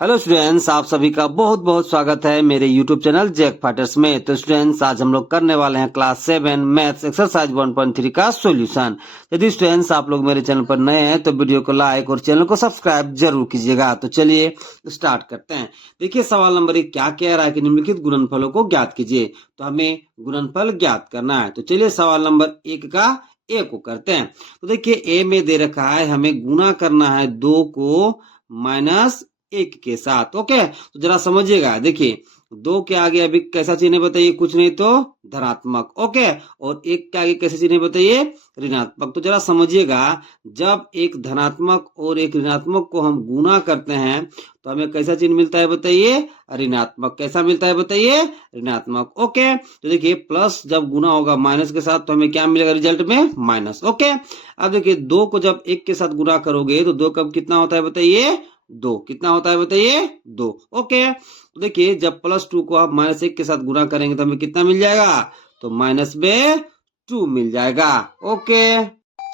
Hello students, आप सभी का बहुत बहुत स्वागत है मेरे यूट्यूब चैनल जैक फाइटर्स में। तो स्टूडेंट्स, आज हम लोग करने वाले हैं क्लास 7 मैथ्स एक्सरसाइज 1.3 का सॉल्यूशन। यदि स्टूडेंट्स आप लोग मेरे चैनल पर नए हैं तो वीडियो को लाइक और चैनल को सब्सक्राइब जरूर कीजिएगा। तो चलिए स्टार्ट करते हैं। देखिए सवाल नंबर 1 क्या कह रहा है कि निम्नलिखित गुणनफलों को ज्ञात कीजिए। तो हमें गुणनफल ज्ञात करना है। तो चलिए सवाल नंबर 1 का ए को करते हैं। तो देखिए ए में दे रखा है हमें गुना करना है 2 को माइनस 1 के साथ। ओके, तो जरा समझिएगा। देखिए 2 के आगे अभी कैसा चिन्ह है बताइए? कुछ नहीं तो धनात्मक। ओके, और 1 के आगे कैसे चिन्ह है बताइए? ऋणात्मक। तो जरा समझिएगा, जब एक धनात्मक और एक ऋणात्मक को हम गुना करते हैं तो हमें कैसा चिन्ह मिलता है बताइए? ऋणात्मक। कैसा मिलता है बताइए? ऋणात्मक। ओके, तो देखिए प्लस जब गुना होगा माइनस के साथ तो हमें क्या मिलेगा रिजल्ट में? माइनस। ओके, अब देखिए 2 को जब 1 के साथ गुना करोगे तो 2 कब कितना होता है बताइए? 2। कितना होता है बताइए? 2। ओके, तो देखिए जब +2 को आप -1 के साथ गुना करेंगे तो हमें कितना मिल जाएगा? तो -2 मिल जाएगा। ओके,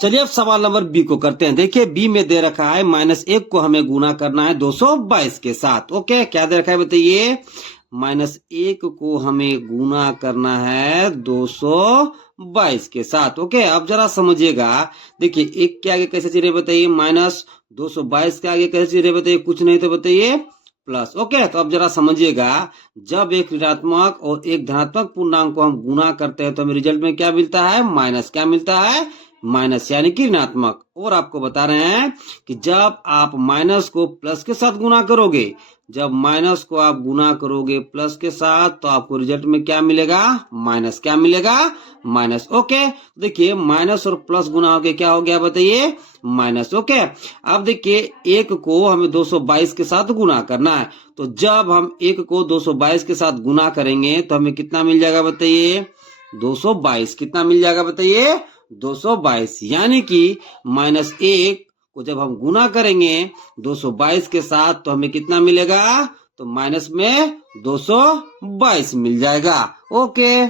चलिए अब सवाल नंबर बी को करते हैं। देखिए बी में दे रखा है -1 को हमें गुना करना है 222 के साथ। ओके, क्या दे रखा है बताइए? -1 को हमें गुना करना है 222 के साथ। ओके, अब जरा समझिएगा। देखिए 1 के आगे कैसे चिन्ह बताइए? माइनस। 222 के आगे कैसे चिन्ह बताइए? कुछ नहीं तो बताइए प्लस। ओके, तो अब जरा समझिएगा, जब एक ऋणात्मक और एक धनात्मक पूर्णांक को हम गुना करते हैं तो हमें रिजल्ट में क्या मिलता है? माइनस। क्या मिलता है? माइनस, यानी कि ऋणात्मक। और आपको बता रहे हैं कि जब आप माइनस को प्लस के साथ गुना करोगे, जब माइनस को आप गुना करोगे प्लस के साथ तो आपको रिजल्ट में क्या मिलेगा? माइनस। क्या मिलेगा? माइनस। ओके, देखिए माइनस और प्लस गुना हो गया, क्या हो गया बताइए? माइनस। ओके, अब देखिए 1 को हमें 222 के साथ गुना करना है। तो जब हम 1 को 222 के साथ गुना करेंगे तो हमें कितना मिल जाएगा बताइए? 222। कितना मिल जाएगा बताइए? 222, यानी कि -1 को जब हम गुना करेंगे 222 के साथ तो हमें कितना मिलेगा? तो माइनस में 222 मिल जाएगा। ओके,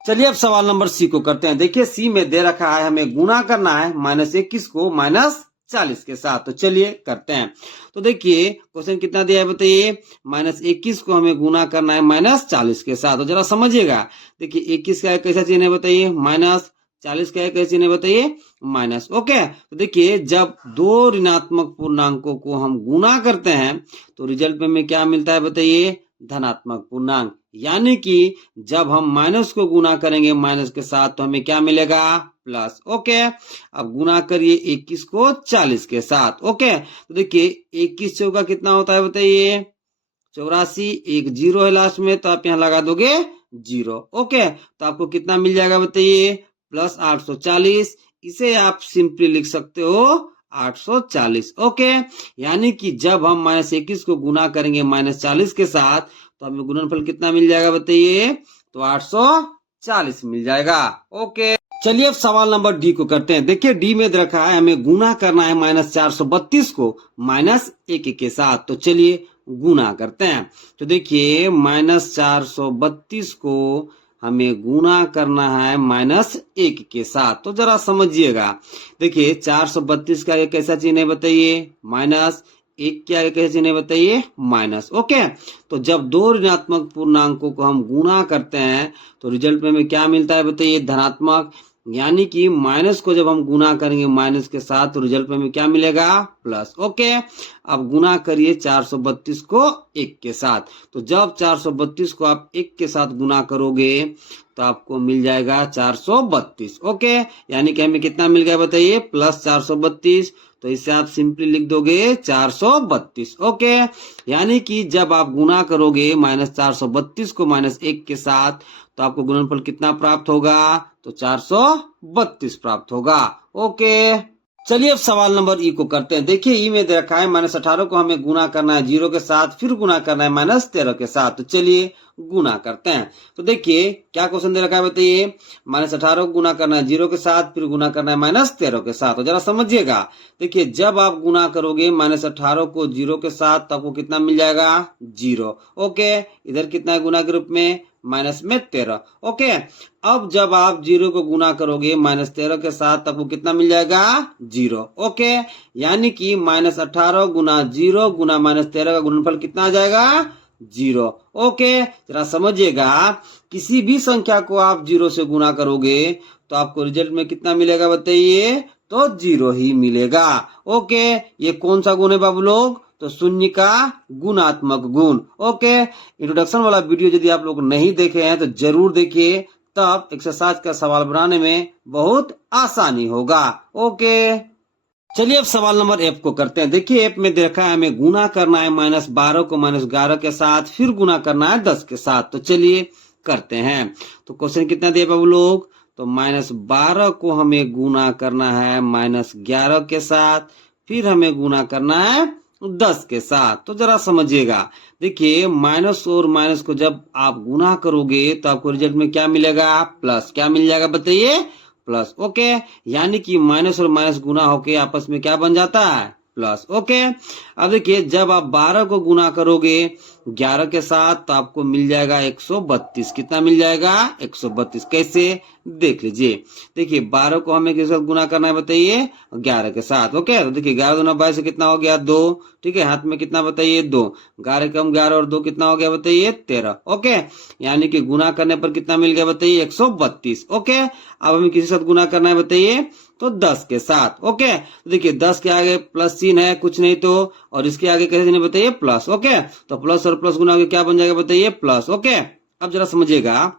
चलिए अब सवाल नंबर सी को करते हैं। देखिए सी में दे रखा है हमें गुना करना है -21 को -40 के साथ। तो चलिए करते हैं। तो देखिए क्वेश्चन कितना दिया है बताइए? -21 को हमें गुना करना है -40 के साथ। तो जरा समझिएगा, देखिए 21 का कैसा चिन्ह है बताइए? माइनस। 40 का कैसा चिन्ह है बताइए? माइनस। ओके, तो देखिए जब दो ऋणात्मक पूर्णांकों को हम गुना करते हैं तो रिजल्ट में हमें क्या मिलता है बताइए? धनात्मक पूर्णांक। यानी कि जब हम माइनस को गुना करेंगे माइनस के साथ तो हमें क्या मिलेगा? प्लस। ओके, अब गुना करिए 21 को 40 के साथ। ओके, तो देखिए 21 चौका कितना होता है बताइए? 84। एक 0 है लास्ट में तो आप यहाँ लगा दोगे 0। ओके, तो आपको कितना मिल जाएगा बताइए? प्लस 840। इसे आप सिंपली लिख सकते हो 840। ओके, यानी कि जब हम -21 को गुना करेंगे -40 के साथ तो हमें गुणनफल कितना मिल जाएगा बताइए? तो 840 मिल जाएगा। ओके, चलिए अब सवाल नंबर डी को करते हैं। देखिए डी में रखा है हमें गुना करना है -432 को -1 के साथ। तो चलिए गुना करते हैं। तो देखिए -432 को हमें गुना करना है -1 के साथ। तो जरा समझिएगा, देखिए 432 का कैसा चिन्ह है बताइए? माइनस। 1 के आगे कैसे चिन्ह है बताइए? माइनस। ओके, तो जब दो ऋणात्मक पूर्णांकों को हम गुना करते हैं तो रिजल्ट में हमें क्या मिलता है बताइए? धनात्मक। यानी कि माइनस को जब हम गुना करेंगे माइनस के साथ तो रिजल्ट में हमें क्या मिलेगा? प्लस। ओके, अब गुना करिए 432 को 1 के साथ। तो जब 432 को आप 1 के साथ गुना करोगे तो आपको मिल जाएगा 432। ओके, यानी कि हमें कितना मिल गया बताइए? प्लस 432। तो इसे आप सिंपली लिख दोगे 432। ओके, यानी कि जब आप गुना करोगे -432 को -1 के साथ तो आपको गुणनफल कितना प्राप्त होगा? तो 432 प्राप्त होगा। ओके, चलिए अब सवाल नंबर ई को करते हैं। देखिए ई में दे रखा है -18 को हमें गुना करना है 0 के साथ, फिर गुना करना है -13 के साथ। तो चलिए गुना करते हैं। तो देखिए क्या क्वेश्चन दे रखा है बताइए? -18 को गुना करना है 0 के साथ, फिर गुना करना है -13 के साथ। तो जरा समझिएगा, देखिए जब आप गुना करोगे -18 को 0 के साथ तो आपको कितना मिल जाएगा? 0। ओके, इधर कितना है गुना के रूप में? माइनस में 13। ओके, अब जब आप 0 को गुना करोगे -13 के साथ, तब आपको कितना मिल जाएगा? 0। ओके, यानी कि -18 गुना 0 गुना -13 का गुणनफल कितना आ जाएगा? 0। ओके, जरा समझिएगा, किसी भी संख्या को आप 0 से गुना करोगे तो आपको रिजल्ट में कितना मिलेगा बताइए? तो 0 ही मिलेगा। ओके, ये कौन सा गुण है बाबू लोग? तो शून्य का गुणात्मक गुण। ओके, इंट्रोडक्शन वाला वीडियो यदि आप लोग नहीं देखे हैं तो जरूर देखिए, तब एक्सरसाइज का सवाल बनाने में बहुत आसानी होगा। ओके, चलिए अब सवाल नंबर एफ को करते हैं। देखिए, एफ में देखा है हमें गुना करना है -12 को -11 के साथ, फिर गुना करना है 10 के साथ। तो चलिए करते हैं। तो क्वेश्चन कितना दिया बाबू लोग? तो -12 को हमें गुना करना है -11 के साथ, फिर हमें गुना करना है 10 के साथ। तो जरा समझिएगा, देखिए माइनस और माइनस को जब आप गुना करोगे तो आपको रिजल्ट में क्या मिलेगा? प्लस। क्या मिल जाएगा बताइए? प्लस। ओके, यानी कि माइनस और माइनस गुना होके आपस में क्या बन जाता है? प्लस। ओके, अब देखिए जब आप 12 को गुना करोगे 11 के साथ तो आपको मिल जाएगा 132। कितना मिल जाएगा? 132। कैसे? देख लीजिए, देखिए 12 को हमें किसके साथ गुना करना है बताइए? 11 के साथ। ओके, तो देखिए 11 दूना 22 से कितना हो गया? 2। ठीक है, हाथ में कितना बताइए? 2। 11 कम 11 और 2 कितना हो गया बताइए? 13। ओके, यानी कि गुना करने पर कितना मिल गया बताइए? 132। ओके, अब हमें किसी साथ गुना करना है बताइए? तो 10 के साथ। ओके, तो देखिए 10 के आगे प्लस चिन्ह है, कुछ नहीं तो, और इसके आगे कैसे चिन्ह बताइए? प्लस। ओके, तो प्लस और प्लस गुना होकर क्या बन जाएगा बताइए? प्लस। ओके, अब जरा समझिएगा,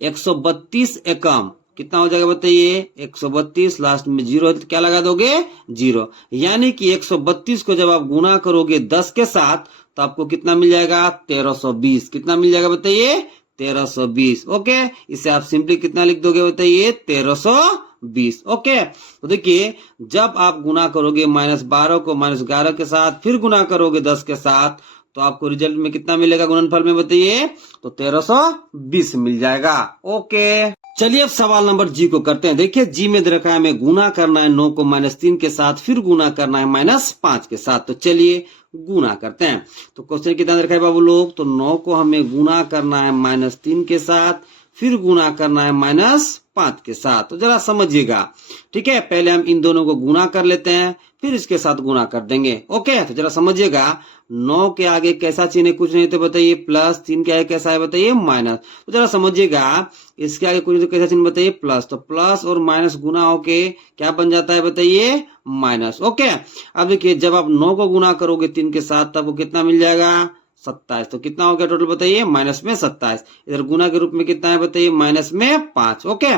132 एकम कितना हो जाएगा बताइए? 132, लास्ट में 0 है तो क्या लगा दोगे? 0। यानी कि 132 को जब आप गुना करोगे 10 के साथ तो आपको कितना मिल जाएगा? 1320। कितना मिल जाएगा बताइए? 1320। ओके, इसे आप सिंपली कितना लिख दोगे बताइए? 1320। ओके, तो देखिए जब आप गुना करोगे -12 को -11 के साथ, फिर गुना करोगे 10 के साथ, तो आपको रिजल्ट में कितना मिलेगा गुणनफल में बताइए? तो 1320 मिल जाएगा। ओके, चलिए अब सवाल नंबर जी को करते हैं। देखिए जी में दे रखा है हमें गुना करना है 9 को -3 के साथ, फिर गुना करना है -5 के साथ। तो चलिए गुना करते हैं। तो क्वेश्चन कितना दे रखा है बाबू लोग? तो 9 को हमें गुना करना है -3 के साथ, फिर गुना करना है -5 के साथ। तो जरा समझिएगा, ठीक है, पहले हम इन दोनों को गुना कर लेते हैं, फिर इसके साथ गुना कर देंगे। ओके, तो जरा समझिएगा, 9 के आगे कैसा चिन्ह है? कुछ नहीं तो बताइए प्लस। 3 के आगे कैसा है बताइए? माइनस। तो जरा समझिएगा, इसके आगे कुछ नहीं तो कैसा चिन्ह बताइए? प्लस। तो प्लस और माइनस गुना होके क्या बन जाता है बताइए? माइनस। ओके, अब देखिए जब आप 9 को गुना करोगे 3 के साथ, तब वो कितना मिल जाएगा? 27। तो कितना हो गया टोटल बताइए? माइनस में 27। इधर गुना के रूप में कितना है बताइए? माइनस में 5। ओके,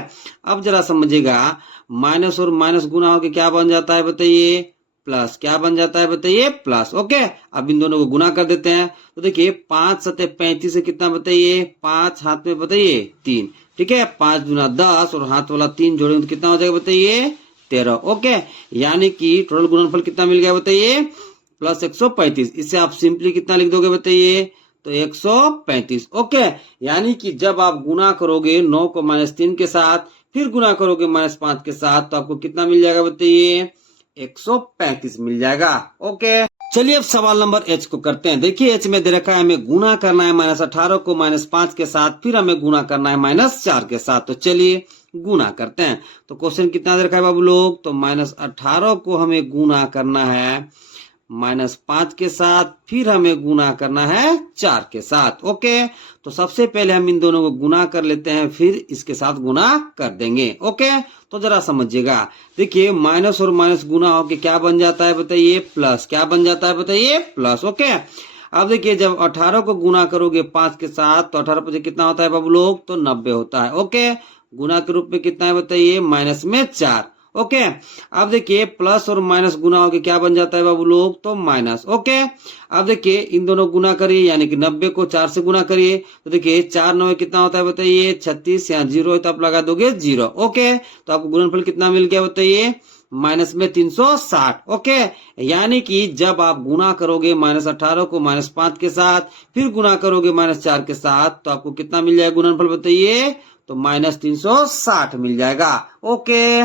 अब जरा समझिएगा, माइनस और माइनस गुना होके क्या बन जाता है बताइए? प्लस। क्या बन जाता है बताइए? प्लस। ओके, अब इन दोनों को गुना कर देते हैं। तो देखिए 5 सते 35 से कितना बताइए? 5 हाथ में बताइए 3। ठीक है, 5 दूना 10 और हाथ वाला 3 जोड़ेंगे तो कितना हो जाएगा बताइए? 13। ओके, यानी कि टोटल गुणनफल कितना मिल गया बताइए? प्लस 135। इससे आप सिंपली कितना लिख दोगे बताइए? तो 135। ओके, यानी कि जब आप गुना करोगे 9 को -3 के साथ, फिर गुना करोगे -5 के साथ, तो आपको कितना मिल जाएगा बताइए? 135 मिल जाएगा। ओके, चलिए अब सवाल नंबर एच को करते हैं। देखिए एच में दे रखा है हमें गुना करना है -18 को -5 के साथ, फिर हमें गुना करना है -4 के साथ। तो चलिए गुना करते हैं। तो क्वेश्चन कितना दे रखा है बाबू लोग? तो -18 को हमें गुना करना है -5 के साथ, फिर हमें गुना करना है 4 के साथ। ओके, तो सबसे पहले हम इन दोनों को गुना कर लेते हैं, फिर इसके साथ गुना कर देंगे। ओके, तो जरा समझिएगा, देखिए माइनस और माइनस गुना होके क्या बन जाता है बताइए? प्लस। क्या बन जाता है बताइए? प्लस। ओके, अब देखिए जब 18 को गुना करोगे 5 के साथ, तो 18 पर कितना होता है बाबू लोग? तो 90 होता है। ओके, गुना के रूप में कितना है बताइए? माइनस में 4। ओके, अब देखिए प्लस और माइनस गुना होके क्या बन जाता है बाबू लोग? तो माइनस। ओके, अब देखिए इन दोनों गुना करिए, यानी कि 90 को 4 से गुना करिए, तो देखिए 4 9 कितना होता है बताइए? 36। यहाँ 0 है तो आप लगा दोगे 0। ओके, तो आपको गुणनफल कितना मिल गया बताइए? माइनस में 360। ओके, यानी कि जब आप गुना करोगे -18 को -5 के साथ, फिर गुना करोगे -4 के साथ, तो आपको कितना मिल जाएगा गुणनफल बताइए? तो -360 मिल जाएगा। ओके,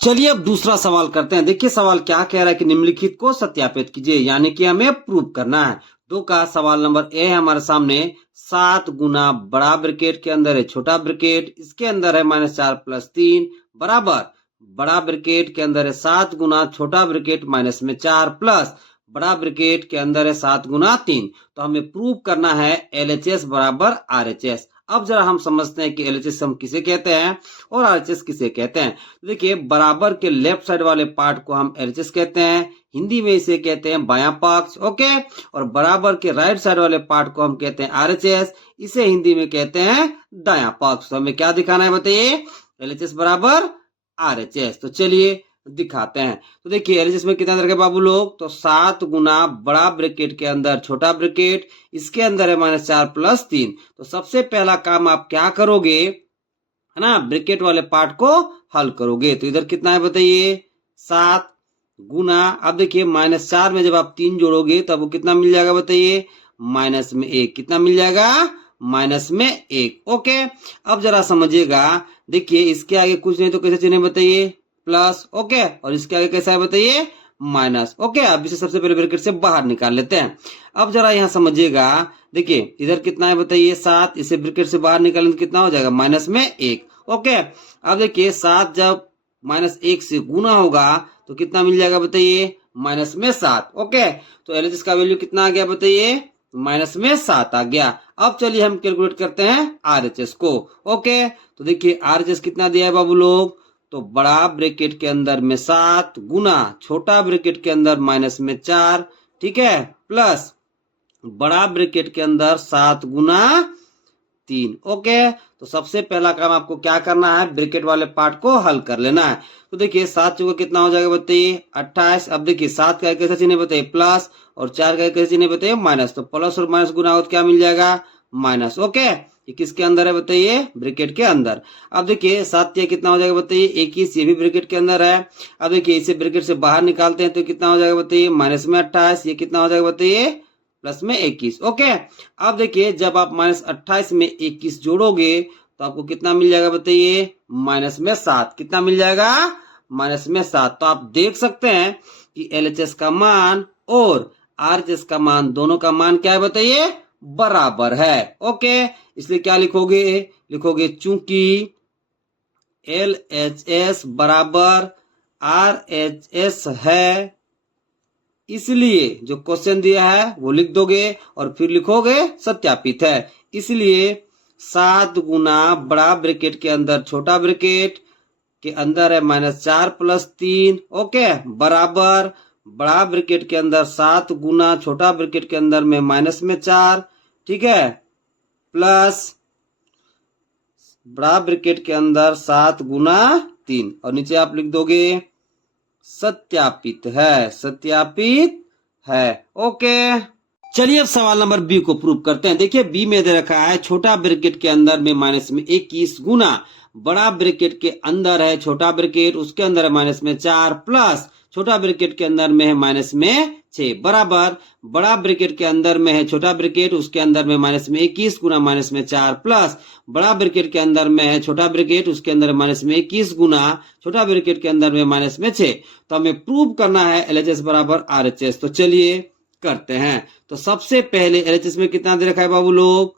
चलिए अब दूसरा सवाल करते हैं। देखिए सवाल क्या कह रहा है कि निम्नलिखित को सत्यापित कीजिए, यानी कि हमें प्रूव करना है। दो का सवाल नंबर ए है हमारे सामने। 7 गुना बड़ा ब्रैकेट के अंदर है छोटा ब्रैकेट, इसके अंदर है -4 + 3 बराबर बड़ा ब्रैकेट के अंदर है 7 गुना छोटा ब्रैकेट -4 प्लस बड़ा ब्रैकेट के अंदर है 7 गुना 3। तो हमें प्रूव करना है LHS बराबर RHS। अब जरा हम समझते हैं कि LHS हम किसे कहते हैं और RHS किसे कहते हैं। देखिए बराबर के लेफ्ट साइड वाले पार्ट को हम LHS कहते हैं, हिंदी में इसे कहते हैं बायां पक्ष, ओके। और बराबर के राइट साइड वाले पार्ट को हम कहते हैं RHS, इसे हिंदी में कहते हैं दायां पक्ष। तो हमें क्या दिखाना है बताइए, LHS बराबर RHS। तो चलिए दिखाते हैं। तो देखिए LHS में कितना रखे बाबू लोग, तो 7 गुना बड़ा ब्रैकेट के अंदर छोटा ब्रैकेट, इसके अंदर है -4 + 3। तो सबसे पहला काम आप क्या करोगे, है ना, ब्रैकेट वाले पार्ट को हल करोगे। तो इधर कितना है बताइए, 7 गुना, अब देखिए -4 में जब आप 3 जोड़ोगे तब वो कितना मिल जाएगा बताइए, -1। कितना मिल जाएगा, -1, ओके। अब जरा समझिएगा, देखिए इसके आगे कुछ नहीं तो कैसे चिन्ह बताइए, प्लस, ओके। और इसके आगे कैसा है बताइए, माइनस, ओके। अब इसे सबसे पहले ब्रैकेट से बाहर निकाल लेते हैं। अब जरा यहाँ समझिएगा, देखिए इधर कितना है बताइए 7, इसे ब्रैकेट से बाहर निकालें तो कितना हो जाएगा, -1, ओके। अब देखिए 7 जब -1 से गुना होगा तो कितना मिल जाएगा बताइए, -7, ओके। तो LHS का वैल्यू कितना आ गया बताइए, -7 आ गया। अब चलिए हम कैलकुलेट करते हैं RHS को, ओके। तो देखिए RHS कितना दिया है बाबू लोग, तो बड़ा ब्रैकेट के अंदर में 7 गुना छोटा ब्रैकेट के अंदर -4, ठीक है, प्लस बड़ा ब्रैकेट के अंदर 7 गुना 3, ओके। तो सबसे पहला काम आपको क्या करना है, ब्रैकेट वाले पार्ट को हल कर लेना है। तो देखिए 7 चौका कितना हो जाएगा बताइए, 28। अब देखिए 7 का कैसे चिन्ह बताइए, प्लस, और 4 का कैसे चिन्ह बताइए, माइनस। तो प्लस और माइनस गुना हो तो क्या मिल जाएगा, माइनस, ओके। ये किसके अंदर है बताइए, ब्रैकेट के अंदर। अब देखिए 7 कितना हो जाएगा बताइए, 21, ये भी ब्रैकेट के अंदर है। अब देखिए इसे ब्रैकेट से बाहर निकालते हैं तो कितना हो जाएगा बताइए, -28, ये कितना हो जाएगा बताइए, +21, ओके। अब देखिए जब आप -28 में 21 जोड़ोगे तो आपको कितना मिल जाएगा बताइए, -7। कितना मिल जाएगा, -7। तो आप देख सकते हैं कि LHS का मान और RHS का मान, दोनों का मान क्या है बताइए, बराबर है, ओके। इसलिए क्या लिखोगे, लिखोगे चूंकि LHS बराबर RHS है, इसलिए जो क्वेश्चन दिया है वो लिख दोगे और फिर लिखोगे सत्यापित है। इसलिए 7 गुना बड़ा ब्रैकेट के अंदर छोटा ब्रैकेट के अंदर है -4 + 3, ओके, बराबर बड़ा ब्रैकेट के अंदर 7 गुना छोटा ब्रैकेट के अंदर में -4, ठीक है, प्लस बड़ा ब्रैकेट के अंदर 7 गुना 3, और नीचे आप लिख दोगे सत्यापित है, सत्यापित है, ओके। चलिए अब सवाल नंबर बी को प्रूव करते हैं। देखिए बी में दे रखा है छोटा ब्रैकेट के अंदर में -21 गुना बड़ा ब्रैकेट के अंदर है छोटा ब्रैकेट, उसके अंदर है -4 प्लस छोटा ब्रैकेट के अंदर में है -6 बराबर बड़ा ब्रैकेट के अंदर में है छोटा ब्रैकेट, उसके अंदर में -21 गुना -4 प्लस बड़ा ब्रैकेट के अंदर में है छोटा ब्रैकेट, उसके अंदर -21 गुना छोटा ब्रैकेट के अंदर में -6। तो हमें प्रूव करना है LHS बराबर RHS। तो चलिए करते हैं। तो सबसे पहले LHS में कितना दे रखा है बाबू लोग,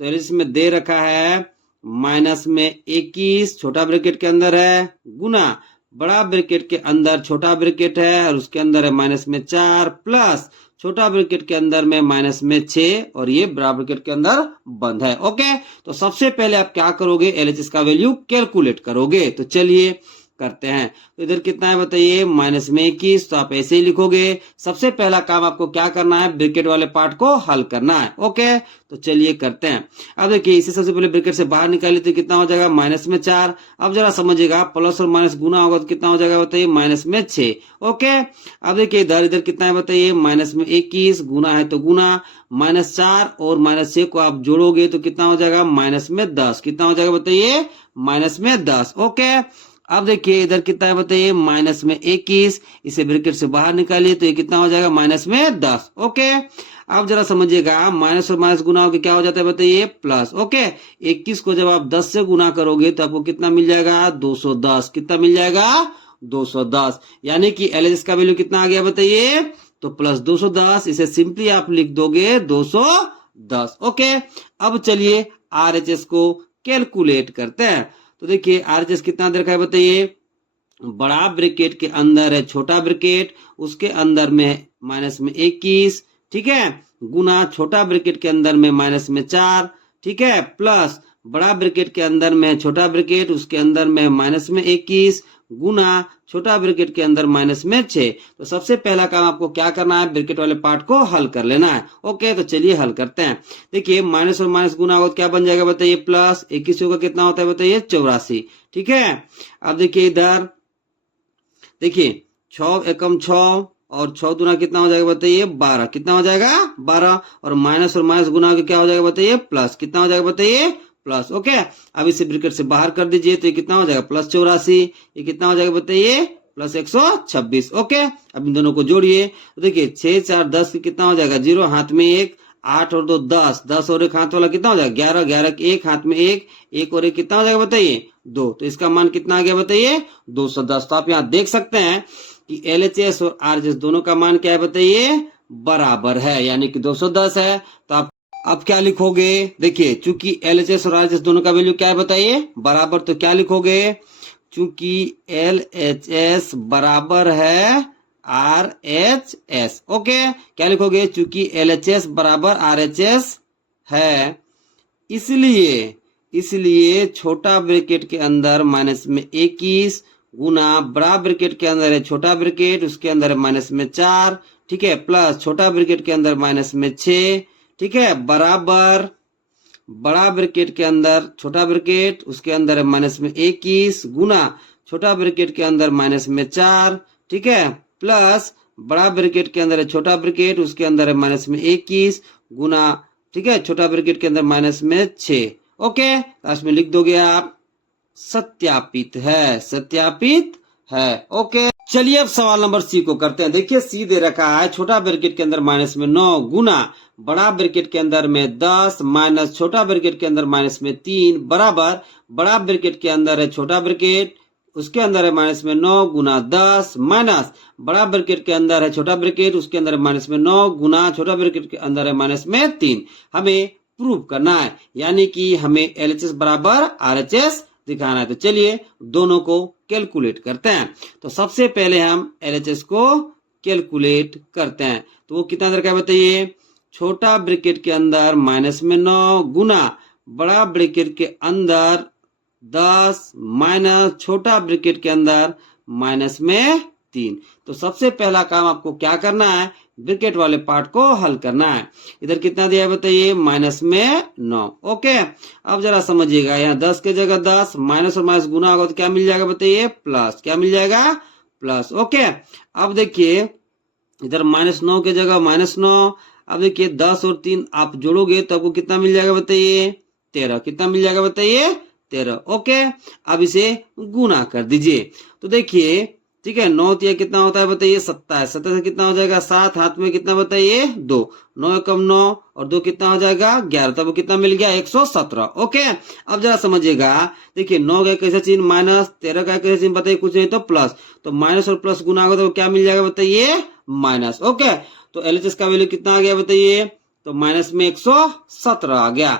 तो LHS में दे रखा है -21 छोटा ब्रैकेट के अंदर है गुना बड़ा ब्रैकेट के अंदर छोटा ब्रैकेट है और उसके अंदर है -4 प्लस छोटा ब्रैकेट के अंदर में -6 और ये बड़ा ब्रैकेट के अंदर बंद है, ओके। तो सबसे पहले आप क्या करोगे, LHS का वैल्यू कैलकुलेट करोगे। तो चलिए करते हैं। तो इधर कितना है बताइए, -21, तो आप ऐसे ही लिखोगे। सबसे पहला काम आपको क्या करना है, ब्रैकेट वाले पार्ट को हल करना है, ओके। तो चलिए करते हैं। अब देखिए इसे सबसे पहले ब्रैकेट से बाहर निकालिए तो कितना हो जाएगा, -4। अब जरा समझिएगा, प्लस और माइनस गुना होगा तो कितना हो जाएगा बताइए, -6, ओके। अब देखिए इधर इधर कितना है बताइए, -21 गुना है तो गुना, -4 और -6 को आप जोड़ोगे तो कितना हो जाएगा, -10। कितना हो जाएगा बताइए, -10, ओके। अब देखिए इधर कितना है बताइए, -21, इसे ब्रैकेट से बाहर निकालिए तो ये कितना हो जाएगा, -10, ओके। अब जरा समझिएगा, माइनस और माइनस गुना होकर क्या हो जाता है बताइए, प्लस। ओके, 21 को जब आप 10 से गुना करोगे तो आपको कितना मिल जाएगा, 210। कितना मिल जाएगा, 210। यानी कि एलएचएस का वैल्यू कितना आ गया बताइए, तो प्लस 210। इसे सिंपली आप लिख दोगे 210। ओके, अब चलिए आरएचएस को कैलकुलेट करते हैं। तो देखिए आरएचएस कितना दे रखा है बताइए, बड़ा ब्रैकेट के अंदर है छोटा ब्रैकेट, उसके अंदर में माइनस में 21, ठीक है, गुना छोटा ब्रैकेट के अंदर में माइनस में 4, ठीक है, प्लस बड़ा ब्रैकेट के अंदर में छोटा ब्रैकेट, उसके अंदर में माइनस में 21, गुना छोटा ब्रैकेट के अंदर माइनस में 6। तो सबसे पहला काम आपको क्या करना है, ब्रैकेट वाले पार्ट को हल कर लेना है। ओके, तो चलिए हल करते हैं। देखिए माइनस और माइनस गुना होगा तो क्या बन जाएगा बताइए, प्लस। 21 होगा कितना होता है बताइए, 84, ठीक है। अब देखिए इधर देखिए 6 एकम 6 और 6 दूना कितना हो जाएगा बताइए, 12। कितना हो जाएगा, 12। और माइनस गुना के क्या हो जाएगा बताइए, प्लस। कितना हो जाएगा बताइए, प्लस। ओके, अब इसे ब्रैकेट से बाहर कर दीजिए तो ये कितना हो जाएगा, प्लस 84। ये कितना हो जाएगा बताइए, प्लस 126। ओके, अब इन दोनों को जोड़िए तो देखिए 6 4 10 कितना हो जाएगा, 0 हाथ में 1, 8 और 2 10, 10 और 1 हाथ वाला कितना हो जाएगा, 11, 11 एक हाथ में 1, 1 और 1 कितना हो जाएगा बताइए, 2। तो इसका मान कितना आ गया बताइए, 210। तो आप यहाँ देख सकते हैं कि एलएचएस और आरएचएस दोनों का मान क्या है बताइए, बराबर है, यानी कि 210 है। तो आप क्या लिखोगे, देखिए चूंकि एलएचएस और आरएचएस दोनों का वैल्यू क्या है बताइए, बराबर, तो क्या लिखोगे, चूंकि एलएचएस बराबर है आरएचएस। ओके, क्या लिखोगे, चूंकि एलएचएस बराबर आरएचएस है, इसलिए छोटा ब्रैकेट के अंदर माइनस में 21 गुना बड़ा ब्रैकेट के अंदर है छोटा ब्रैकेट, उसके अंदर है माइनस में 4, ठीक है, प्लस छोटा ब्रैकेट के अंदर माइनस में 6, ठीक है, बराबर बड़ा ब्रैकेट के अंदर छोटा ब्रैकेट, उसके अंदर है माइनस में 21 गुना छोटा ब्रैकेट के अंदर माइनस में 4, ठीक है, प्लस बड़ा ब्रैकेट के अंदर है छोटा ब्रैकेट, उसके अंदर है माइनस में 21 गुना, ठीक है, छोटा ब्रैकेट के अंदर माइनस में 6। ओके, लास्ट में लिख दोगे आप सत्यापित है, सत्यापित है। ओके, चलिए अब सवाल नंबर सी को करते हैं। देखिए सी दे रखा है, छोटा ब्रैकेट के अंदर माइनस में 9 गुना बड़ा ब्रैकेट के अंदर में 10 माइनस छोटा ब्रैकेट के अंदर माइनस में 3 बराबर बड़ा ब्रैकेट के अंदर है छोटा ब्रैकेट, उसके अंदर है माइनस में 9 गुना 10 माइनस बड़ा ब्रैकेट के अंदर है छोटा ब्रैकेट, उसके अंदर है माइनस में 9 गुना छोटा ब्रैकेट के अंदर है माइनस में 3। हमें प्रूव करना है, यानी कि हमें एलएचएस बराबर आरएचएस दिखाना है। तो चलिए दोनों को कैलकुलेट करते हैं। तो सबसे पहले हम एलएचएस को कैलकुलेट करते हैं। तो वो कितना दरकार बताइए, छोटा ब्रैकेट के अंदर माइनस में 9 गुना बड़ा ब्रैकेट के अंदर 10 माइनस छोटा ब्रैकेट के अंदर माइनस में 3। तो सबसे पहला काम आपको क्या करना है, ब्रैकेट वाले पार्ट को हल करना है। इधर कितना दिया है बताइए, माइनस में 9। ओके, अब जरा समझिएगा, यहाँ 10 के जगह 10, माइनस और माइनस गुना होगा तो क्या मिल जाएगा बताइए, प्लस। क्या मिल जाएगा, प्लस। ओके, अब देखिए इधर माइनस 9 के जगह माइनस 9। अब देखिए 10 और 3 आप जोड़ोगे तो आपको कितना मिल जाएगा बताइए, 13। कितना मिल जाएगा बताइए, 13। ओके, अब इसे गुना कर दीजिए तो देखिए, ठीक है, 9 तिया कितना होता है बताइए, 27। 27 से कितना हो जाएगा, 7 हाथ में कितना बताइए, 2। 9 एकम 9 और 2 कितना हो जाएगा, 11। तब कितना मिल गया, 117। ओके, अब जरा समझिएगा, देखिए 9 का कैसे चिन्ह माइनस, 13 का कैसे चिन्ह बताइए, कुछ नहीं तो प्लस। तो माइनस और प्लस गुना होगा तो क्या मिल जाएगा बताइए, माइनस। ओके, तो एलएचएस का वैल्यू कितना आ गया बताइए, तो माइनस में 117 आ गया।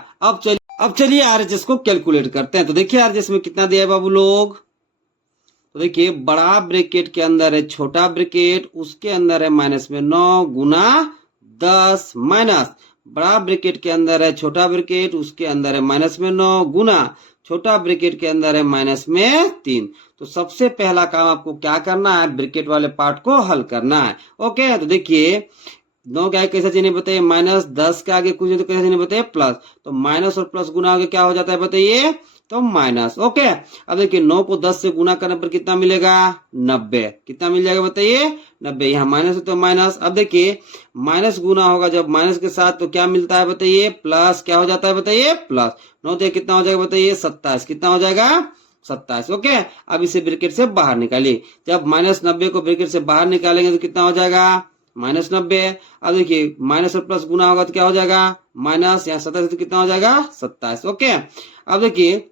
अब चलिए आरएचएस को कैलकुलेट करते हैं। तो देखिए आरएचएस में कितना दिया है बाबू लोग, तो देखिए बड़ा ब्रैकेट के अंदर है छोटा ब्रैकेट, उसके अंदर है माइनस में 9 गुना 10 माइनस बड़ा ब्रैकेट के अंदर है छोटा ब्रैकेट, उसके अंदर है माइनस में 9 गुना छोटा ब्रैकेट के अंदर है माइनस में 3। तो सबसे पहला काम आपको क्या करना है, ब्रैकेट वाले पार्ट को हल करना है। ओके, तो देखिए 9 के आगे कैसा चिन्ह बताइए, माइनस, 10 के आगे कुछ नहीं तो कैसा चिन्ह बताइए, प्लस। तो माइनस और प्लस गुना आगे क्या हो जाता है बताइए, तो माइनस। ओके, अब देखिए 9 को 10 से गुना करने पर कितना मिलेगा, 90। कितना मिल जाएगा बताइए, 90। यहाँ माइनस है तो माइनस। अब देखिए माइनस गुना होगा जब माइनस के साथ तो क्या मिलता है बताइए, प्लस। क्या हो जाता है बताइए, प्लस। 9 तो कितना हो जाएगा बताइए, 27। कितना हो जाएगा, 27। ओके, अब इसे ब्रैकेट से बाहर निकालिए। जब माइनस 90 को ब्रैकेट से बाहर निकालेंगे तो कितना हो जाएगा, -90। अब देखिए माइनस और प्लस गुना होगा तो क्या हो जाएगा, माइनस, यहाँ 27 तो कितना हो जाएगा 27। ओके, अब देखिए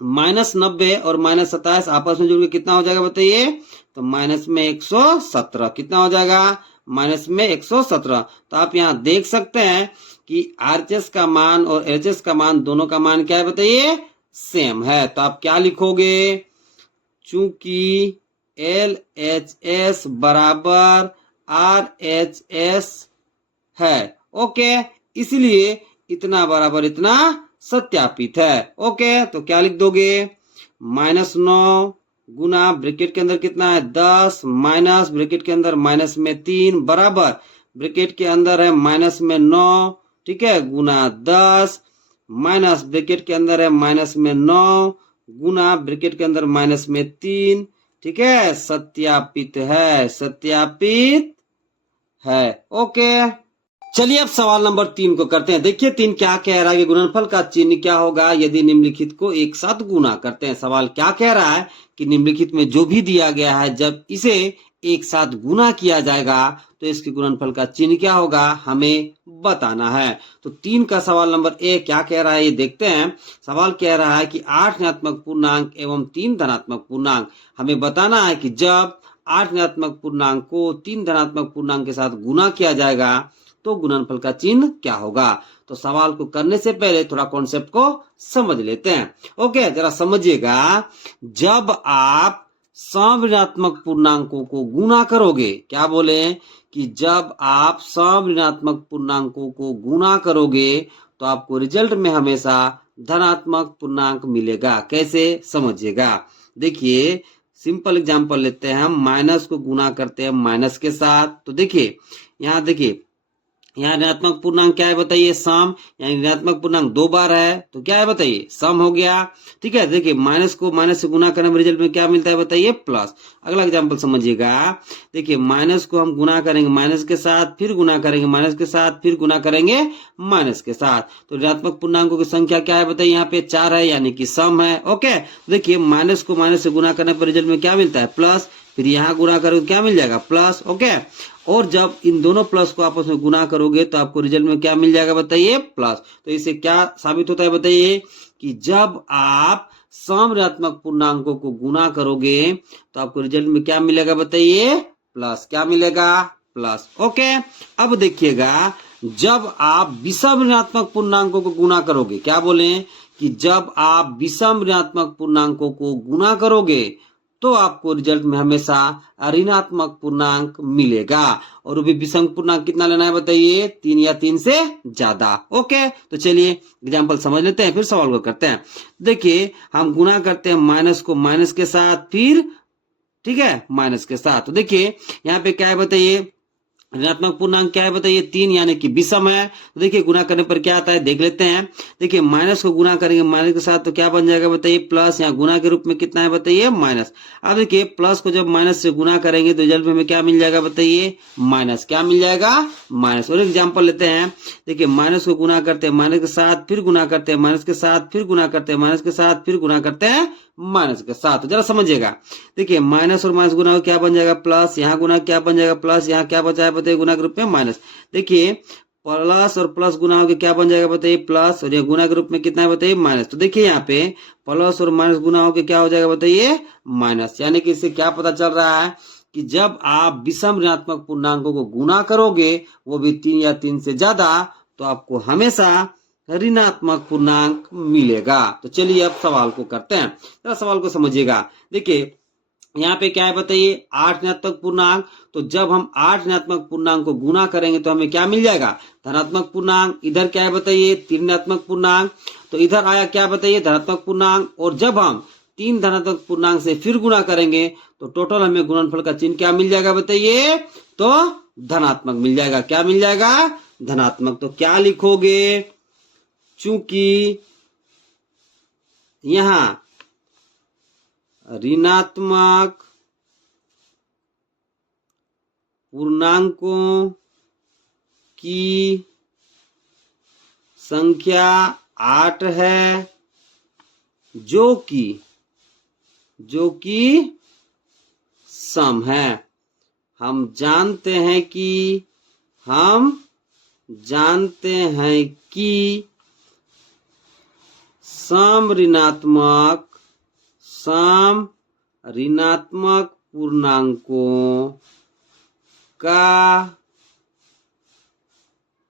-90 और -27 आपस में जुड़ के कितना हो जाएगा बताइए, तो माइनस में 117 कितना हो जाएगा, माइनस में 117। तो आप यहाँ देख सकते हैं कि RHS का मान और LHS का मान दोनों का मान क्या है बताइए, सेम है। तो आप क्या लिखोगे, चूंकि LHS बराबर RHS है, ओके, इसलिए इतना बराबर इतना सत्यापित है। ओके, तो क्या लिख दोगे, -9 गुना ब्रैकेट के अंदर कितना है 10 माइनस ब्रैकेट के अंदर माइनस में 3 बराबर ब्रैकेट के अंदर है माइनस में 9, ठीक है, गुना 10 माइनस ब्रैकेट के अंदर है माइनस में 9 गुना ब्रैकेट के अंदर माइनस में 3, ठीक है, सत्यापित है, सत्यापित है। ओके, चलिए अब सवाल नंबर 3 को करते हैं। देखिए 3 क्या कह रहा है कि गुणनफल का चिन्ह क्या होगा यदि निम्नलिखित को एक साथ गुना करते हैं। सवाल क्या कह रहा है कि निम्नलिखित में जो भी दिया गया है जब इसे एक साथ गुना किया जाएगा तो इसके गुणनफल का चिन्ह क्या होगा हमें बताना है। तो 3 का सवाल नंबर ए क्या कह रहा है ये देखते हैं। सवाल कह रहा है कि 8 ऋणात्मक पूर्णांक एवं 3 धनात्मक पूर्णांक, हमें बताना है कि जब 8 ऋणात्मक पूर्णांक को 3 धनात्मक पूर्णांक के साथ गुना किया जाएगा तो गुणनफल का चिन्ह क्या होगा। तो सवाल को करने से पहले थोड़ा कॉन्सेप्ट को समझ लेते हैं। ओके, जरा समझिएगा, जब आप सम ऋणात्मक पूर्णांकों को गुना करोगे, क्या बोले कि जब आप सम ऋणात्मक पूर्णांकों को गुना करोगे तो आपको रिजल्ट में हमेशा धनात्मक पूर्णांक मिलेगा। कैसे, समझिएगा। देखिए सिंपल एग्जांपल लेते हैं, हम माइनस को गुना करते हैं माइनस के साथ। तो देखिए यहाँ देखिए, यहाँ ऋणात्मक पूर्णांक क्या है बताइए, सम, यानी ऋणात्मक पूर्णांक 2 बार है तो क्या है बताइए, सम हो गया। ठीक है, देखिए माइनस को माइनस से गुना करने में रिजल्ट में क्या मिलता है बताइए, प्लस। अगला एग्जांपल समझिएगा, देखिए माइनस को हम गुना करेंगे माइनस के साथ, फिर गुना करेंगे माइनस के साथ, फिर गुना करेंगे माइनस के साथ। तो ऋणात्मक पूर्णांकों की संख्या क्या है बताइए, यहाँ पे 4 है, यानी कि सम है। ओके, देखिए माइनस को माइनस से गुना करने पर रिजल्ट में क्या मिलता है, प्लस, फिर यहाँ गुना करोगे क्या मिल जाएगा, प्लस। ओके, और जब इन दोनों प्लस को आपस में गुना करोगे तो आपको रिजल्ट में क्या मिल जाएगा बताइए, प्लस। तो इससे क्या साबित होता है बताइए कि जब आप सम ऋणात्मक पूर्णांकों को गुना करोगे तो आपको रिजल्ट में क्या मिलेगा बताइए, प्लस। क्या मिलेगा, प्लस। ओके, अब देखिएगा, जब आप विषम ऋणात्मक पूर्णांकों को गुना करोगे, क्या बोले कि जब आप विषम ऋणात्मक पूर्णांकों को गुना करोगे तो आपको रिजल्ट में हमेशा ऋणात्मक पूर्णांक मिलेगा। और वो भी विषम पूर्णांक कितना लेना है बताइए, 3 या 3 से ज्यादा। ओके, तो चलिए एग्जांपल समझ लेते हैं, फिर सवाल को करते हैं। देखिए हम गुना करते हैं माइनस को माइनस के साथ, फिर ठीक है माइनस के साथ। तो देखिए यहाँ पे क्या है बताइए, ऋणात्मक पूर्णांक क्या है बताइए, 3, यानी कि विषम है। तो देखिए गुना करने पर क्या आता है देख लेते हैं। देखिए माइनस को गुना करेंगे माइनस के साथ तो क्या बन जाएगा बताइए, प्लस। यहाँ गुना के रूप में कितना है बताइए, माइनस। अब देखिए प्लस को जब माइनस से गुना करेंगे तो रिजल्ट में हमें क्या मिल जाएगा बताइए, माइनस। क्या मिल जाएगा, माइनस। और एग्जाम्पल लेते हैं, देखिए माइनस को गुना करते हैं माइनस के साथ, फिर गुना करते हैं माइनस के साथ, फिर गुना करते हैं माइनस के साथ, फिर गुना करते हैं माइनस के साथ। तो जरा समझिएगा, देखिए माइनस और माइनस गुना क्या बन जाएगा, प्लस। यहाँ गुना क्या बन जाएगा, प्लस। यहाँ क्या बचा है बताइए, गुना के रूप में माइनस। देखिए प्लस और प्लस गुना होकर क्या बन जाएगा बताइए, प्लस। और ये गुना के रूप में कितना है बताइए, माइनस। तो देखिए यहाँ पे प्लस और माइनस गुना होकर क्या हो जाएगा बताइए, माइनस। यानी कि इससे क्या पता चल रहा है कि जब आप विषम ऋणात्मक पूर्णांकों को गुना करोगे, वो भी 3 या 3 से ज्यादा, तो आपको हमेशा ऋणात्मक पूर्णांक मिलेगा। तो चलिए अब सवाल को करते हैं, जरा सवाल को समझिएगा। देखिए यहाँ पे क्या है बताइए, 8 ऋणात्मक पूर्णांक। तो जब हम 8 ऋणात्मक पूर्णांक को गुना करेंगे तो हमें क्या मिल जाएगा, धनात्मक पूर्णांक। इधर क्या है बताइए, 3 ऋणात्मक पूर्णांक, तो इधर आया क्या बताइए, धनात्मक पूर्णांक। और जब हम 3 धनात्मक पूर्णांक से फिर गुना करेंगे तो टोटल हमें गुणनफल का चिन्ह क्या मिल जाएगा बताइए, तो धनात्मक मिल जाएगा। क्या मिल जाएगा, धनात्मक। तो क्या लिखोगे, चूंकि यहां ऋणात्मक पूर्णांकों की संख्या 8 है, जो कि सम है। हम जानते हैं कि सम ऋणात्मक पूर्णांकों का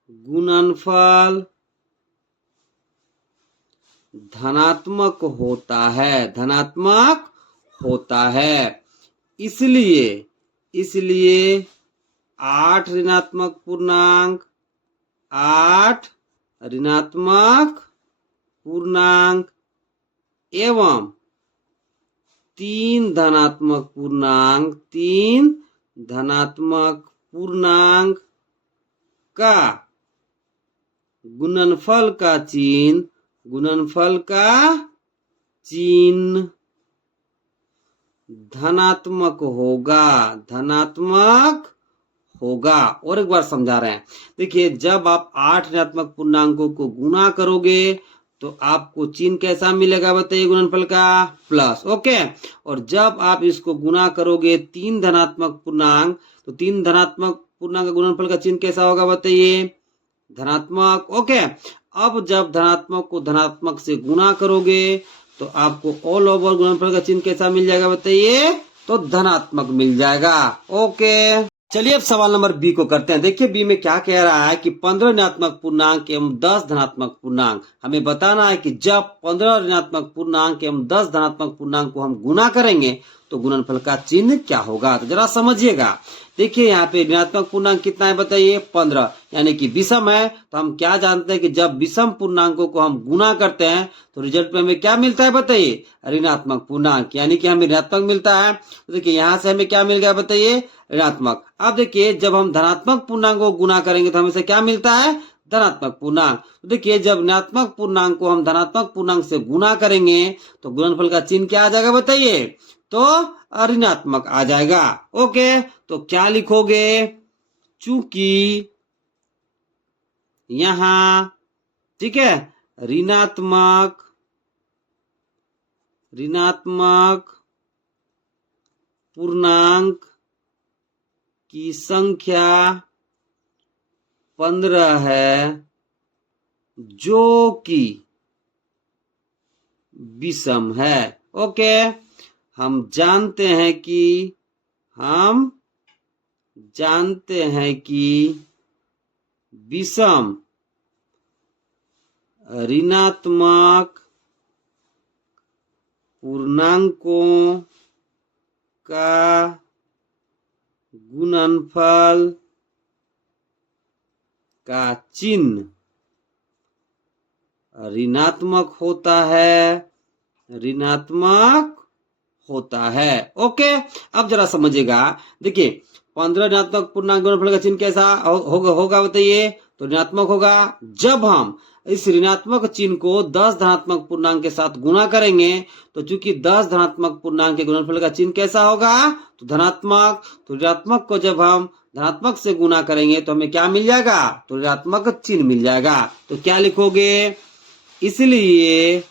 गुणनफल धनात्मक होता है। इसलिए 8 ऋणात्मक पूर्णांक एवं 3 धनात्मक पूर्णांक का गुणनफल का चिन्ह धनात्मक होगा। और एक बार समझा रहे हैं, देखिए जब आप 8 ऋणात्मक पूर्णांकों को गुणा करोगे तो आपको चिन्ह कैसा मिलेगा बताइए, गुणनफल का प्लस। ओके, और जब आप इसको गुणा करोगे 3 धनात्मक पूर्णांक, तो 3 धनात्मक पूर्णांक का गुणनफल का चिन्ह कैसा होगा बताइए, धनात्मक। ओके, अब जब धनात्मक को धनात्मक से गुणा करोगे तो आपको ऑल ओवर गुणनफल का चिन्ह कैसा मिल जाएगा बताइए, तो धनात्मक मिल जाएगा। ओके, चलिए अब सवाल नंबर बी को करते हैं। देखिए बी में क्या कह रहा है कि 15 ऋणात्मक पूर्णांक एवं 10 धनात्मक पूर्णांक, हमें बताना है कि जब 15 ऋणात्मक पूर्णांक एवं 10 धनात्मक पूर्णांक को हम गुणा करेंगे तो गुणनफल का चिन्ह क्या होगा। तो जरा समझिएगा, देखिए यहाँ पे ऋणात्मक पूर्णांक कितना है बताइए, 15, यानी कि विषम है। तो हम क्या जानते हैं कि जब विषम पूर्णांकों को हम गुणा करते हैं तो रिजल्ट में हमें क्या मिलता है बताइए, ऋणात्मक पूर्णांक, यानी कि हमें ऋणात्मक मिलता है। तो देखिए यहाँ से हमें क्या मिल गया बताइए, ऋणात्मक। अब देखिए जब हम धनात्मक पूर्णांक को गुणा करेंगे तो हमें से क्या मिलता है, धनात्मक पूर्णांक। तो देखिए जब ऋणात्मक पूर्णांक को हम धनात्मक पूर्णांक से गुणा करेंगे तो गुणनफल का चिन्ह क्या आ जाएगा बताइए, तो ऋणात्मक आ जाएगा। ओके, तो क्या लिखोगे, चूंकि यहां ठीक है ऋणात्मक पूर्णांक की संख्या 15 है जो कि विषम है। ओके, हम जानते हैं कि विषम ऋणात्मक पूर्णांकों का गुणनफल का चिन्ह ऋणात्मक होता है। ओके, अब जरा समझिएगा, देखिए 15 ऋणात्मक पूर्णांक गुणनफल का चिन्ह कैसा होगा बताइए, तो ऋणात्मक होगा। जब हम इस ऋणात्मक चिन्ह को 10 धनात्मक पूर्णांक के साथ गुणा करेंगे तो चूंकि 10 धनात्मक पूर्णांक के गुणनफल का चिन्ह कैसा होगा, तो धनात्मक। तो ऋणात्मक को जब हम धनात्मक से गुणा करेंगे तो हमें क्या मिल जाएगा, तो ऋणात्मक चिन्ह मिल जाएगा। तो क्या लिखोगे, इसलिए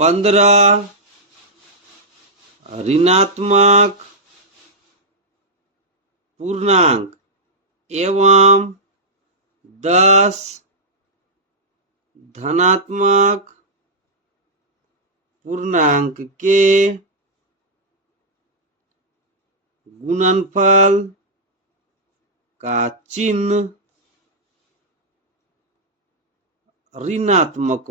15 ऋणात्मक पूर्णांक एवं 10 धनात्मक पूर्णांक के गुणनफल का चिन्ह ऋणात्मक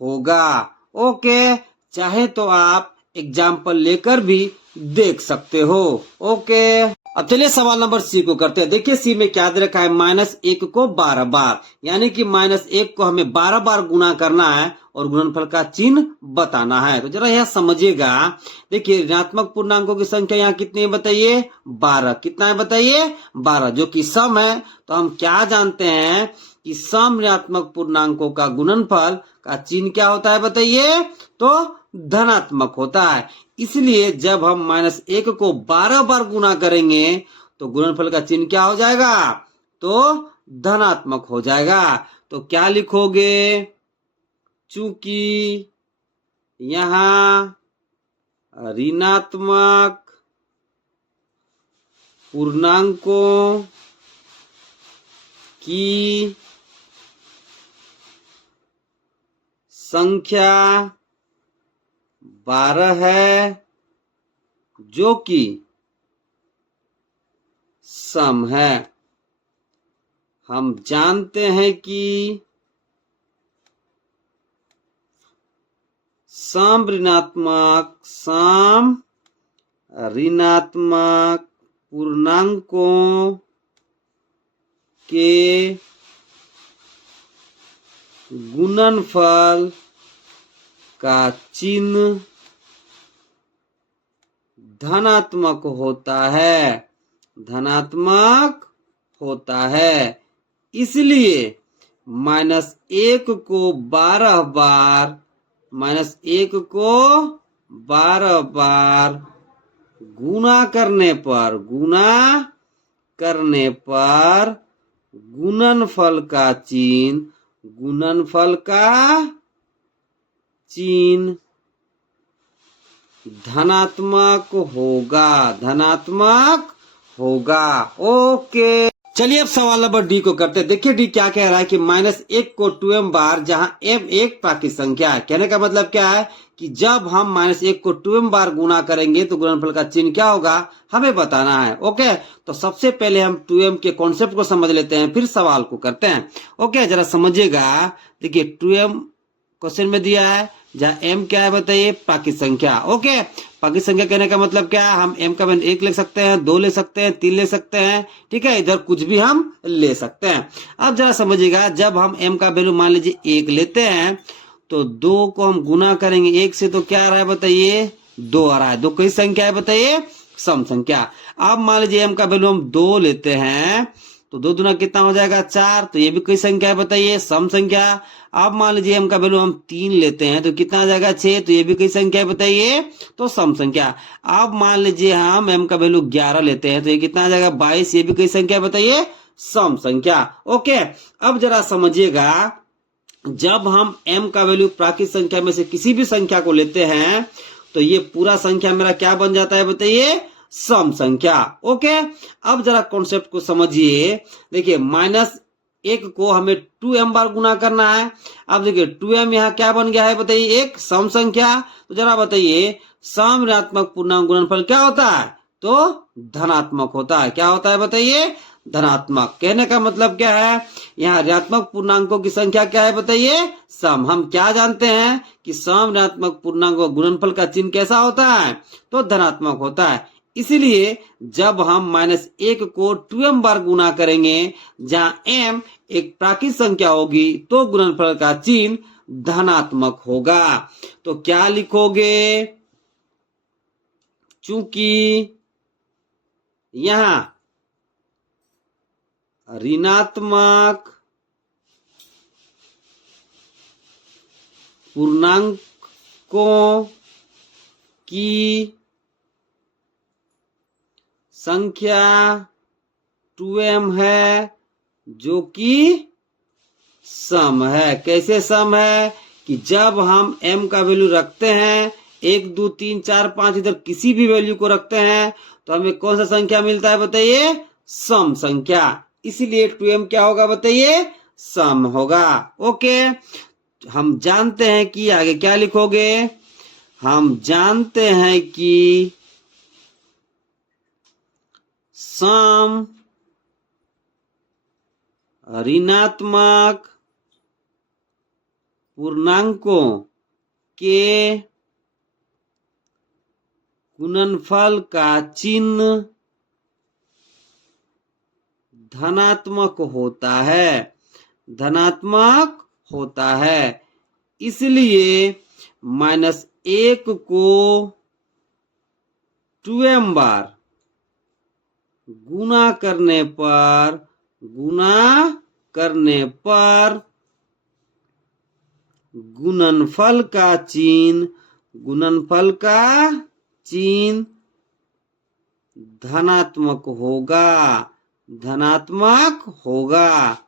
होगा। ओके, चाहे तो आप एग्जाम्पल लेकर भी देख सकते हो। ओके, अब चलिए सवाल नंबर सी को करते हैं। देखिए सी में क्या दे रखा है, -1 को 12 बार, यानी कि -1 को हमें 12 बार गुणा करना है और गुणनफल का चिन्ह बताना है। तो जरा यह समझिएगा, देखिए ऋणात्मक पूर्णांकों की संख्या यहाँ कितनी है बताइए, 12। कितना है बताइए, 12, जो कि सम है। तो हम क्या जानते हैं कि सम ऋणात्मक पूर्णांकों का गुणनफल का चिन्ह क्या होता है बताइए, तो धनात्मक होता है। इसलिए जब हम -1 को 12 बार गुणा करेंगे तो गुणनफल का चिन्ह क्या हो जाएगा, तो धनात्मक हो जाएगा। तो क्या लिखोगे, चूंकि यहां ऋणात्मक पूर्णांकों की संख्या 12 है जो कि सम है। हम जानते हैं कि सम ऋणात्मक पूर्णांकों के गुणनफल का चिन्ह धनात्मक होता है। इसलिए -1 को 12 बार गुणा करने पर गुणनफल का चिन्ह धनात्मक होगा। ओके, चलिए अब सवाल नंबर डी को करते हैं। देखिए डी क्या कह रहा है कि -1 को 2m बार, जहां m एक प्राकृत संख्या है। कहने का मतलब क्या है कि जब हम -1 को 2m बार गुणा करेंगे तो गुणनफल का चिन्ह क्या होगा, हमें बताना है। ओके, तो सबसे पहले हम 2m के कॉन्सेप्ट को समझ लेते हैं, फिर सवाल को करते हैं। ओके, जरा समझिएगा। देखिए 2m क्वेश्चन में दिया है, जहाँ m क्या है बताइए, प्राकृत संख्या। ओके, प्राकृत संख्या कहने का मतलब क्या है, हम m का वैल्यू 1 ले सकते हैं, 2 ले सकते हैं, 3 ले सकते हैं। ठीक है, इधर कुछ भी हम ले सकते हैं। अब जरा समझिएगा, जब हम m का वैल्यू मान लीजिए 1 लेते हैं तो 2 को हम गुना करेंगे 1 से, तो क्या आ रहा है बताइए, 2 आ रहा है। 2 कई संख्या है बताइए, सम संख्या। अब मान लीजिए m का वैल्यू हम 2 लेते हैं तो 2 दूना कितना हो जाएगा, 4, तो ये भी कई संख्या है बताइए, सम संख्या। अब मान लीजिए m का वैल्यू हम 3 लेते हैं तो कितना आ जाएगा, 6, तो ये भी कई संख्या है बताइए, तो सम संख्या। अब मान लीजिए हम m का वैल्यू 11 लेते हैं तो ये कितना आ जाएगा, 22, ये भी कई संख्या है बताइए, सम संख्या। ओके, अब जरा समझिएगा, जब हम m का वैल्यू प्राकृत संख्या में से किसी भी संख्या को लेते हैं तो ये पूरा संख्या मेरा क्या बन जाता है बताइए, सम संख्या। ओके, अब जरा कॉन्सेप्ट को समझिए। देखिए -1 को हमें 2m बार गुना करना है। अब देखिए 2m यहाँ क्या बन गया है बताइए, एक सम संख्या। तो जरा बताइए, सम ऋणात्मक पूर्णांक गुणनफल क्या होता है, तो धनात्मक होता है। क्या होता है बताइए, धनात्मक। कहने का मतलब क्या है, यहाँ ऋणात्मक पूर्णांकों की संख्या क्या है बताइए, सम। हम क्या जानते हैं कि सम ऋणात्मक पूर्णांकों गुणनफल का चिन्ह कैसा होता है, तो धनात्मक होता है। इसलिए जब हम -1 को 2m बार गुना करेंगे, जहां m एक प्राकृत संख्या होगी, तो गुणनफल का चिन्ह धनात्मक होगा। तो क्या लिखोगे, चूंकि यहां ऋणात्मक पूर्णांकों की संख्या 2m है जो कि सम है। कैसे सम है कि जब हम m का वैल्यू रखते हैं, 1 2 3 4 5, इधर किसी भी वैल्यू को रखते हैं तो हमें कौन सा संख्या मिलता है बताइए, सम संख्या। इसलिए 2m क्या होगा बताइए, सम होगा। ओके, हम जानते हैं कि आगे क्या लिखोगे, हम जानते हैं कि सम ऋणात्मक पूर्णांकों के गुणनफल का चिन्ह धनात्मक होता है। इसलिए -1 को 2m बार गुणा करने पर गुणनफल का चिन्ह धनात्मक होगा,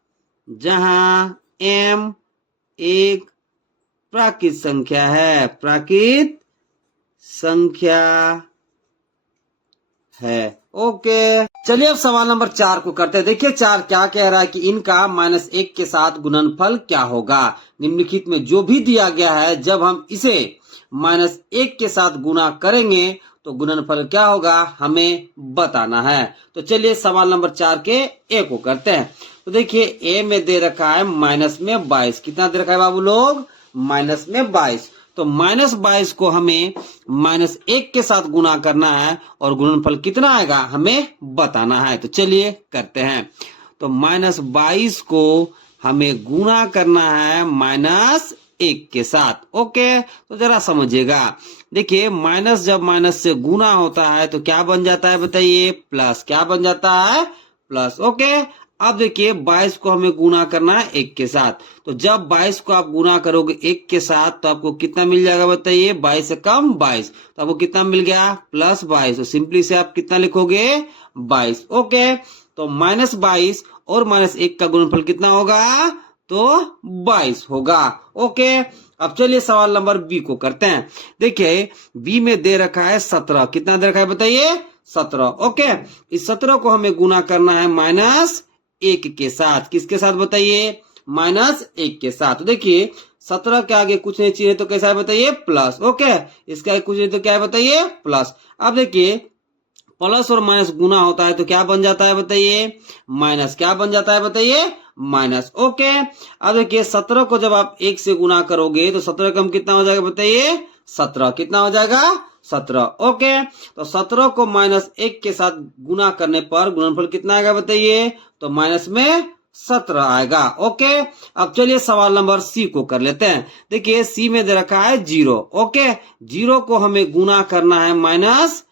जहां m एक प्राकृत संख्या है, प्राकृत संख्या है। ओके, चलिए अब सवाल नंबर 4 को करते हैं। देखिए 4 क्या कह रहा है कि इनका -1 के साथ गुणनफल क्या होगा। निम्नलिखित में जो भी दिया गया है, जब हम इसे -1 के साथ गुणा करेंगे तो गुणनफल क्या होगा हमें बताना है। तो चलिए सवाल नंबर 4 के ए को करते हैं। तो देखिए ए में दे रखा है -22। कितना दे रखा है बाबू लोग? -22। तो -22 को हमें -1 के साथ गुणा करना है और गुणनफल कितना आएगा हमें बताना है। तो चलिए करते हैं। तो -22 को हमें गुणा करना है -1 के साथ। ओके, तो जरा समझिएगा। देखिए माइनस जब माइनस से गुणा होता है तो क्या बन जाता है बताइए? प्लस। क्या बन जाता है? प्लस। ओके, अब देखिए 22 को हमें गुणा करना है 1 के साथ। तो जब 22 को आप गुणा करोगे 1 के साथ तो आपको कितना मिल जाएगा बताइए? 22 से कम 22, तो आपको कितना मिल गया? +22। तो सिंपली से आप कितना लिखोगे? 22। ओके, तो -22 और -1 का गुणनफल कितना होगा? तो 22 होगा। ओके, अब चलिए सवाल नंबर बी को करते हैं। देखिए बी में दे रखा है 17। कितना दे रखा है बताइए? 17। ओके, इस 17 को हमें गुणा करना है -1 के साथ। किसके साथ बताइए? -1 के साथ। तो देखिए 17 के आगे कुछ नहीं चाहिए तो कैसा है बताइए? प्लस। ओके, इसके आगे कुछ नहीं तो क्या है बताइए? प्लस। अब देखिए प्लस और माइनस गुना होता है तो क्या बन जाता है बताइए? माइनस। क्या बन जाता है बताइए? माइनस। ओके, अब देखिए 17 को जब आप 1 से गुना करोगे तो 17 कम कितना हो जाएगा बताइए? 17। कितना हो जाएगा? 17। ओके, तो 17 को -1 के साथ गुना करने पर गुणनफल कितना आएगा बताइए? तो माइनस में 17 आएगा। ओके, अब चलिए सवाल नंबर सी को कर लेते हैं। देखिए सी में दे रखा है 0। ओके, 0 को हमें गुना करना है -1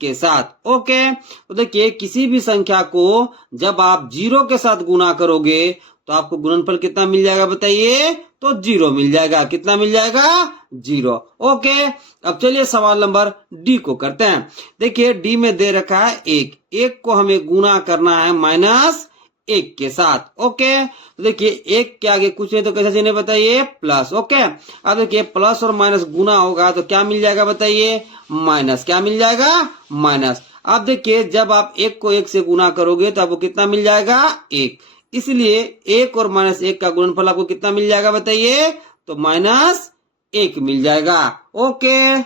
के साथ। ओके, तो देखिए किसी भी संख्या को जब आप 0 के साथ गुना करोगे तो आपको गुणनफल कितना मिल जाएगा बताइए? तो 0 मिल जाएगा। कितना मिल जाएगा? 0। ओके, अब चलिए सवाल नंबर डी को करते हैं। देखिए डी में दे रखा है 1। 1 को हमें गुना करना है -1 के साथ। ओके, तो देखिए 1 के आगे कुछ नहीं तो कैसे चिन्ह बताइए? प्लस। ओके, अब देखिए प्लस और माइनस गुना होगा तो क्या मिल जाएगा बताइए? माइनस। क्या मिल जाएगा? माइनस। अब देखिए जब आप 1 को 1 से गुना करोगे तो आपको कितना मिल जाएगा? 1। इसलिए 1 और -1 का गुणनफल आपको कितना मिल जाएगा बताइए? तो -1 मिल जाएगा। ओके,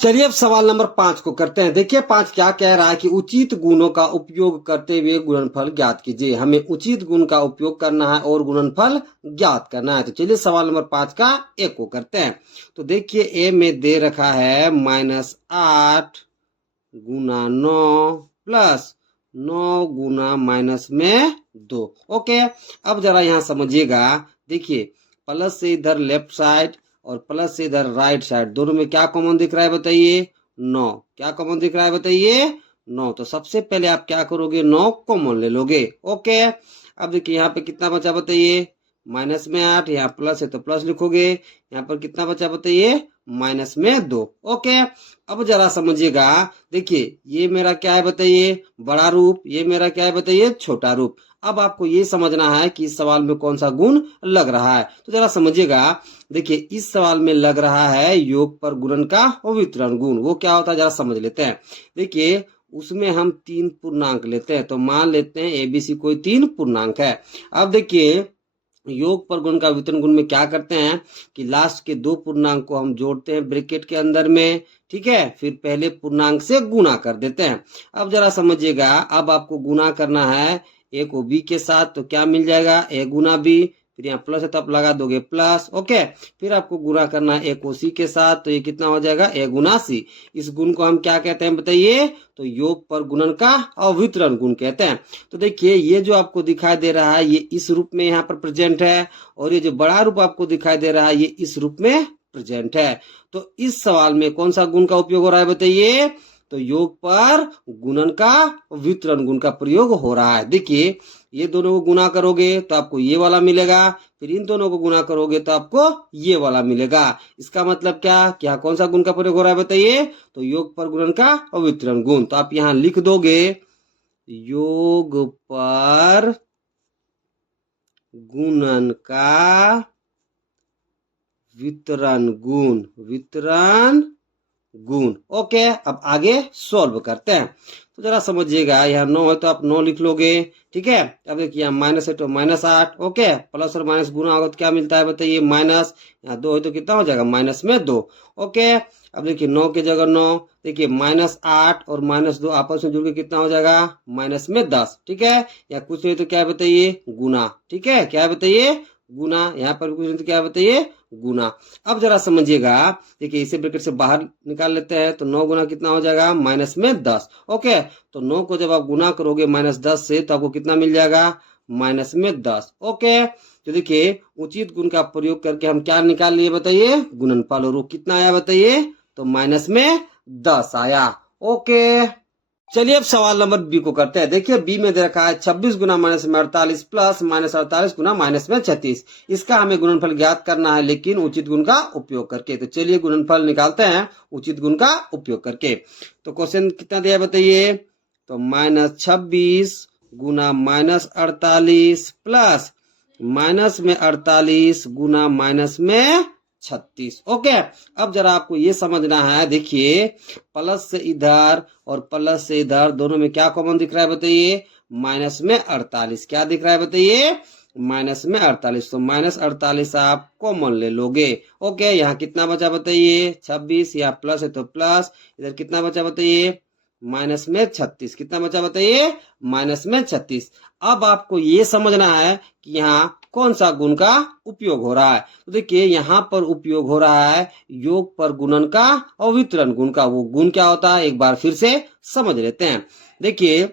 चलिए अब सवाल नंबर 5 को करते हैं। देखिए 5 क्या कह रहा है कि उचित गुणों का उपयोग करते हुए गुणनफल ज्ञात कीजिए। हमें उचित गुण का उपयोग करना है और गुणनफल ज्ञात करना है। तो चलिए सवाल नंबर 5 का ए को करते हैं। तो देखिए ए में दे रखा है -8 गुना 9 प्लस 9 गुना -2। ओके, अब जरा यहाँ समझिएगा। देखिए प्लस से इधर लेफ्ट साइड और प्लस से इधर राइट साइड, दोनों में क्या कॉमन दिख रहा है बताइए? 9। क्या कॉमन दिख रहा है बताइए? 9। तो सबसे पहले आप क्या करोगे? 9 कॉमन ले लोगे। ओके, अब देखिए यहाँ पे कितना बचा बताइए? माइनस में 8, यहाँ प्लस है तो प्लस लिखोगे। यहाँ पर कितना बचा बताइए? -2। ओके, अब जरा समझिएगा। देखिए ये मेरा क्या है बताइए? बड़ा रूप। ये मेरा क्या है बताइए? छोटा रूप। अब आपको ये समझना है कि इस सवाल में कौन सा गुण लग रहा है। तो जरा समझिएगा। देखिए इस सवाल में लग रहा है योग पर गुणन का वितरण गुण। वो क्या होता है जरा समझ लेते हैं। देखिए उसमें हम 3 पूर्णांक लेते हैं। तो मान लेते हैं एबीसी कोई 3 पूर्णांक है। अब देखिए योग पर गुण का वितरण गुण में क्या करते हैं कि लास्ट के 2 पूर्णांक को हम जोड़ते हैं ब्रैकेट के अंदर में। ठीक है, फिर पहले पूर्णांक से गुना कर देते हैं। अब जरा समझिएगा, अब आपको गुना करना है ए को बी के साथ तो क्या मिल जाएगा? ए गुना बी। फिर यहाँ प्लस है तो आप लगा दोगे प्लस। ओके, फिर आपको गुना करना है ए को सी के साथ तो ये कितना हो जाएगा? ए गुना सी। इस गुण को हम क्या कहते हैं बताइए? तो योग पर गुणन का अवितरण गुण कहते हैं। तो देखिए ये जो आपको दिखाई दे रहा है ये इस रूप में यहाँ पर प्रेजेंट है, और ये जो बड़ा रूप आपको दिखाई दे रहा है ये इस रूप में प्रेजेंट है। तो इस सवाल में कौन सा गुण का उपयोग हो रहा है बताइए? तो योग पर गुणन का वितरण गुण का प्रयोग हो रहा है। देखिए ये दोनों को गुना करोगे तो आपको ये वाला मिलेगा, फिर इन दोनों को गुना करोगे तो आपको ये वाला मिलेगा। इसका मतलब क्या कि यहाँ कौन सा गुण का प्रयोग हो रहा है बताइए? तो योग पर गुणन का वितरण गुण। तो आप यहाँ लिख दोगे योग पर गुणन का वितरण गुण। वितरण गुण। ओके, अब आगे सॉल्व करते हैं। तो जरा समझिएगा, यहाँ 9 है तो आप 9 लिख लोगे, ठीक है। अब देखिए यहाँ माइनस है तो -8, ओके। प्लस और माइनस गुना होगा तो क्या मिलता है बताइए, माइनस। यहाँ 2 है तो कितना हो जाएगा, -2, ओके। अब देखिए 9 की जगह 9, देखिए -8 और -2 आपस में जुड़ के कितना हो जाएगा, -10, ठीक है। या कुछ नहीं तो क्या है बताइए, गुना, ठीक है। क्या है बताइए, गुना। यहाँ पर कुछ नहीं तो क्या है बताइए, गुना। अब जरा समझिएगा, देखिए इसे ब्रैकेट से बाहर निकाल लेते हैं तो 9 गुना कितना हो जाएगा, -10, ओके। तो 9 को जब आप गुना करोगे -10 से तो आपको कितना मिल जाएगा, -10, ओके। तो देखिए उचित गुण का प्रयोग करके हम क्या निकाल लिए बताइए, गुणनफल। और वो कितना आया बताइए, तो -10 आया, ओके। चलिए अब सवाल नंबर बी को करते हैं। देखिए बी में दे रखा है 26 गुना -48 प्लस -48 गुना -36। इसका हमें गुणनफल ज्ञात करना है, लेकिन उचित गुण का उपयोग करके। तो चलिए गुणनफल निकालते हैं उचित गुण का उपयोग करके। तो क्वेश्चन कितना दिया बताइए, तो -26 गुना -48 प्लस माइनस में 48 गुना -36, ओके। अब जरा आपको ये समझना है, देखिए प्लस से इधर और प्लस से इधर दोनों में क्या कॉमन दिख रहा है बताइए, -48। क्या दिख रहा है बताइए, -48। तो -48 आप कॉमन ले लोगे, ओके। यहाँ कितना बचा बताइए, 26। यहाँ प्लस है तो प्लस, इधर कितना बचा बताइए, -36। कितना बचा बताइए, -36। अब आपको ये समझना है कि यहाँ कौन सा गुण का उपयोग हो रहा है। तो देखिए यहाँ पर उपयोग हो रहा है योग पर गुणन का और वितरण गुण का। वो गुण क्या होता है एक बार फिर से समझ लेते हैं। देखिए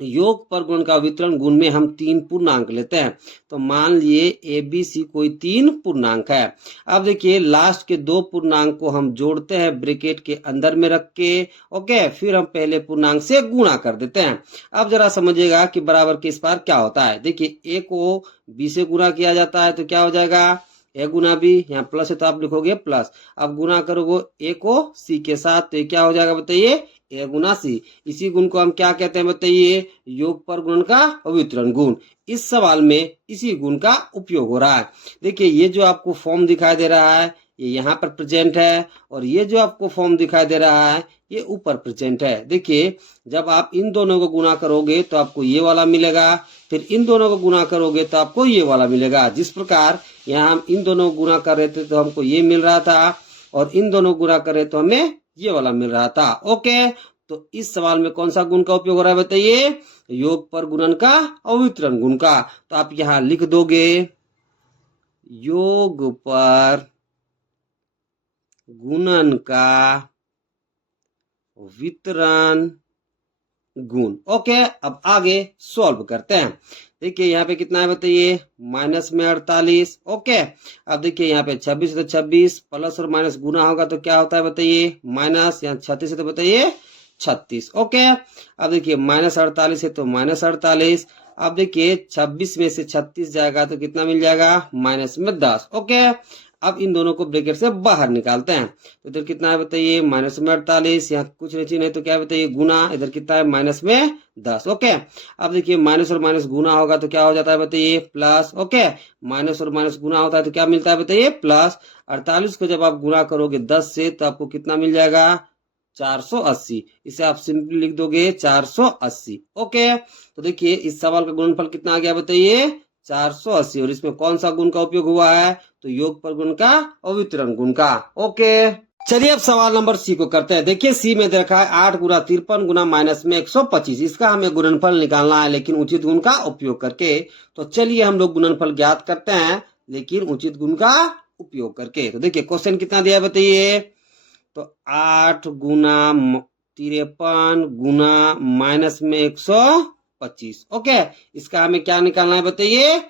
योग पर गुण का वितरण गुण में हम 3 पूर्णांक लेते हैं। तो मान लिए ए बी सी कोई 3 पूर्णांक है। अब देखिए लास्ट के 2 पूर्णांक को हम जोड़ते हैं ब्रैकेट के अंदर में रख के, ओके। फिर हम पहले पूर्णांक से गुणा कर देते हैं। अब जरा समझिएगा कि बराबर के इस पार क्या होता है। देखिए ए को बी से गुणा किया जाता है तो क्या हो जाएगा, ए गुना बी। यहाँ प्लस है तो आप लिखोगे प्लस। अब गुना करोगे ए को सी के साथ तो ये क्या हो जाएगा बताइए, ए गुना सी। इसी गुण को हम क्या कहते हैं बताइए, योग पर गुण का वितरण गुण। इस सवाल में इसी गुण का उपयोग हो रहा है। देखिए ये जो आपको फॉर्म दिखाई दे रहा है ये यहाँ पर प्रेजेंट है, और ये जो आपको फॉर्म दिखाई दे रहा है ये ऊपर प्रेजेंट है। देखिए जब आप इन दोनों को गुना करोगे तो आपको ये वाला मिलेगा, फिर इन दोनों को गुना करोगे तो आपको ये वाला मिलेगा। जिस प्रकार यहाँ हम इन दोनों को गुना कर रहे थे तो हमको ये मिल रहा था, और इन दोनों को गुना कर रहे तो हमें ये वाला मिल रहा था, ओके। तो इस सवाल में कौन सा गुण का उपयोग हो रहा है बताइए, योग पर गुणन का और वितरण गुण का। तो आप यहाँ लिख दोगे योग पर गुणन का वितरण गुण, ओके। अब आगे सॉल्व करते हैं। देखिए यहाँ पे कितना है बताइए, -48, ओके। अब देखिए यहाँ पे 26 है तो 26, प्लस और माइनस गुना होगा तो क्या होता है बताइए, माइनस। यहाँ 36 है तो बताइए 36, ओके। अब देखिए -48 है तो -48। अब देखिए 26 में से 36 जाएगा तो कितना मिल जाएगा, -10, ओके। अब इन दोनों को ब्रैकेट से बाहर निकालते हैं तो इधर कितना है बताइए, -48। यहाँ कुछ नहीं तो क्या बताइए, गुना। इधर कितना है, -10, ओके। अब देखिए माइनस और माइनस गुना होगा तो क्या हो जाता है बताइए, प्लस, ओके। माइनस और माइनस गुना होता है तो क्या मिलता है बताइए, प्लस। 48 को जब आप गुना करोगे 10 से तो आपको कितना मिल जाएगा, 480। इसे आप सिंपली लिख दोगे 480, ओके। तो देखिए इस सवाल का गुणनफल कितना आ गया बताइए, 480। और इसमें कौन सा गुण का उपयोग हुआ है, तो योग पर गुण का और वितरण गुण का, ओके। चलिए अब सवाल नंबर सी को करते हैं। देखिए सी में देखा है 8 गुना 53 गुना -125। इसका हमें गुणनफल निकालना है, लेकिन उचित गुण का उपयोग करके। तो चलिए हम लोग गुणनफल ज्ञात करते हैं, लेकिन उचित गुण का उपयोग करके। तो देखिए क्वेश्चन कितना दिया है बताइए, तो 8 गुना 53 गुना -125, ओके। इसका हमें क्या निकालना है बताइए,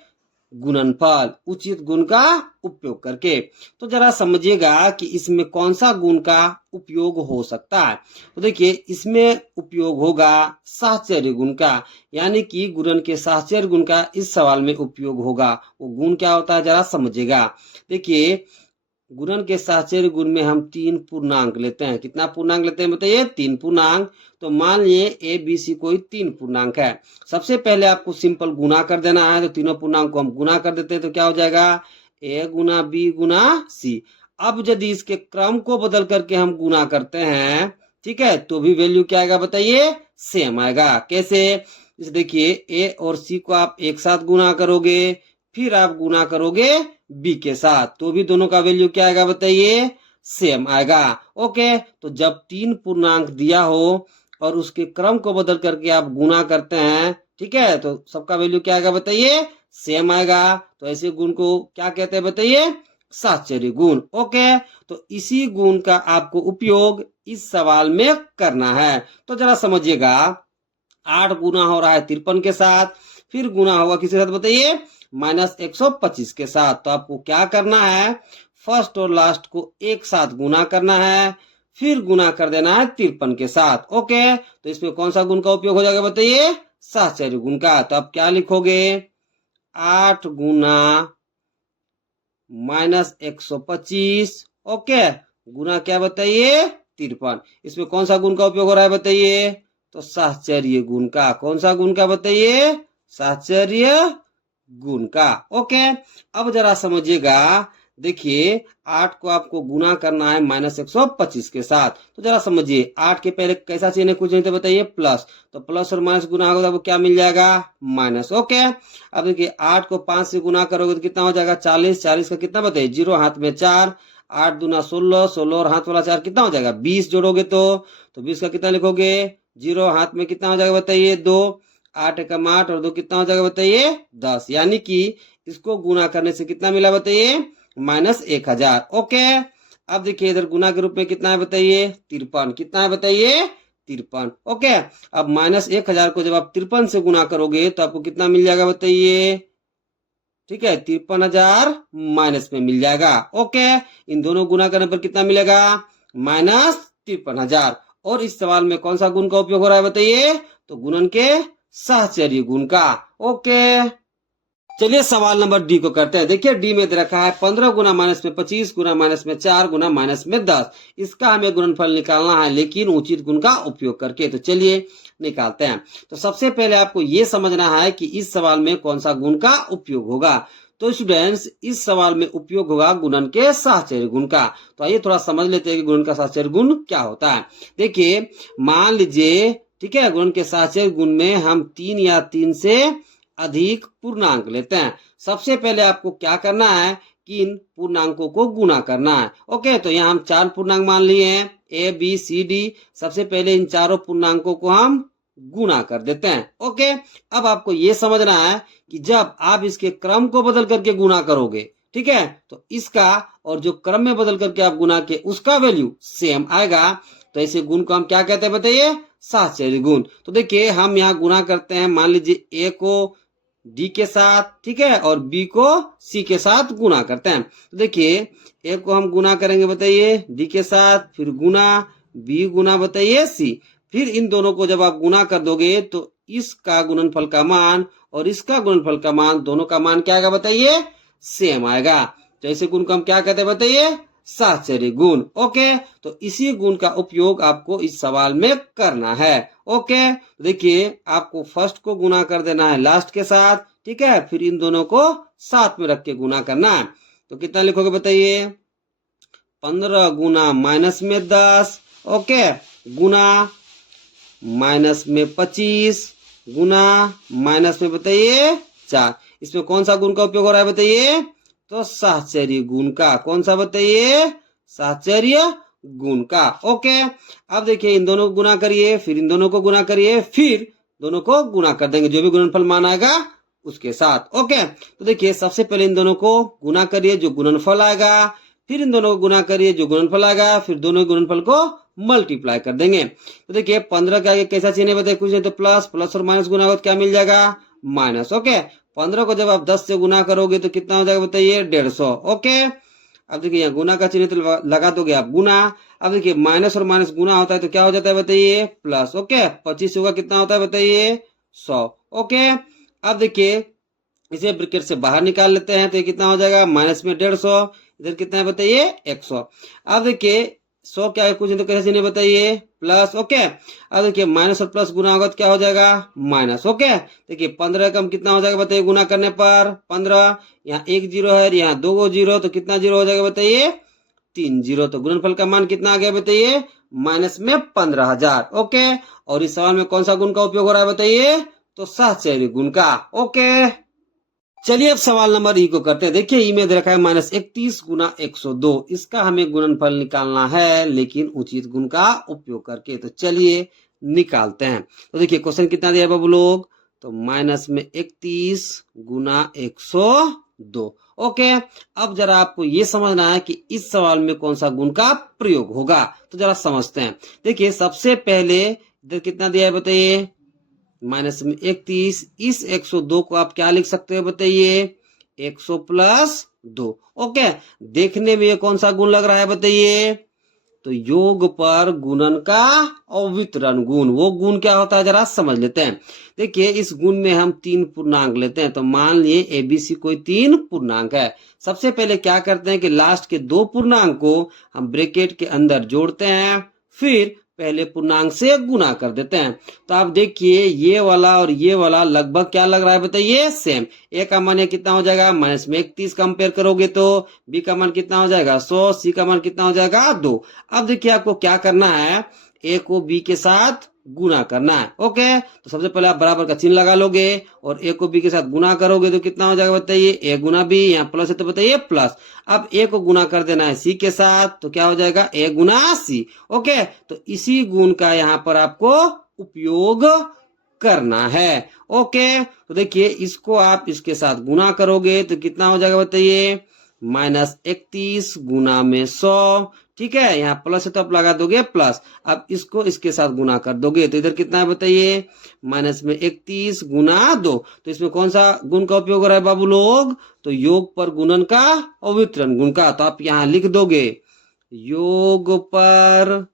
गुणनफल उचित गुण का उपयोग करके। तो जरा समझिएगा कि इसमें कौन सा गुण का उपयोग हो सकता है। तो देखिए इसमें उपयोग होगा साहचर्य गुण का, यानी कि गुणन के साहचर्य गुण का इस सवाल में उपयोग होगा। वो गुण क्या होता है जरा समझिएगा। देखिए गुणन के साहचर्य गुण में हम 3 पूर्णांक लेते हैं। कितना पूर्णांक लेते हैं बताइए, 3 पूर्णांक। तो मान लिए ए बी सी कोई 3 पूर्णांक है। सबसे पहले आपको सिंपल गुना कर देना है, तो तीनों पूर्णांक को हम गुना कर देते हैं तो क्या हो जाएगा, ए गुना बी गुना सी। अब यदि इसके क्रम को बदल करके हम गुना करते हैं, ठीक है, तो भी वैल्यू क्या आएगा बताइए, सेम आएगा। कैसे, जैसे देखिए ए और सी को आप एक साथ गुना करोगे, फिर आप गुना करोगे बी के साथ, तो भी दोनों का वैल्यू क्या आएगा बताइए, सेम आएगा। ओके, तो जब तीन पूर्णांक दिया हो और उसके क्रम को बदल करके आप गुना करते हैं, ठीक है, तो सबका वैल्यू क्या आएगा बताइए, सेम आएगा। तो ऐसे गुण को क्या कहते हैं बताइए, साहचर्य गुण। ओके, तो इसी गुण का आपको उपयोग इस सवाल में करना है। तो जरा समझिएगा, 8 गुना हो रहा है 53 के साथ, फिर गुना होगा किसके साथ बताइए, -125 के साथ। तो आपको क्या करना है, फर्स्ट और लास्ट को एक साथ गुना करना है, फिर गुना कर देना है 53 के साथ। ओके, तो इसमें कौन सा गुण का उपयोग हो जाएगा बताइए, साहचर्य गुण का। तो आप क्या लिखोगे, 8 गुना -125, ओके, गुना क्या बताइए 53। इसमें कौन सा गुण का उपयोग हो रहा है बताइए, तो साहचर्य गुण का। कौन सा गुण का बताइए, साहचर्य गुण का। ओके, अब जरा समझिएगा, देखिए 8 को आपको गुना करना है -125 के साथ। तो जरा समझिए, 8 के पहले कैसा चिन्ह है, कुछ नहीं तो बताइए प्लस, तो प्लस और माइनस गुना होगा तो आपको क्या मिल जाएगा, माइनस। ओके, अब देखिए 8 को 5 से गुना करोगे तो कितना हो जाएगा 40, 40 का कितना बताइए, 0 हाथ में 4, 8 दूना 16, 16 और हाथ वाला 4 कितना हो जाएगा 20 जोड़ोगे तो 20 का कितना लिखोगे, 0 हाथ में कितना हो जाएगा बताइए 2, 8 एकम 8 और 2 कितना हो जाएगा बताइए 10, यानी कि इसको गुना करने से कितना मिला बताइए, -1000। ओके, अब देखिए इधर गुना के रूप में कितना है बताइए 53, कितना है बताइए 53। ओके, अब -1000 को जब आप 53 से गुना करोगे तो आपको कितना मिल जाएगा बताइए, ठीक है, 53,000 माइनस में मिल जाएगा। ओके, इन दोनों गुना करने पर कितना मिलेगा, -53,000। और इस सवाल में कौन सा गुण का उपयोग हो रहा है बताइए, तो गुणन के साहचर्य गुण का। ओके, चलिए सवाल नंबर डी को करते हैं। देखिए डी में दे रखा है 15 गुना माइनस में 25 गुना माइनस में 4 गुना माइनस में 10। इसका हमें गुणनफल निकालना है, लेकिन उचित गुण का उपयोग करके। तो चलिए निकालते हैं। तो सबसे पहले आपको ये समझना है कि इस सवाल में कौन सा गुण का उपयोग होगा। तो स्टूडेंट्स, इस सवाल में उपयोग होगा गुणन के साहचर्य गुण का। तो आइए थोड़ा समझ लेते हैं कि गुणन का साहचर्य गुण क्या होता है। देखिए मान लीजिए, ठीक है, गुणन के साहचर्य गुण में हम 3 या 3 से अधिक पूर्णांक लेते हैं। सबसे पहले आपको क्या करना है कि इन पूर्णांकों को गुना करना है। ओके, तो यहाँ हम 4 पूर्णांक मान लिए हैं, ए बी सी डी। सबसे पहले इन चारों पूर्णांकों को हम गुना कर देते हैं। ओके, अब आपको ये समझना है कि जब आप इसके क्रम को बदल करके गुना करोगे, ठीक है, तो इसका और जो क्रम में बदल करके आप गुना के उसका वैल्यू सेम आएगा। तो ऐसे गुण को हम क्या कहते हैं बताइए, साहचर्य गुण। तो देखिए हम यहाँ गुना करते हैं, मान लीजिए ए को डी के साथ, ठीक है, और बी को सी के साथ गुना करते हैं। तो देखिए ए को हम गुना करेंगे बताइए डी के साथ, फिर गुना बी गुना बताइए सी। फिर इन दोनों को जब आप गुना कर दोगे तो इसका गुणनफल का मान और इसका गुणनफल का मान, दोनों का मान क्या आएगा बताइए, सेम आएगा। तो ऐसे गुण को हम क्या कहते हैं बताइए, साहचर्य गुण। ओके, तो इसी गुण का उपयोग आपको इस सवाल में करना है। ओके, देखिए आपको फर्स्ट को गुना कर देना है लास्ट के साथ, ठीक है, फिर इन दोनों को साथ में रख के गुना करना है। तो कितना लिखोगे बताइए, 15 गुना माइनस में 10, ओके, गुना माइनस में 25 गुना माइनस में बताइए 4। इसमें कौन सा गुण का उपयोग हो रहा है बताइए, तो साहचर्य गुण का। कौन सा बताइए, साहचर्य गुण का। ओके, अब देखिए इन दोनों को गुना करिए, फिर इन दोनों को गुना करिए, फिर दोनों को गुना कर देंगे जो भी गुणनफल मान आएगा उसके साथ। ओके, तो देखिए सबसे पहले इन दोनों को गुना करिए जो गुणनफल आएगा, फिर इन दोनों को गुना करिए जो गुणनफल आएगा, फिर दोनों गुणनफल को मल्टीप्लाई कर देंगे। तो देखिए 15 के आगे कैसा चिन्ह बताइए, कुछ नहीं तो प्लस, प्लस और माइनस गुना होगा तो क्या मिल जाएगा, माइनस। ओके, 15 को जब आप 10 से गुना करोगे तो कितना हो जाएगा बताइए, 150। ओके, अब देखिए यहाँ गुना का चिन्ह तो लगा दोगे आप गुना। अब देखिए माइनस और माइनस गुना होता है तो क्या हो जाता है बताइए, प्लस। ओके, 25 होगा कितना होता है बताइए, 100। ओके, अब देखिए इसे ब्रैकेट से बाहर निकाल लेते हैं तो ये कितना हो जाएगा, माइनस में 150, इधर कितना है बताइए 100। अब देखिए 100 क्या है, कुछ नहीं तो कैसे चिन्ह बताइए, प्लस। ओके, अब देखिए माइनस और प्लस गुना होगा तो क्या हो जाएगा, माइनस। ओके, देखिए 15 कम कितना हो जाएगा बताइए गुना करने पर 15, यहाँ 1 जीरो है, यहाँ 2 जीरो, तो कितना जीरो हो जाएगा बताइए, 30। तो गुणनफल का मान कितना आ गया बताइए, माइनस में 15,000। ओके, और इस सवाल में कौन सा गुण का उपयोग हो रहा है बताइए, तो सहचर्य गुण का। ओके, चलिए अब सवाल नंबर ई को करते हैं। देखिए ई में दे रखा है -31 गुना 102। इसका हमें गुणनफल निकालना है, लेकिन उचित गुण का उपयोग करके। तो चलिए निकालते हैं। तो देखिए क्वेश्चन कितना दिया है बाबू लोग, तो -31 गुना 102। ओके, अब जरा आपको ये समझना है कि इस सवाल में कौन सा गुण का प्रयोग होगा। तो जरा समझते हैं। देखिए सबसे पहले इधर कितना दिया है बताइए, -31। इस 102 को आप क्या लिख सकते हो बताइए, 100 प्लस 2। ओके, देखने में ये कौन सा गुण लग रहा है बताइए, तो योग पर गुणन का अवितरण गुण। वो गुण क्या होता है जरा समझ लेते हैं। देखिए इस गुण में हम 3 पूर्णांक लेते हैं। तो मान लिए एबीसी कोई 3 पूर्णांक है। सबसे पहले क्या करते हैं कि लास्ट के 2 पूर्णांक को हम ब्रैकेट के अंदर जोड़ते हैं, फिर पहले पूर्णांक से गुना कर देते हैं। तो आप देखिए ये वाला और ये वाला लगभग क्या लग रहा है बताइए, सेम। ए का मान कितना हो जाएगा, -31 कंपेयर करोगे तो बी का मान कितना हो जाएगा 100, सी का मान कितना हो जाएगा 2। अब देखिए आपको क्या करना है, ए को बी के साथ गुना करना है। ओके, तो सबसे पहले आप बराबर का चिन्ह लगा लोगे और ए को बी के साथ गुना करोगे तो कितना हो जाएगा बताइए, ए गुना बी। यहाँ प्लस है तो बताइए प्लस। अब ए को गुना कर देना है सी के साथ, तो क्या हो जाएगा ए गुना सी। ओके, तो इसी गुण का यहाँ पर आपको उपयोग करना है। ओके, तो देखिए इसको आप इसके साथ गुना करोगे तो कितना हो जाएगा बताइए, -31 गुना में 100। ठीक है, यहाँ प्लस है तो आप लगा दोगे प्लस। अब इसको इसके साथ गुना कर दोगे तो इधर कितना है बताइए, -31 गुना 2। तो इसमें कौन सा गुण का उपयोग हो रहा है बाबू लोग, तो योग पर गुणन का अवितरण गुण का। तो आप यहाँ लिख दोगे योग पर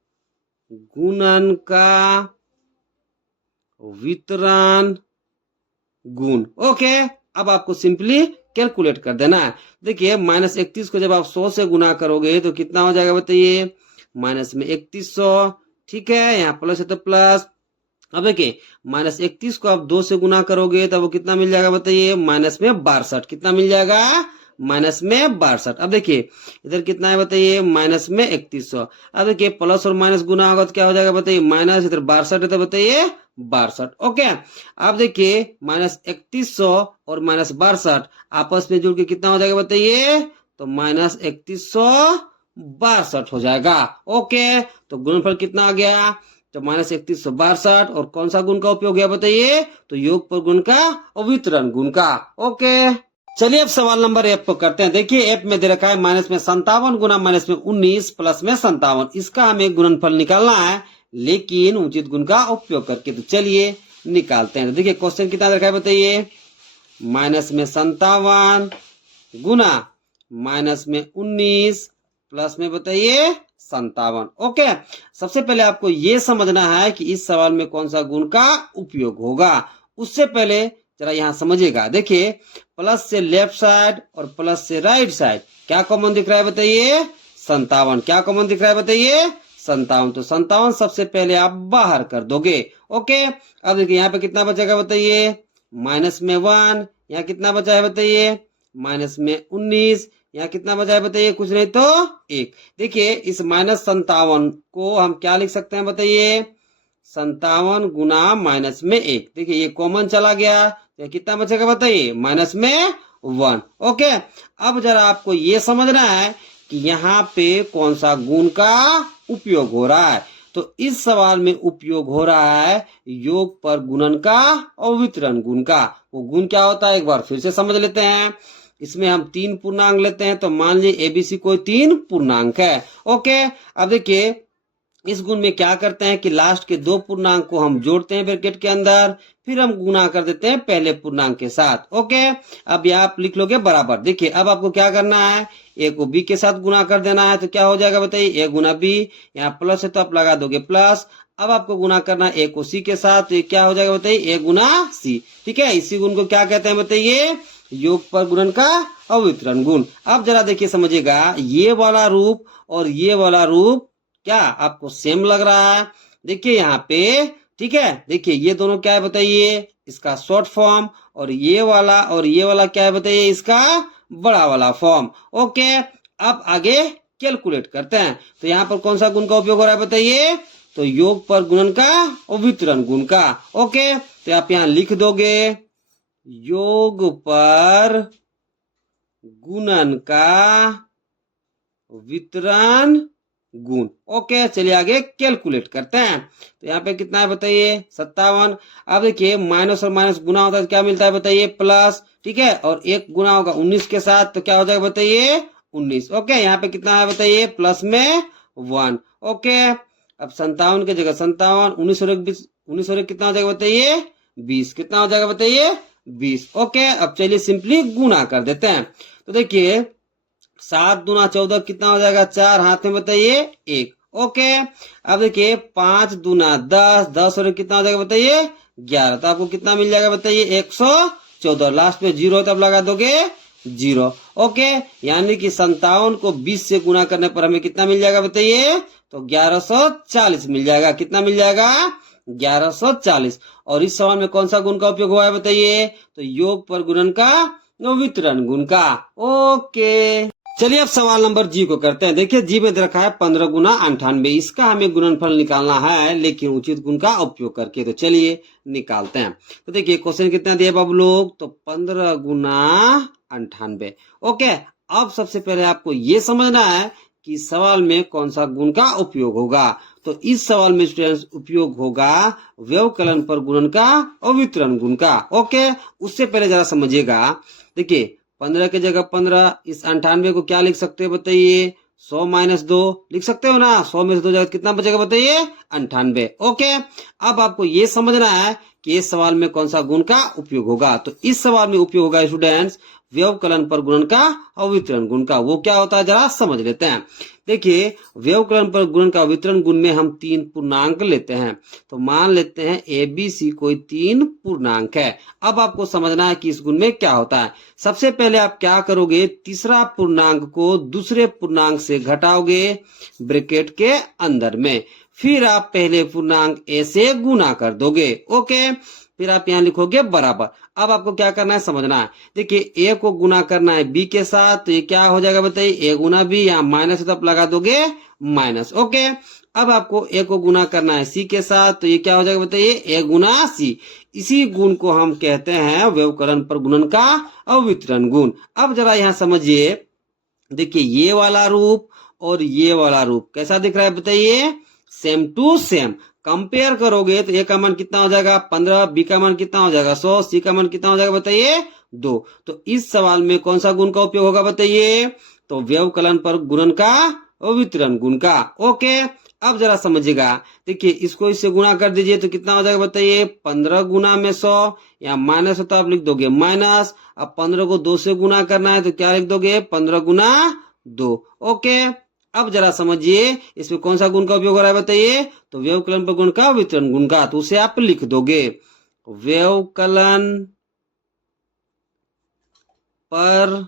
गुणन का वितरण गुण। ओके, अब आपको सिंपली कैलकुलेट कर देना है। देखिए -31 को जब आप 100 से गुना करोगे तो कितना हो जाएगा बताइए, -3100। ठीक है, यहाँ प्लस है तो प्लस। अब देखिए -31 को आप 2 से गुना करोगे तब वो कितना मिल जाएगा बताइए, -62। कितना मिल जाएगा, -62। अब देखिए इधर कितना है बताइए, -3100। अब देखिए प्लस और माइनस गुना होगा तो क्या हो जाएगा बताइए, माइनस, इधर 62 है तो बताइए 62। ओके, अब देखिए -3100 और -62 आपस में जुड़ के कितना हो जाएगा बताइए, तो -3162 हो जाएगा। ओके, तो गुणनफल कितना आ गया, तो -3162। और कौन सा गुण का उपयोग गया बताइए, तो योग पर गुण का अवितरण गुण का। ओके, चलिए अब सवाल नंबर एफ को करते हैं। देखिए एफ में दे रखा है -57 गुना -19 प्लस में 57। इसका हमें गुणनफल निकालना है, लेकिन उचित गुण का उपयोग करके। तो चलिए निकालते हैं। तो देखिए क्वेश्चन कितना रखा है बताइए, -57 गुना -19 प्लस में बताइए 57। ओके, सबसे पहले आपको ये समझना है कि इस सवाल में कौन सा गुण का उपयोग होगा। उससे पहले जरा यहाँ समझिएगा। देखिए प्लस से लेफ्ट साइड और प्लस से राइट साइड क्या कॉमन दिख रहा है बताइए, 57। क्या कॉमन दिख रहा है बताइए, 57। तो 57 सबसे पहले आप बाहर कर दोगे। ओके, अब देखिए यहाँ पे कितना बचेगा बताइए, -1। यहाँ कितना बचा है बताइए, -19। यहाँ कितना बचा है बताइए, कुछ नहीं तो 1। देखिए इस -57 को हम क्या लिख सकते हैं बताइए, 57 गुना -1। देखिए ये कॉमन चला गया तो कितना बचेगा बताइए, -1। ओके, अब जरा आपको ये समझना है कि यहाँ पे कौन सा गुण का उपयोग हो रहा है। तो इस सवाल में उपयोग हो रहा है योग पर गुणन का अवितरण गुण का। वो गुण क्या होता है एक बार फिर से समझ लेते हैं। इसमें हम 3 पूर्णांक लेते हैं। तो मान लीजिए एबीसी कोई 3 पूर्णांक है। ओके, अब देखिए इस गुण में क्या करते हैं कि लास्ट के 2 पूर्णांक को हम जोड़ते हैं ब्रैकेट के अंदर, फिर हम गुना कर देते हैं पहले पूर्णांक के साथ। ओके, अब यहाँ आप लिख लोगे बराबर। देखिए अब आपको क्या करना है, ए को बी के साथ गुना कर देना है। तो क्या हो जाएगा बताइए, ए गुना बी। यहाँ प्लस है तो आप लगा दोगे प्लस। अब आपको गुना करना है ए को सी के साथ, तो ये क्या हो जाएगा बताइए, ए गुना सी। ठीक है, इसी गुण को क्या कहते हैं बताइए, योग पर गुणन का अवितरण गुण। अब जरा देखिए समझिएगा, ये वाला रूप और ये वाला रूप क्या आपको सेम लग रहा है। देखिए यहाँ पे, ठीक है, देखिए ये दोनों क्या है बताइए, इसका शॉर्ट फॉर्म, और ये वाला क्या है बताइए, इसका बड़ा वाला फॉर्म। ओके, अब आगे कैलकुलेट करते हैं। तो यहाँ पर कौन सा गुण का उपयोग हो रहा है बताइए? तो योग पर गुणन का और वितरण गुण का। ओके, तो आप यहाँ लिख दोगे योग पर गुणन का वितरण गुण। ओके, चलिए आगे कैलकुलेट करते हैं। तो यहाँ पे कितना है बताइए? 57। अब देखिए माइनस और माइनस गुना होता है तो क्या मिलता है बताइए? प्लस। ठीक है, और एक गुना होगा 19 के साथ तो क्या हो जाएगा बताइए? 19। ओके, यहाँ पे कितना है बताइए? प्लस में 1। ओके, अब 57 की जगह 57, 19 और 20, 19 और 1 कितना हो जाएगा बताइए? 20। कितना हो जाएगा बताइए? 20। ओके, अब चलिए सिंपली गुना कर देते हैं। तो देखिए 7 दूना 14 कितना हो जाएगा? 4, हाथ में बताइए 1। ओके, अब देखिए 5 दूना 10, 10 और कितना हो जाएगा बताइए? 11। तो आपको कितना मिल जाएगा बताइए? 114। लास्ट में 0 तब लगा दोगे 0। ओके, यानी कि 57 को 20 से गुना करने पर हमें कितना मिल जाएगा बताइए? तो 1140 मिल जाएगा। कितना मिल जाएगा? 1140। और इस सवाल में कौन सा गुण का उपयोग हुआ है बताइए? तो योग पर गुणन का वितरण गुण का। ओके, चलिए अब सवाल नंबर जी को करते हैं। देखिए जी में दे रखा है 15 गुना 98। इसका हमें गुणनफल निकालना है लेकिन उचित गुण का उपयोग करके। तो चलिए निकालते हैं। तो देखिए क्वेश्चन कितना दिया बाबू लोग? तो 15 गुना 98। ओके, अब सबसे पहले आपको ये समझना है कि सवाल में कौन सा गुण का उपयोग होगा। तो इस सवाल में स्टूडेंट्स उपयोग होगा व्यवकलन पर गुणन का और वितरण गुण का। ओके, उससे पहले जरा समझिएगा। देखिए 15 की जगह 15, इस 98 को क्या लिख सकते हो बताइए? 100 माइनस 2 लिख सकते हो ना। 100 में से 2 जगह कितना बचेगा बताइए? 98। ओके, अब आपको ये समझना है कि इस सवाल में कौन सा गुण का उपयोग होगा। तो इस सवाल में उपयोग होगा स्टूडेंट्स व्यवकलन पर गुणन का और वितरण गुण का। वो क्या होता है जरा समझ लेते हैं। देखिए व्यवकलन पर गुणन का वितरण गुण में हम 3 पूर्णांक लेते हैं। तो मान लेते हैं ए बी सी कोई 3 पूर्णांक है। अब आपको समझना है कि इस गुण में क्या होता है। सबसे पहले आप क्या करोगे? तीसरा पूर्णांक को दूसरे पूर्णांक से घटाओगे ब्रैकेट के अंदर में। फिर आप पहले पूर्णांक ए से गुना कर दोगे। ओके, फिर आप यहाँ लिखोगे बराबर। अब आपको क्या करना है समझना है। देखिए ए को गुना करना है बी के साथ, तो ये क्या हो जाएगा बताइए? ए गुना बी। यहाँ माइनस तो आप लगा दोगे माइनस। ओके, अब आपको ए को गुना करना है सी के साथ, तो ये क्या हो जाएगा बताइए? ए गुना सी। इसी गुण को हम कहते हैं व्यवकलन पर गुणन का और वितरण गुण। अब जरा यहाँ समझिए। देखिए ये वाला रूप और ये वाला रूप कैसा दिख रहा है बताइए? Same to same. कंपेयर करोगे तो ए का मान कितना हो जाएगा? 15, बी का मान कितना हो जाएगा? 100, सी का मान कितना हो जाएगा बताइए? 2। तो इस सवाल में कौन सा गुण का उपयोग होगा बताइए? तो व्यवकलन पर गुणन का और वितरण गुण का। ओके, अब जरा समझिएगा। देखिए इसको इससे गुणा कर दीजिए तो कितना हो जाएगा बताइए? 15 गुना में 100, या माइनस होता आप लिख दोगे माइनस। अब 15 को 2 से गुना करना है तो क्या लिख दोगे? 15 गुना 2। ओके, अब जरा समझिए इसमें कौन सा गुण का उपयोग हो रहा है बताइए? तो व्यवकलन पर गुण का वितरण गुण का। तो उसे आप लिख दोगे व्यवकलन पर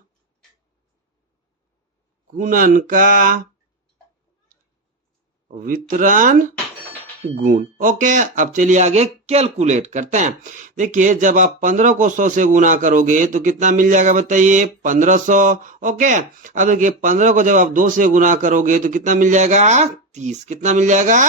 गुणन का वितरण गुण। ओके, अब चलिए आगे कैलकुलेट करते हैं। देखिए जब आप 15 को 100 से गुना करोगे तो कितना मिल जाएगा बताइए? 1500। ओके, अब देखिए 15 को जब आप 2 से गुना करोगे तो कितना मिल जाएगा? 30। कितना मिल जाएगा?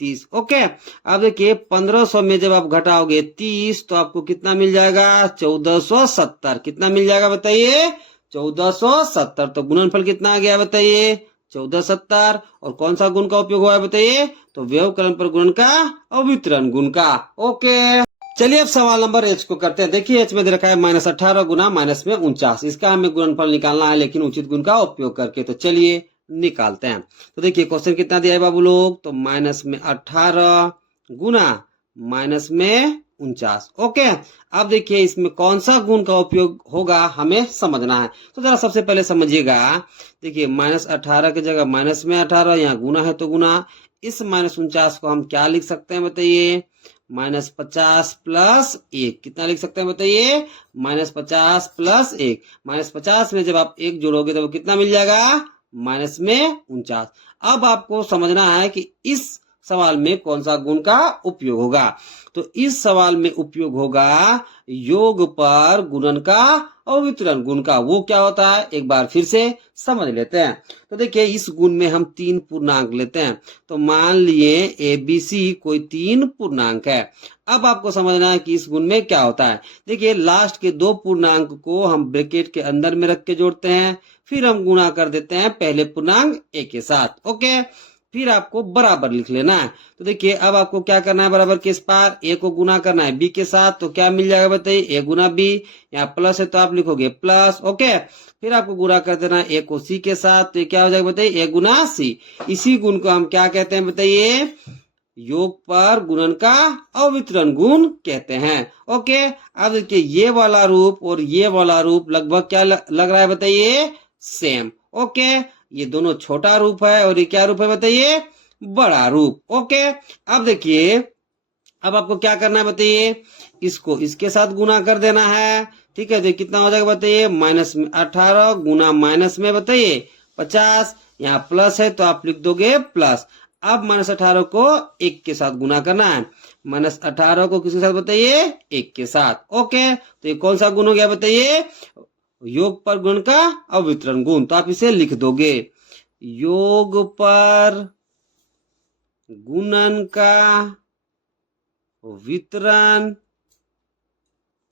30। ओके, अब देखिए 1500 में जब आप घटाओगे 30 तो आपको कितना मिल जाएगा? 1470। कितना मिल जाएगा बताइए? 1470। तो गुणनफल कितना आ गया बताइए? 1470। और कौन सा गुण का उपयोग हुआ है बताइए? तो व्यवकलन पर गुणन का और वितरण गुण का। ओके, चलिए अब सवाल नंबर एच को करते हैं। देखिए एच में दे रखा है -18 गुना माइनस में 49। इसका हमें गुणनफल निकालना है लेकिन उचित गुण का उपयोग करके। तो चलिए निकालते हैं। तो देखिए क्वेश्चन कितना दिया है बाबू लोग? तो -18 गुना माइनस में 49। ओके, अब देखिए इसमें कौन सा गुण का उपयोग होगा हमें समझना है। तो जरा सबसे पहले समझिएगा। देखिए -18 की जगह माइनस में 18, यहाँ गुना है तो गुना। इस -49 को हम क्या लिख सकते हैं बताइए? -50 प्लस 1। कितना लिख सकते हैं बताइए? -50 प्लस 1। -50 में जब आप 1 जोड़ोगे तो वो कितना मिल जाएगा? माइनस में 49। अब आपको समझना है कि इस सवाल में कौन सा गुण का उपयोग होगा? तो इस सवाल में उपयोग होगा योग पर गुणन का और वितरण गुण का। वो क्या होता है एक बार फिर से समझ लेते हैं। तो देखिए इस गुण में हम 3 पूर्णांक लेते हैं। तो मान लिए ABC कोई 3 पूर्णांक है। अब आपको समझना है कि इस गुण में क्या होता है। देखिए लास्ट के 2 पूर्णांक को हम ब्रैकेट के अंदर में रख के जोड़ते हैं, फिर हम गुणा कर देते हैं पहले पूर्णांक A के साथ। ओके, फिर आपको बराबर लिख लेना है। तो देखिए अब आपको क्या करना है, बराबर के इस पार A को गुना करना है B के साथ। तो क्या मिल जाएगा बताइए, A गुना B। यहाँ प्लस है तो आप लिखोगे प्लस। ओके, फिर आपको गुणा कर देना है A को C के साथ। तो ये क्या हो जाएगा बताइए, A गुना C। इसी गुण को हम क्या कहते हैं बताइए, योग पर गुणन का अवितरण गुण कहते हैं। ओके, अब देखिए ये वाला रूप और ये वाला रूप लगभग क्या लग रहा है बताइए, सेम। ओके, ये दोनों छोटा रूप है और ये क्या रूप है बताइए, बड़ा रूप। ओके, अब देखिए अब आपको क्या करना है बताइए, इसको इसके साथ गुना कर देना है। ठीक है, तो कितना हो जाएगा बताइए, -18 गुना माइनस में बताइए 50। यहाँ प्लस है तो आप लिख दोगे प्लस। अब -18 को 1 के साथ गुना करना है। -18 को किसके साथ बताइए, 1 के साथ। ओके, तो ये कौन सा गुण हो गया बताइए, योग पर गुण का अवितरण गुण। तो आप इसे लिख दोगे, योग पर गुणन का वितरण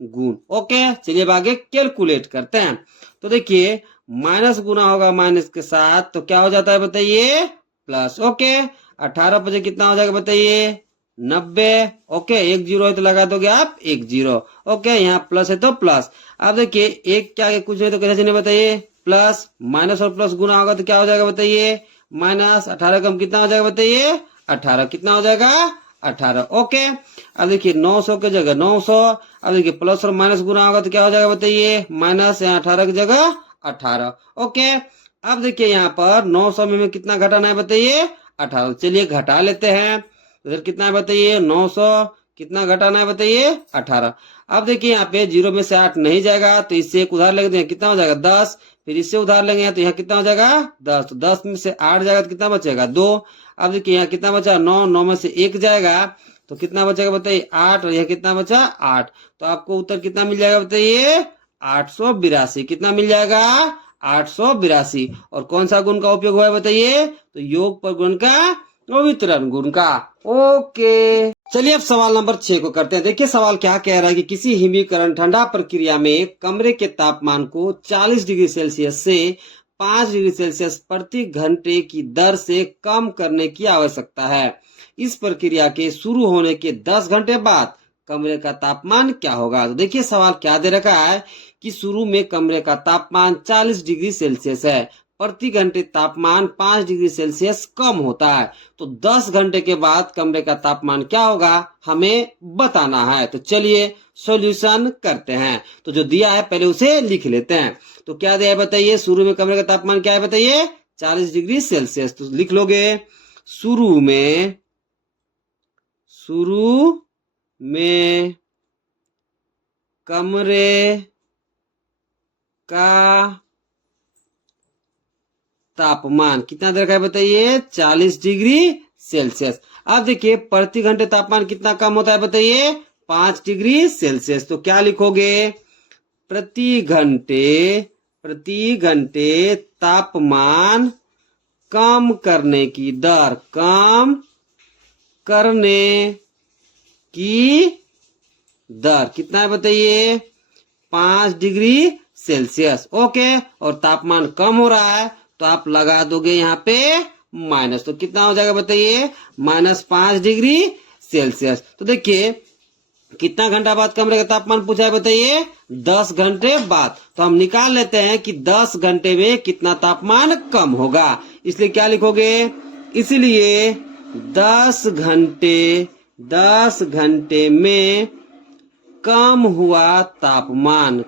गुण। ओके, चलिए अब आगे कैलकुलेट करते हैं। तो देखिए माइनस गुना होगा माइनस के साथ तो क्या हो जाता है बताइए, प्लस। ओके, 18 बजे कितना हो जाएगा बताइए, 90। ओके, 1 0 है तो लगा दोगे आप 1 0। ओके, यहाँ प्लस है तो प्लस। अब देखिए एक क्या कुछ नहीं तो कैसे चलिए बताइए, प्लस माइनस और प्लस गुना होगा तो क्या हो जाएगा बताइए, माइनस। 18 कम कितना हो जाएगा बताइए, 18। कितना हो जाएगा, 18। ओके, अब देखिए 900 की जगह 900। अब देखिए प्लस और माइनस गुना होगा तो क्या हो जाएगा बताइए, माइनस। यहाँ 18 की जगह 18। ओके, अब देखिए यहाँ पर 900 में कितना घटाना है बताइए, 18। चलिए घटा लेते हैं। इधर कितना है बताइए, 900। कितना घटाना है बताइए, 18। अब देखिए यहाँ पे 0 में से 8 नहीं जाएगा तो इससे एक उधार लेंगे, कितना हो जाएगा 10। फिर इससे उधार लेंगे तो यहाँ कितना हो जाएगा 10। तो 10 में से 8 जाएगा तो कितना बचेगा 2। अब देखिए यहाँ कितना बचा 9, 9 में से 1 जाएगा तो कितना बचेगा बताइए 8। और यह कितना बचा 8। तो आपको उत्तर कितना मिल जाएगा बताइए, 882। कितना मिल जाएगा, 882। और कौन सा गुण का उपयोग हुआ है बताइए, तो योग पर गुण का वितरण गुण का। ओके, चलिए अब सवाल नंबर 6 को करते हैं। देखिए सवाल क्या कह रहा है कि किसी हिमीकरण ठंडा प्रक्रिया में कमरे के तापमान को 40 डिग्री सेल्सियस से 5 डिग्री सेल्सियस प्रति घंटे की दर से कम करने की आवश्यकता है। इस प्रक्रिया के शुरू होने के 10 घंटे बाद कमरे का तापमान क्या होगा। तो देखिए सवाल क्या दे रखा है कि शुरू में कमरे का तापमान 40 डिग्री सेल्सियस है, प्रति घंटे तापमान 5 डिग्री सेल्सियस कम होता है। तो 10 घंटे के बाद कमरे का तापमान क्या होगा हमें बताना है। तो चलिए सॉल्यूशन करते हैं। तो जो दिया है पहले उसे लिख लेते हैं। तो क्या दिया है बताइए, शुरू में कमरे का तापमान क्या है बताइए, 40 डिग्री सेल्सियस। तो लिख लोगे शुरू में कमरे का तापमान कितना दे रखा है बताइए, 40 डिग्री सेल्सियस। अब देखिए प्रति घंटे तापमान कितना कम होता है बताइए, 5 डिग्री सेल्सियस। तो क्या लिखोगे, प्रति घंटे तापमान कम करने की दर, कम करने की दर कितना है बताइए, 5 डिग्री सेल्सियस। ओके, और तापमान कम हो रहा है तो आप लगा दोगे यहाँ पे माइनस। तो कितना हो जाएगा बताइए, -5 डिग्री सेल्सियस। तो देखिए कितना घंटा बाद कमरे का तापमान पूछा है बताइए, 10 घंटे बाद। तो हम निकाल लेते हैं कि 10 घंटे में कितना तापमान कम होगा। इसलिए क्या लिखोगे, इसलिए 10 घंटे में कम हुआ तापमान।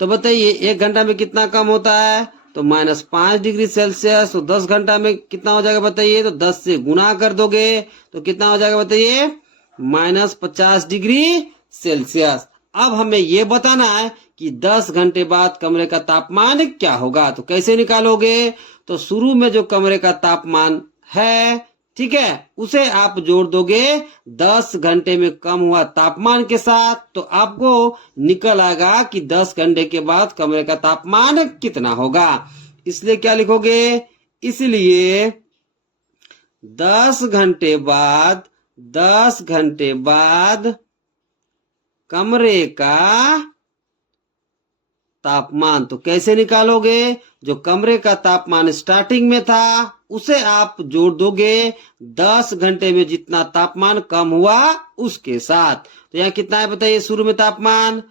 तो बताइए 1 घंटा में कितना कम होता है, तो -5 डिग्री सेल्सियस। तो 10 घंटा में कितना हो जाएगा बताइए, तो 10 से गुना कर दोगे तो कितना हो जाएगा बताइए, -50 डिग्री सेल्सियस। अब हमें ये बताना है कि 10 घंटे बाद कमरे का तापमान क्या होगा। तो कैसे निकालोगे, तो शुरू में जो कमरे का तापमान है, ठीक है, उसे आप जोड़ दोगे 10 घंटे में कम हुआ तापमान के साथ, तो आपको निकल आएगा कि 10 घंटे के बाद कमरे का तापमान कितना होगा। इसलिए क्या लिखोगे, इसलिए 10 घंटे बाद 10 घंटे बाद कमरे का तापमान, तो कैसे निकालोगे, जो कमरे का तापमान स्टार्टिंग में था उसे आप जोड़ दोगे 10 घंटे में जितना तापमान कम हुआ उसके साथ। तो यहाँ कितना है बताइए, शुरू में तापमान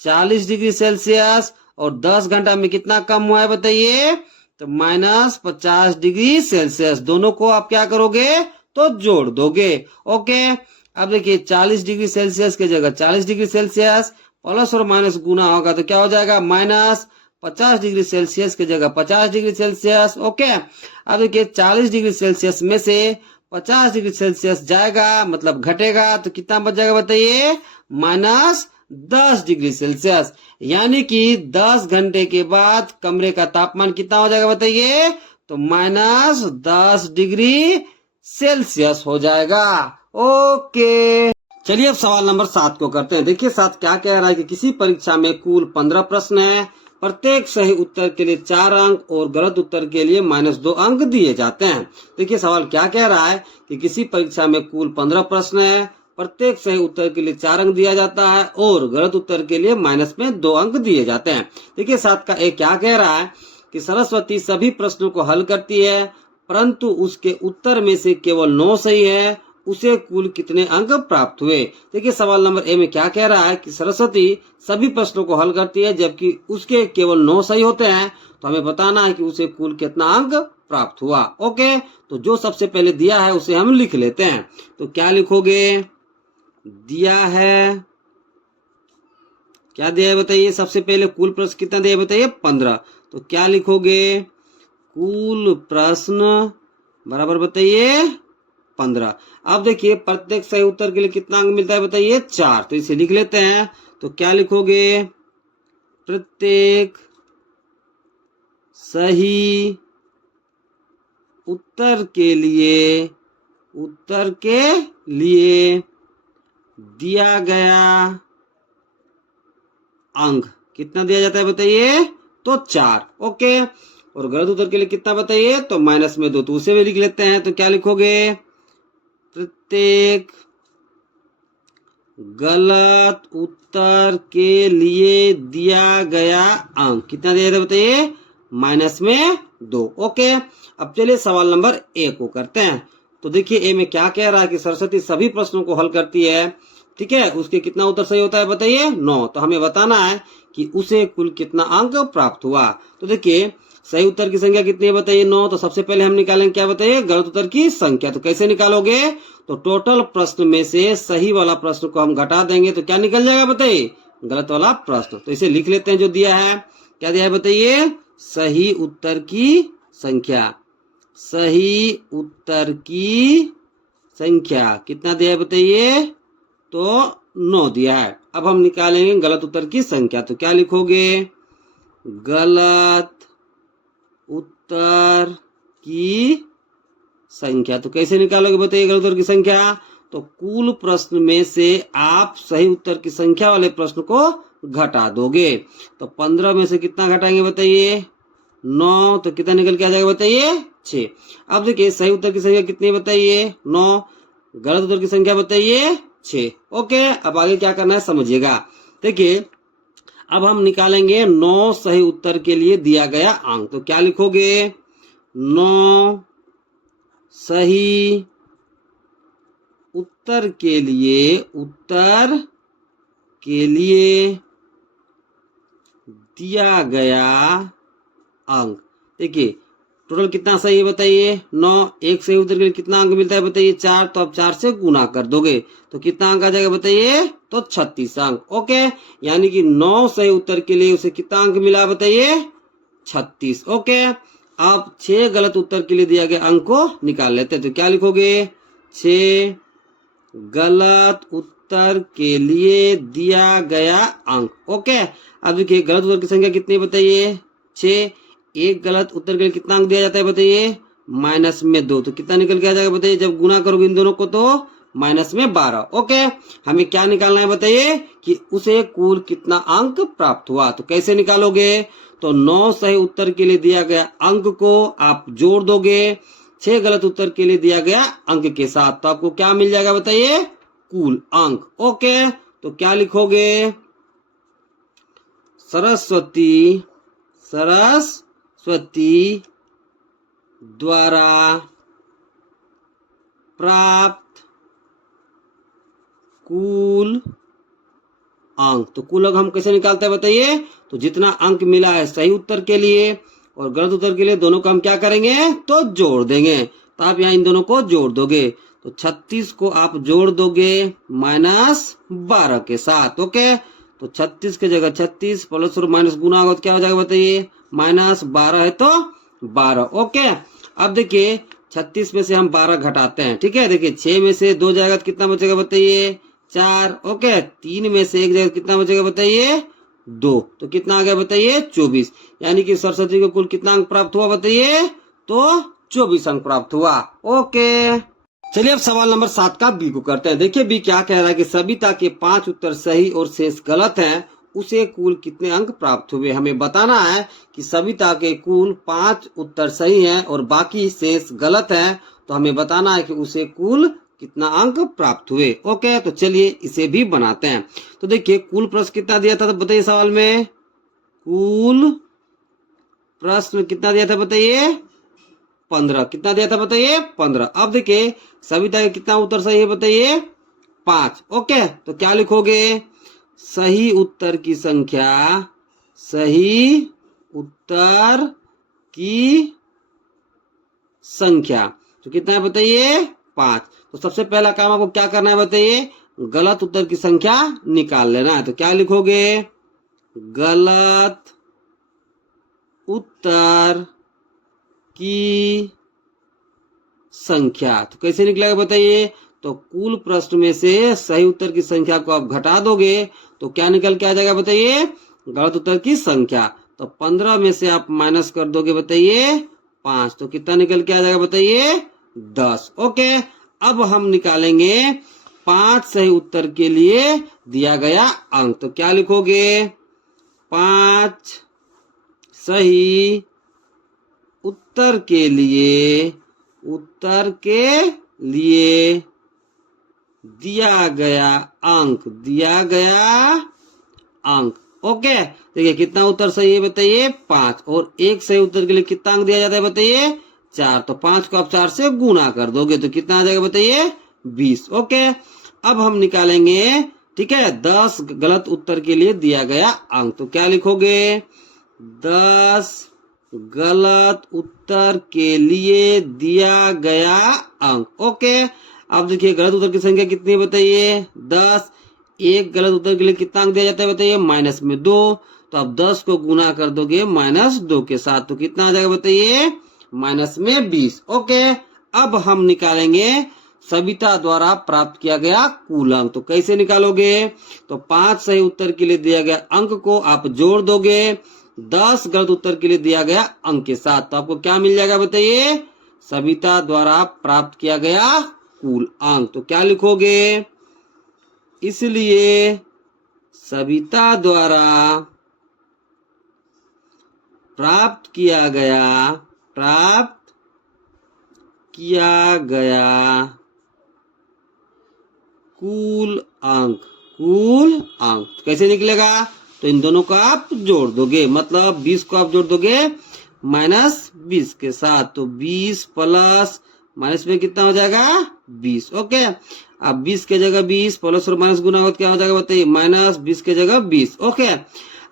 40 डिग्री सेल्सियस और 10 घंटा में कितना कम हुआ है बताइए, तो -50 डिग्री सेल्सियस। दोनों को आप क्या करोगे, तो जोड़ दोगे। ओके, अब देखिए 40 डिग्री सेल्सियस की जगह 40 डिग्री सेल्सियस प्लस और माइनस गुना होगा तो क्या हो जाएगा, -50 डिग्री सेल्सियस की जगह 50 डिग्री सेल्सियस। ओके, अब देखिए 40 डिग्री सेल्सियस में से 50 डिग्री सेल्सियस जाएगा, मतलब घटेगा, तो कितना बच जाएगा बताइए, -10 डिग्री सेल्सियस। यानी कि 10 घंटे के बाद कमरे का तापमान कितना हो जाएगा बताइए, तो -10 डिग्री सेल्सियस हो जाएगा। ओके, चलिए अब सवाल नंबर 7 को करते हैं। देखिए 7 क्या कह रहा है कि किसी परीक्षा में कुल 15 प्रश्न है, प्रत्येक सही उत्तर के लिए 4 अंक और गलत उत्तर के लिए -2 अंक दिए जाते हैं। देखिए सवाल क्या कह रहा है कि किसी परीक्षा में कुल 15 प्रश्न है, प्रत्येक सही उत्तर के लिए 4 अंक दिया जाता है और गलत उत्तर के लिए -2 अंक दिए जाते हैं। देखिए 7 का एक क्या कह रहा है कि सरस्वती सभी प्रश्नों को हल करती है, परंतु उसके उत्तर में से केवल 9 सही है, उसे कुल कितने अंक प्राप्त हुए। देखिए सवाल नंबर ए में क्या कह रहा है कि सरस्वती सभी प्रश्नों को हल करती है जबकि उसके केवल 9 सही होते हैं, तो हमें बताना है कि उसे कुल कितना अंक प्राप्त हुआ। ओके, तो जो सबसे पहले दिया है उसे हम लिख लेते हैं। तो क्या लिखोगे, दिया है, क्या दिया है बताइए, सबसे पहले कुल प्रश्न कितना दिया है बताइए, 15। तो क्या लिखोगे, कुल प्रश्न बराबर बताइए 15। अब देखिए प्रत्येक सही उत्तर के लिए कितना अंक मिलता है बताइए, 4। तो इसे लिख लेते हैं। तो क्या लिखोगे, प्रत्येक सही उत्तर के लिए दिया गया अंक कितना दिया जाता है बताइए, तो 4। ओके, और गलत उत्तर के लिए कितना बताइए, तो -2। तो उसे भी लिख लेते हैं। तो क्या लिखोगे, प्रत्येक गलत उत्तर के लिए दिया गया अंक कितना दिया था बताइए, -2। ओके, अब चलिए सवाल नंबर ए को करते हैं। तो देखिए ए में क्या कह रहा है कि सरस्वती सभी प्रश्नों को हल करती है, ठीक है, उसके कितना उत्तर सही होता है बताइए, 9। तो हमें बताना है कि उसे कुल कितना अंक प्राप्त हुआ। तो देखिए सही उत्तर की संख्या कितनी है बताइए, 9। तो सबसे पहले हम निकालेंगे क्या बताइए, गलत उत्तर की संख्या। तो कैसे निकालोगे, तो टोटल प्रश्न में से सही वाला प्रश्न को हम घटा देंगे तो क्या निकल जाएगा बताइए, गलत वाला प्रश्न। तो इसे लिख लेते हैं जो दिया है। क्या दिया है बताइए, सही उत्तर की संख्या। सही उत्तर की संख्या कितना दिया है बताइए, तो 9 दिया है। अब हम निकालेंगे गलत उत्तर की संख्या। तो क्या लिखोगे, गलत उत्तर की संख्या। तो कैसे निकालोगे बताइए गलत उत्तर की संख्या, तो कुल प्रश्न में से आप सही उत्तर की संख्या वाले प्रश्न को घटा दोगे। तो 15 में से कितना घटाएंगे बताइए, 9। तो कितना निकल के आ जाएगा बताइए, 6। अब देखिए सही उत्तर की संख्या कितनी बताइए, 9। गलत उत्तर की संख्या बताइए 6। ओके, अब आगे क्या करना है समझिएगा। देखिए अब हम निकालेंगे 9 सही उत्तर के लिए दिया गया अंक। तो क्या लिखोगे, 9 सही उत्तर के लिए दिया गया अंक। देखिए टोटल कितना सही है बताइए, 9। एक सही उत्तर के लिए कितना अंक मिलता है बताइए, 4। तो अब 4 से गुना कर दोगे तो कितना अंक आ जाएगा बताइए, तो 36 अंक। ओके, यानी कि 9 सही उत्तर के लिए उसे कितना अंक मिला बताइए, 36। ओके, अब 6 गलत उत्तर के लिए दिया गया अंक को निकाल लेते हैं। तो क्या लिखोगे, 6 गलत उत्तर के लिए दिया गया अंक। ओके, अब देखिए गलत उत्तर की संख्या कितनी बताइए, 6। एक गलत उत्तर के लिए कितना अंक दिया जाता है बताइए, -2। तो कितना निकल के आ जाएगा बताइए, जब गुना करोगे इन दोनों को तो -12। ओके, हमें क्या निकालना है बताइए कि उसे कुल कितना अंक प्राप्त हुआ। तो कैसे निकालोगे, तो 9 सही उत्तर के लिए दिया गया अंक को आप जोड़ दोगे 6 गलत उत्तर के लिए दिया गया अंक के साथ, तो आपको क्या मिल जाएगा बताइए, कुल अंक। ओके, तो क्या लिखोगे, सरस्वती द्वारा प्राप्त कुल अंक। तो कुल अंक हम कैसे निकालते हैं बताइए, तो जितना अंक मिला है सही उत्तर के लिए और गलत उत्तर के लिए दोनों का हम क्या करेंगे, तो जोड़ देंगे। तो आप यहाँ इन दोनों को जोड़ दोगे, तो 36 को आप जोड़ दोगे -12 के साथ। ओके, तो 36 की जगह 36 प्लस और माइनस गुना होगा तो क्या हो जाएगा बताइए, -12 है तो 12। ओके, अब देखिए 36 में से हम 12 घटाते हैं, ठीक है। देखिए 6 में से 2 जाएगा तो कितना बचेगा बताइए, 4। ओके, 3 में से 1 जाएगा तो कितना बचेगा बताइए, 2। तो कितना आ गया बताइए, 24। यानी कि सरस्वती को कुल कितना अंक प्राप्त हुआ बताइए, तो 24 अंक प्राप्त हुआ। ओके, चलिए अब सवाल नंबर 7 का बी को करते हैं। देखिए बी क्या कह रहा है कि सविता के 5 उत्तर सही और शेष गलत हैं, उसे कुल कितने अंक प्राप्त हुए। हमें बताना है कि सविता के कुल 5 उत्तर सही हैं और बाकी शेष गलत हैं, तो हमें बताना है कि उसे कुल कितना अंक प्राप्त हुए। ओके, तो चलिए इसे भी बनाते हैं। तो देखिए कुल प्रश्न कितना दिया था, तो बताइए सवाल में कुल प्रश्न कितना दिया था बताइए, 15। कितना दिया था बताइए, 15। अब देखिए सविता का कितना उत्तर सही है बताइए, 5। ओके, तो क्या लिखोगे, सही उत्तर की संख्या, सही उत्तर की संख्या तो कितना है बताइए, 5। तो सबसे पहला काम आपको क्या करना है बताइए, गलत उत्तर की संख्या निकाल लेना है। तो क्या लिखोगे, गलत उत्तर की संख्या। तो कैसे निकलेगा बताइए, तो कुल प्रश्न में से सही उत्तर की संख्या को आप घटा दोगे तो क्या निकल के आ जाएगा बताइए, गलत उत्तर की संख्या। तो 15 में से आप माइनस कर दोगे बताइए 5, तो कितना निकल के आ जाएगा बताइए, 10। ओके, अब हम निकालेंगे 5 सही उत्तर के लिए दिया गया अंक। तो क्या लिखोगे, 5 सही उत्तर के लिए दिया गया अंक। ओके, देखिए कितना उत्तर सही है बताइए, 5। और एक सही उत्तर के लिए कितना अंक दिया जाता है बताइए, 4। तो 5 को आप 4 से गुना कर दोगे तो कितना आ जाएगा बताइए, 20। ओके, अब हम निकालेंगे, ठीक है, 10 गलत उत्तर के लिए दिया गया अंक। तो क्या लिखोगे, 10 गलत उत्तर के लिए दिया गया अंक। ओके, अब देखिए गलत उत्तर की संख्या कितनी है बताइए, 10। एक गलत उत्तर के लिए कितना अंक दिया जाता है बताइए, -2। तो अब 10 को गुना कर दोगे -2 के साथ तो कितना आ जाएगा बताइए, -20। ओके, अब हम निकालेंगे सविता द्वारा प्राप्त किया गया कुल अंक। तो कैसे निकालोगे, तो 5 सही उत्तर के लिए दिया गया अंक को आप जोड़ दोगे 10 गलत उत्तर के लिए दिया गया अंक के साथ, तो आपको क्या मिल जाएगा बताइए, सविता द्वारा प्राप्त किया गया कुल अंक। तो क्या लिखोगे, इसलिए सविता द्वारा प्राप्त किया गया कुल अंक। कैसे निकलेगा, तो इन दोनों को आप जोड़ दोगे, मतलब 20 को आप जोड़ दोगे -20 के साथ, तो 20 प्लस माइनस में कितना हो जाएगा, 20। ओके, अब 20 के जगह 20 प्लस और माइनस गुना हो क्या हो जाएगा बताइए, -20 के जगह 20। ओके,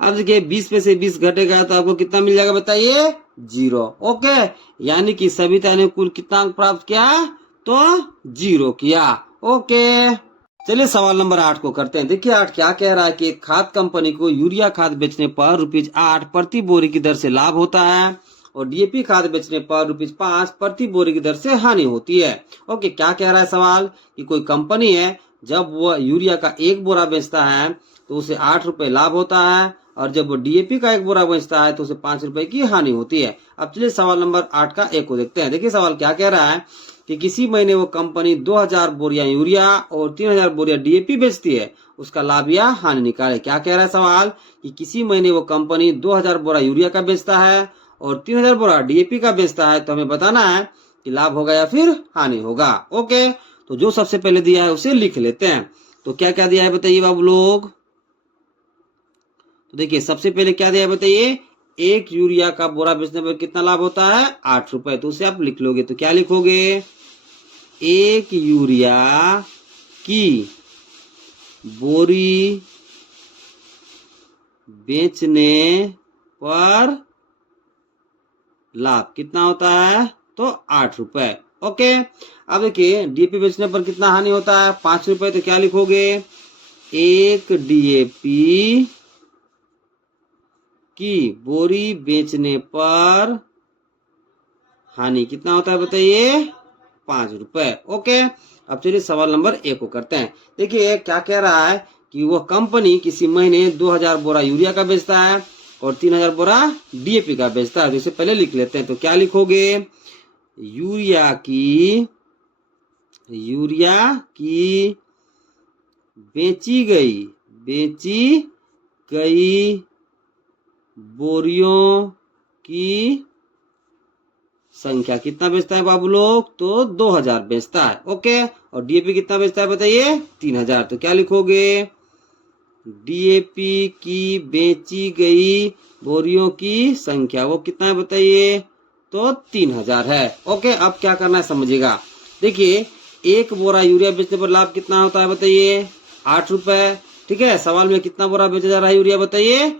अब देखिए 20 में से 20 घटेगा तो आपको कितना मिल जाएगा बताइए, 0। ओके, यानी कि सविता ने कुल कितना अंक प्राप्त किया, तो 0 किया। ओके, चलिए सवाल नंबर 8 को करते हैं। देखिए 8 क्या कह रहा है कि एक खाद कंपनी को यूरिया खाद बेचने पर ₹8 प्रति बोरी की दर से लाभ होता है और डीएपी खाद बेचने पर ₹5 प्रति बोरी की दर से हानि होती है। ओके, क्या कह रहा है सवाल कि कोई कंपनी है, जब वह यूरिया का 1 बोरा बेचता है तो उसे ₹8 लाभ होता है और जब डीएपी का 1 बोरा बेचता है तो उसे 5 रुपए की हानि होती है। अब चलिए सवाल नंबर 8 का 1 को देखते हैं। देखिए सवाल क्या कह रहा है कि किसी महीने वो कंपनी 2000 बोरियां यूरिया और 3000 बोरिया डीएपी बेचती है, उसका लाभ या हानि निकाले। क्या कह रहा है सवाल कि किसी महीने वो कंपनी 2000 बोरा यूरिया का बेचता है और 3000 बोरा डीएपी का बेचता है, तो हमें बताना है कि लाभ होगा या फिर हानि होगा। ओके, तो जो सबसे पहले दिया है उसे लिख लेते हैं। तो क्या क्या दिया है बताइए बाबू लोग। तो देखिए सबसे पहले क्या दिया है बताइए, 1 यूरिया का बोरा बेचने पर कितना लाभ होता है, 8 रुपए। तो उसे आप लिख लोगे तो क्या लिखोगे, 1 यूरिया की बोरी बेचने पर लाभ कितना होता है, तो 8 रुपए। ओके, अब देखिए डीएपी बेचने पर कितना हानि होता है, 5 रुपए। तो क्या लिखोगे, 1 डीएपी की बोरी बेचने पर हानि कितना होता है बताइए, 5 रुपए। ओके, अब चलिए सवाल नंबर 1 को करते हैं। देखिए क्या कह रहा है कि वह कंपनी किसी महीने 2000 बोरा यूरिया का बेचता है और 3000 बोरा डीएपी का बेचता है। तो इसे पहले लिख लेते हैं। तो क्या लिखोगे, यूरिया की बेची गई बोरियों की संख्या कितना बेचता है बाबू लोग, तो 2000 बेचता है। ओके, और डीएपी कितना बेचता है बताइए, 3000। तो क्या लिखोगे, डीएपी की बेची गई बोरियों की संख्या वो कितना है बताइए, तो 3000 है। ओके, अब क्या करना है समझिएगा। देखिए 1 बोरा यूरिया बेचने पर लाभ कितना होता है बताइए, 8 रुपए। ठीक है, सवाल में कितना बोरा बेचा जा रहा है यूरिया बताइए,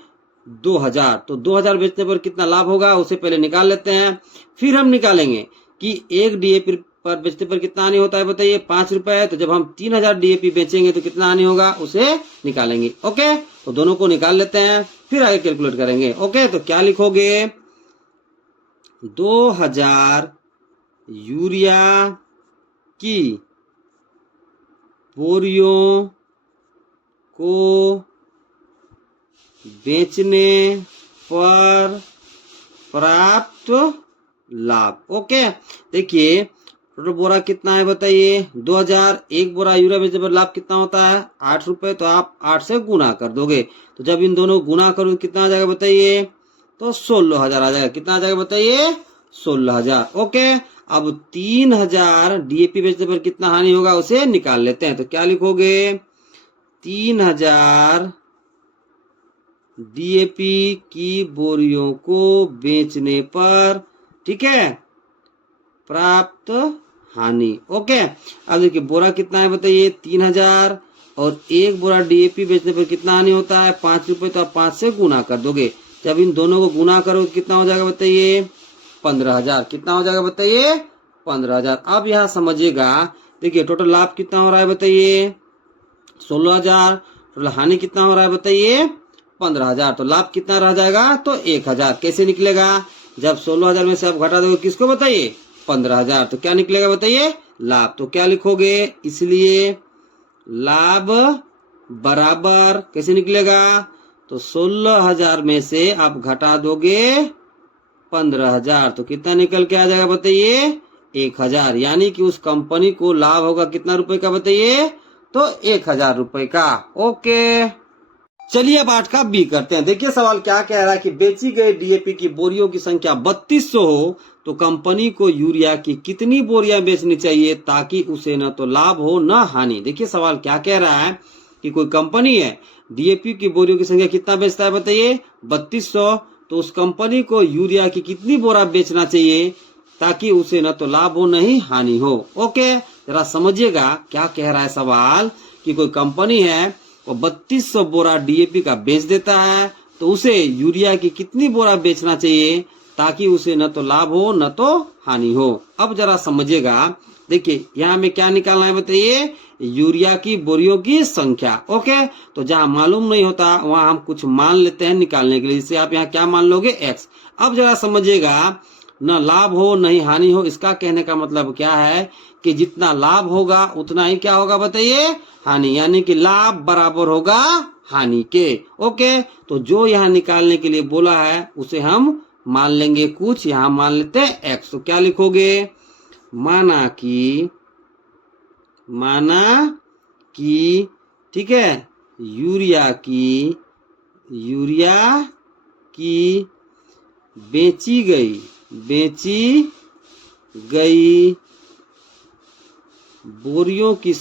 2000। तो 2000 बेचने पर कितना लाभ होगा उसे पहले निकाल लेते हैं, फिर हम निकालेंगे कि 1 डीएपी पर बेचने पर कितना हानि होता है बताइए, 5 रुपए। तो जब हम 3000 डीएपी बेचेंगे तो कितना हानि होगा उसे निकालेंगे। ओके, तो दोनों को निकाल लेते हैं, फिर आगे कैलकुलेट करेंगे। ओके, तो क्या लिखोगे, 2000 यूरिया की बोरियों को बेचने पर प्राप्त लाभ। ओके, देखिए टोटल बोरा कितना है बताइए, 2000। 1 बोरा यूरिया बेचने पर लाभ कितना होता है, 8 रुपए। तो आप 8 से गुना कर दोगे। तो जब इन दोनों गुना करोगे कितना आ जाएगा बताइए, तो 16000 आ जाएगा। कितना आ जाएगा बताइए, 16000। ओके, अब 3000 डीएपी बेचने पर कितना हानि होगा उसे निकाल लेते हैं। तो क्या लिखोगे, 3000 डीएपी की बोरियों को बेचने पर, ठीक है, प्राप्त हानि। ओके, अब देखिए बोरा कितना है बताइए, 3000, और 1 बोरा डीएपी बेचने पर कितना हानि होता है, 5 रुपए। तो आप 5 से गुना कर दोगे। जब इन दोनों को गुना करोगे कितना हो जाएगा बताइए, 15000। कितना हो जाएगा बताइए, 15000। अब यहाँ समझिएगा, देखिए टोटल लाभ कितना हो रहा है बताइए, 16000। टोटल हानि कितना हो रहा है बताइए, 15000। तो लाभ कितना रह जाएगा, तो 1000। कैसे निकलेगा, जब 16000 में से आप घटा दोगे किसको बताइए, 15000। तो क्या निकलेगा बताइए, लाभ। तो क्या लिखोगे, इसलिए लाभ बराबर कैसे निकलेगा, तो 16000 में से आप घटा दोगे 15000। तो कितना निकल के आ जाएगा बताइए, 1000। यानी कि उस कंपनी को लाभ होगा कितना रुपए का बताइए, तो 1000 रुपए का। ओके, चलिए अब 8 का बी करते हैं। देखिए सवाल क्या कह रहा है कि बेची गई डीएपी की बोरियों की संख्या 3200 हो तो कंपनी को यूरिया की कितनी बोरियां बेचनी चाहिए ताकि उसे न तो लाभ हो न हानि। देखिए सवाल क्या कह रहा है कि कोई कंपनी है, डीएपी की बोरियों की संख्या कितना बेचता है बताइए, 3200। तो उस कंपनी को यूरिया की कितनी बोरा बेचना चाहिए ताकि उसे न तो लाभ हो न ही हानि हो। ओके, जरा समझिएगा क्या कह रहा है सवाल कि कोई कंपनी है वो 3200 बोरा डीएपी का बेच देता है, तो उसे यूरिया की कितनी बोरा बेचना चाहिए ताकि उसे न तो लाभ हो न तो हानि हो। अब जरा समझिएगा, देखिए यहाँ में क्या निकालना है बताइए, यूरिया की बोरियों की संख्या। ओके, तो जहाँ मालूम नहीं होता वहां हम कुछ मान लेते हैं निकालने के लिए, जिससे आप यहाँ क्या मान लोगे, एक्स। अब जरा समझिएगा, न लाभ हो न ही हानि हो, इसका कहने का मतलब क्या है कि जितना लाभ होगा उतना ही क्या होगा बताइए, हानि। यानी कि लाभ बराबर होगा हानि के। ओके, तो जो यहाँ निकालने के लिए बोला है उसे हम मान लेंगे कुछ, यहाँ मान लेते हैं एक्स। तो क्या लिखोगे, माना कि ठीक है, यूरिया की बेची गई बोरियों की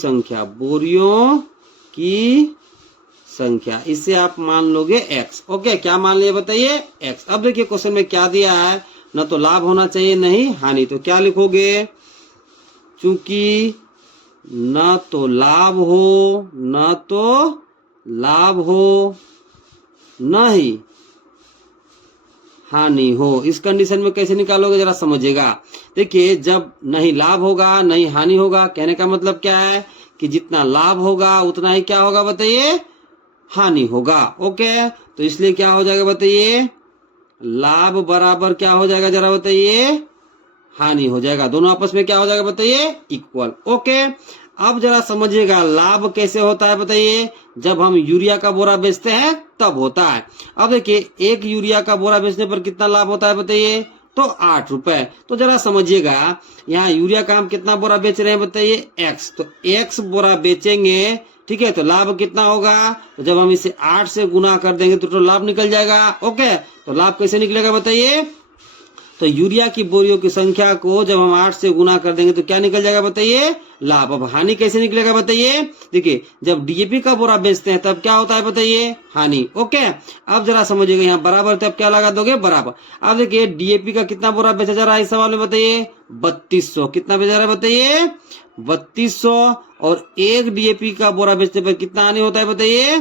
संख्या, इसे आप मान लोगे x। ओके, क्या मान लिया बताइए, x। अब देखिए क्वेश्चन में क्या दिया है, न तो लाभ होना चाहिए नहीं हानि, तो क्या लिखोगे, चूंकि न तो लाभ हो न ही हानि हो। इस कंडीशन में कैसे निकालोगे जरा समझिएगा। देखिए, जब नहीं लाभ होगा नहीं हानि होगा, कहने का मतलब क्या है कि जितना लाभ होगा उतना ही क्या होगा बताइए, हानि होगा। ओके, तो इसलिए क्या हो जाएगा बताइए, लाभ बराबर क्या हो जाएगा जरा बताइए, हानि हो जाएगा। दोनों आपस में क्या हो जाएगा बताइए, इक्वल। ओके, अब जरा समझिएगा लाभ कैसे होता है बताइए, जब हम यूरिया का बोरा बेचते हैं तब होता है। अब देखिए, एक यूरिया का बोरा बेचने पर कितना लाभ होता है बताइए, तो 8 रुपए। तो जरा समझिएगा, यहाँ यूरिया का हम कितना बोरा बेच रहे हैं बताइए, x। तो x बोरा बेचेंगे, ठीक है, तो लाभ कितना होगा, तो जब हम इसे 8 से गुना कर देंगे तो लाभ निकल जाएगा। ओके, तो लाभ कैसे निकलेगा बताइए, तो यूरिया की बोरियों की संख्या को जब हम 8 से गुना कर देंगे तो क्या निकल जाएगा बताइए, लाभ। अब हानि कैसे निकलेगा बताइए, देखिए जब डीएपी का बोरा बेचते हैं तब क्या होता है बताइए, हानि। ओके, अब जरा समझिएगा, यहाँ बराबर तब क्या लगा दोगे, बराबर। अब देखिए डीएपी का कितना बोरा बेचा जा रहा है इस सवाल में बताइए, 3200। कितना बेचा रहा है बताइए, 3200। और एक डीएपी का बोरा बेचने पर कितना हानि होता है बताइए,